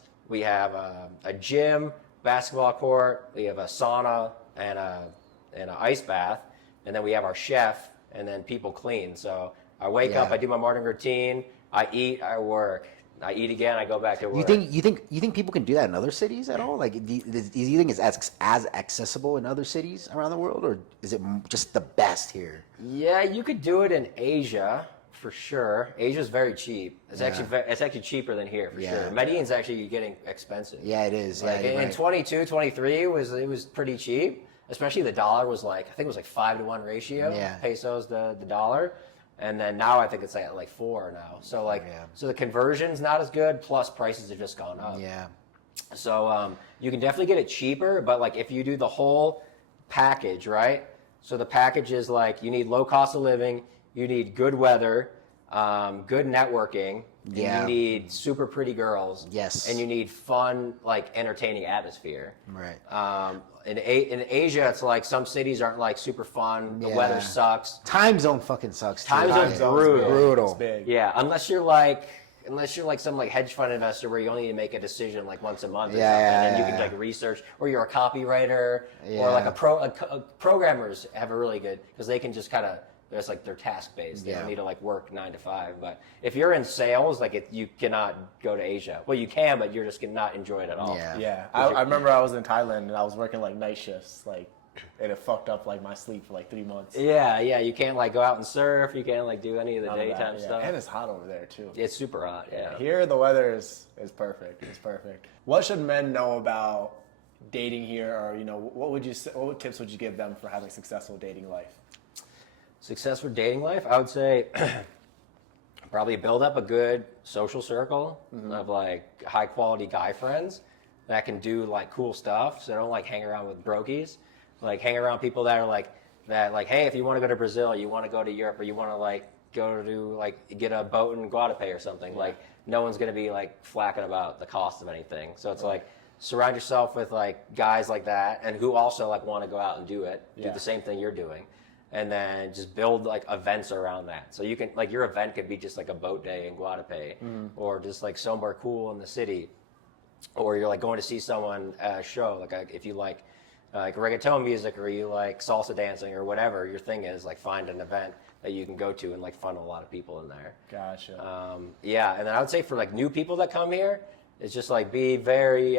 gym, basketball court, we have a sauna and an ice bath, and then we have our chef, and then people clean. So I wake up, I do my morning routine, I eat, I work. I eat again. I go back to work. You think people can do that in other cities at all? Like, do you think it's as accessible in other cities around the world, or is it just the best here? Yeah, you could do it in Asia for sure. Asia's very cheap. It's actually cheaper than here for sure. Medellin's actually getting expensive. Yeah, it is. Like in 22, 23, it was pretty cheap. Especially the dollar was like, I think it was like 5-to-1 ratio. Yeah. Pesos the dollar. And then now I think it's at like 4 now. So so the conversion's not as good. Plus prices have just gone up. Yeah. So you can definitely get it cheaper, but like if you do the whole package, right? So the package is like you need low cost of living, you need good weather, good networking, and you need super pretty girls. Yes. And you need fun, like entertaining atmosphere. Right. In Asia, it's like some cities aren't like super fun. The weather sucks. Time zone fucking sucks. Time zone's brutal. Brutal. It's big. Yeah, unless you're like some like hedge fund investor where you only need to make a decision like once a month or something, and you can like research, or you're a copywriter, or like programmers have a really good, because they can just kind of, it's like they're task based. They don't need to like work 9 to 5. But if you're in sales, like you cannot go to Asia. Well, you can, but you're just not enjoy it at all. Yeah. I remember I was in Thailand and I was working like night shifts, like, and it fucked up like my sleep for like 3 months. Yeah. You can't like go out and surf. You can't like do any of the daytime stuff. And it's hot over there too. It's super hot. Yeah. Here the weather is perfect. It's perfect. What should men know about dating here, or what tips would you give them for having a successful dating life? Successful dating life, I would say probably build up a good social circle of like high quality guy friends that can do like cool stuff. So don't like hang around with brokies. Like hang around people that are like, hey, if you want to go to Brazil, you want to go to Europe, or you want to like go to like get a boat in Guadalupe or something, like no one's going to be like flacking about the cost of anything. So it's like surround yourself with like guys like that, and who also like want to go out and do the same thing you're doing. And then just build like events around that. So you can, like, your event could be just like a boat day in Guadalupe, or just like somewhere cool in the city, or you're like going to see someone at a show. Like if you like reggaeton music, or you like salsa dancing, or whatever your thing is, like find an event that you can go to and like funnel a lot of people in there. Gotcha. And then I would say for like new people that come here, it's just like be very,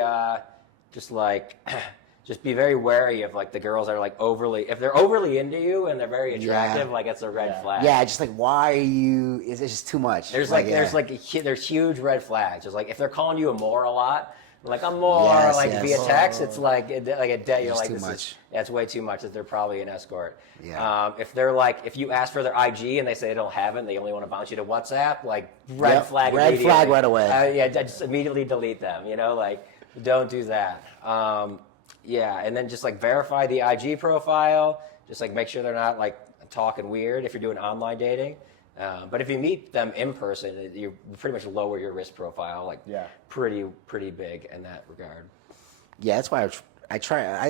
just be very wary of like the girls that are like if they're overly into you and they're very attractive, like it's a red flag. Yeah, just like, why are you? It's just too much. There's there's huge red flags. There's like if they're calling you a more a lot, like I'm more via text, it's like a day. You're like, too much. It's way too much. That they're probably an escort. Yeah. If they're like, if you ask for their IG and they say they don't have it, and they only want to bounce you to WhatsApp, like red flag. Red flag right away. Just immediately delete them. Like don't do that. And then just like verify the IG profile. Just like make sure they're not like talking weird if you're doing online dating. But if you meet them in person, you pretty much lower your risk profile like pretty big in that regard. Yeah, that's why I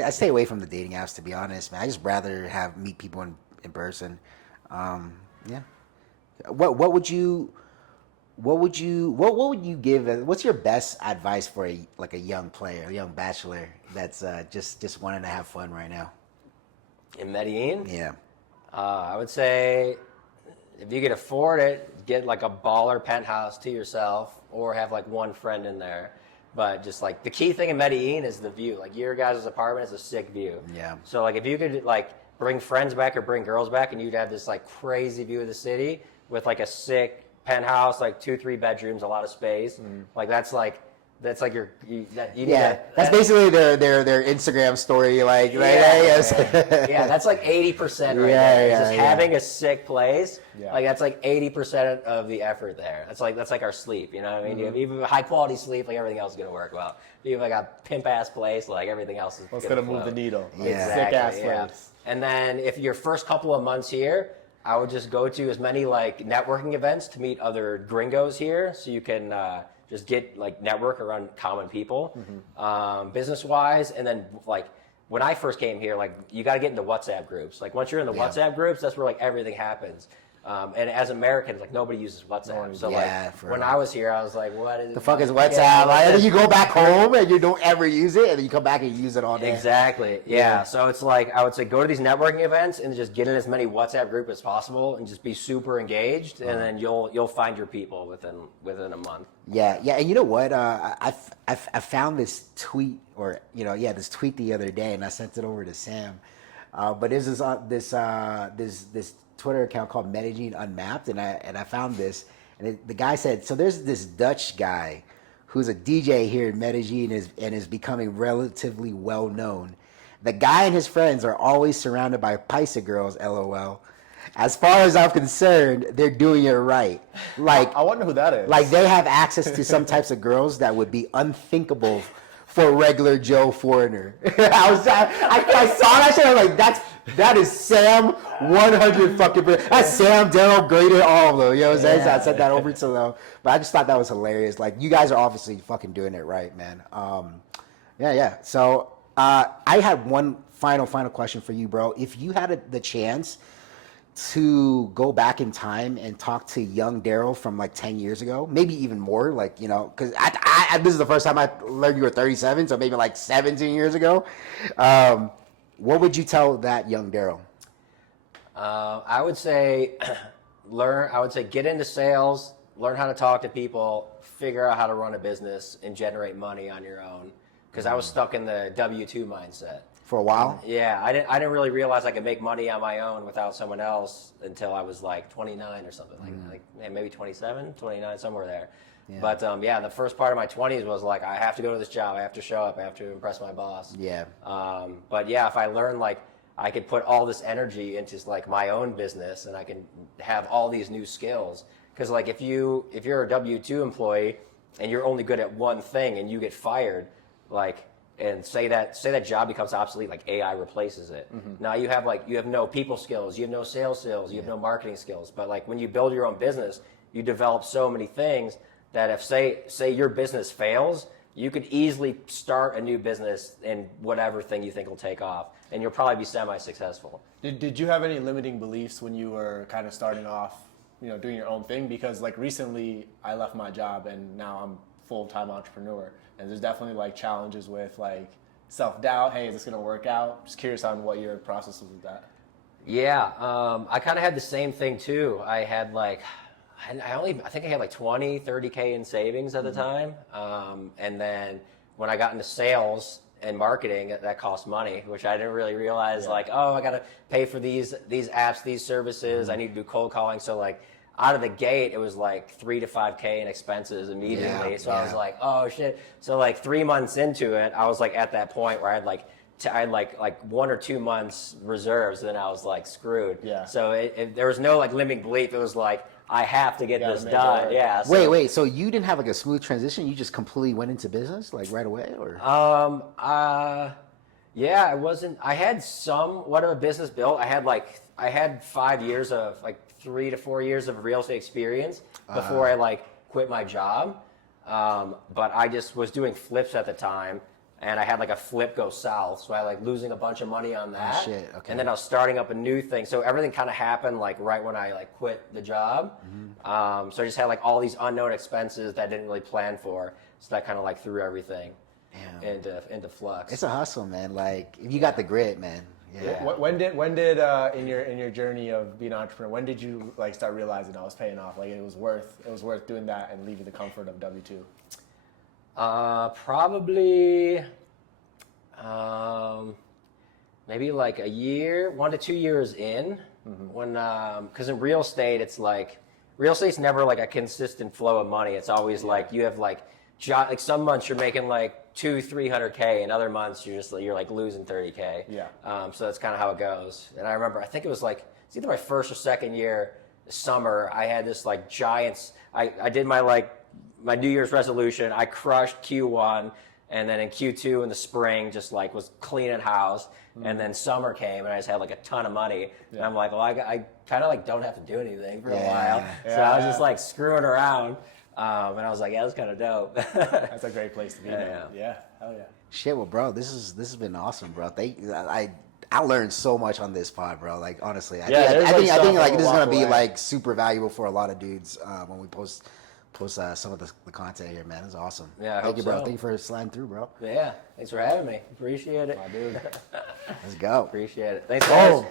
stay away from the dating apps, to be honest, man. I just rather meet people in person. What would you give? What's your best advice for a young player, a young bachelor that's just wanting to have fun right now? In Medellin? Yeah. I would say if you could afford it, get like a baller penthouse to yourself, or have like one friend in there. But just like the key thing in Medellin is the view. Like your guys' apartment is a sick view. Yeah. So like if you could like bring friends back or bring girls back, and you'd have this like crazy view of the city with like a sick penthouse, like 2-3 bedrooms, a lot of space. Like that's like That's like that's basically their Instagram story. That's like 80% right there. Just having a sick place. Yeah. Like that's like 80% of the effort there. That's like our sleep. You know what I mean? You have even high quality sleep, like everything else is gonna work well. If you have like a pimp ass place, like everything else is gonna move the needle. Exactly, sick ass place. And then if your first couple of months here, I would just go to as many like networking events to meet other gringos here, so you can just get like network around common people, business wise. And then like when I first came here, like you got to get into WhatsApp groups. Like once you're in the WhatsApp groups, that's where like everything happens. And as Americans, like nobody uses WhatsApp. So when I was here, I was like, "What is the fuck is WhatsApp?" And then you go back home and you don't ever use it, and then you come back and use it all day. Exactly. Yeah. So it's like I would say go to these networking events and just get in as many WhatsApp groups as possible, and just be super engaged, and then you'll find your people within a month. Yeah. And you know what? I found this tweet, this tweet the other day, and I sent it over to Sam. But there's this Twitter account called Medellin Unmapped, and I found this, and the guy said, so there's this Dutch guy who's a DJ here in Medellin and is becoming relatively well known. The guy and his friends are always surrounded by Paisa girls, LOL. As far as I'm concerned, they're doing it right. Like, I wonder who that is. Like, they have access to some types of girls that would be unthinkable for a regular Joe foreigner. I saw that shit. I was like, that is Sam 100 fucking. That's Sam, Darryl, Grader, all of them. You know what I'm saying? So I sent that over to them. But I just thought that was hilarious. Like, you guys are obviously fucking doing it right, man. Yeah. So I had one final question for you, bro. If you had the chance to go back in time and talk to young Darryl from like 10 years ago, maybe even more, like, you know, because this is the first time I learned you were 37, so maybe like 17 years ago. What would you tell that young Darryl? I would say get into sales, learn how to talk to people, figure out how to run a business and generate money on your own. Because I was stuck in the W-2 mindset. For a while? Yeah, I didn't really realize I could make money on my own without someone else until I was like 29 or something, like maybe 27, 29, somewhere there. Yeah. But the first part of my 20s was like, I have to go to this job, I have to show up, I have to impress my boss. Yeah. But yeah, if I learned like I could put all this energy into like my own business and I can have all these new skills. Because like if you're a W-2 employee and you're only good at one thing and you get fired, like, and say that job becomes obsolete, like AI replaces it. Mm-hmm. Now you have no people skills, you have no sales skills, you have no marketing skills. But like when you build your own business, you develop so many things that if say your business fails, you could easily start a new business in whatever thing you think will take off, and you'll probably be semi-successful. Did you have any limiting beliefs when you were kind of starting off, you know, doing your own thing? Because like recently I left my job and now I'm full-time entrepreneur. And there's definitely like challenges with like self-doubt. Hey, is this gonna work out? Just curious on what your process was with that. Yeah, I kind of had the same thing too. I had like, I think I had like 20, 30K in savings at the time. And then when I got into sales and marketing, that cost money, which I didn't really realize. Like, oh, I gotta pay for these apps, these services. I need to do cold calling. So like, out of the gate, it was like 3 to 5K in expenses immediately. Yeah, so I was like, oh shit. So like 3 months into it, I was like at that point where I had like 1 or 2 months reserves, and then I was like screwed. Yeah. So there was no like limiting belief. It was like, I have to get this done. Yeah. So, wait. So you didn't have like a smooth transition? You just completely went into business like right away, or? Yeah, I wasn't. I had somewhat of a business built. I had 5 years of like 3 to 4 years of real estate experience before I like quit my job. But I just was doing flips at the time, and I had like a flip go south, so I like losing a bunch of money on that. Oh, shit. Okay. And then I was starting up a new thing, so everything kind of happened like right when I like quit the job. Mm-hmm. So I just had like all these unknown expenses that I didn't really plan for, so that kind of like threw everything into flux. It's a hustle, man. Like if you got the grit, man. Yeah. When did in your journey of being an entrepreneur, when did you like start realizing I was paying off? Like it was worth doing that and leaving the comfort of W-2? Probably maybe like a year, 1 to 2 years in. Mm-hmm. When because in real estate it's like real estate's never like a consistent flow of money. It's always like you have like some months you're making like 200-300K, and other months you're like losing 30K. Yeah. So that's kind of how it goes. And I remember, I think it was like it's either my first or second year summer. I had this like giants. I did my New Year's resolution. I crushed Q1, and then in Q2 in the spring just like was cleaning house. And then summer came, and I just had like a ton of money. Yeah. And I'm like, well, I kind of like don't have to do anything for a while. So I was just like screwing around. And I was like, yeah, that's kind of dope. That's a great place to be. Yeah, hell yeah. Shit, well, bro, this has been awesome, bro. I learned so much on this pod, bro. Like honestly, I think like this is gonna be like super valuable for a lot of dudes when we post some of the content here, man. It's awesome. Yeah, thank you, bro. Thank you for sliding through, bro. Yeah, thanks for having me. Appreciate it. My dude. Let's go. Appreciate it. Thanks, guys.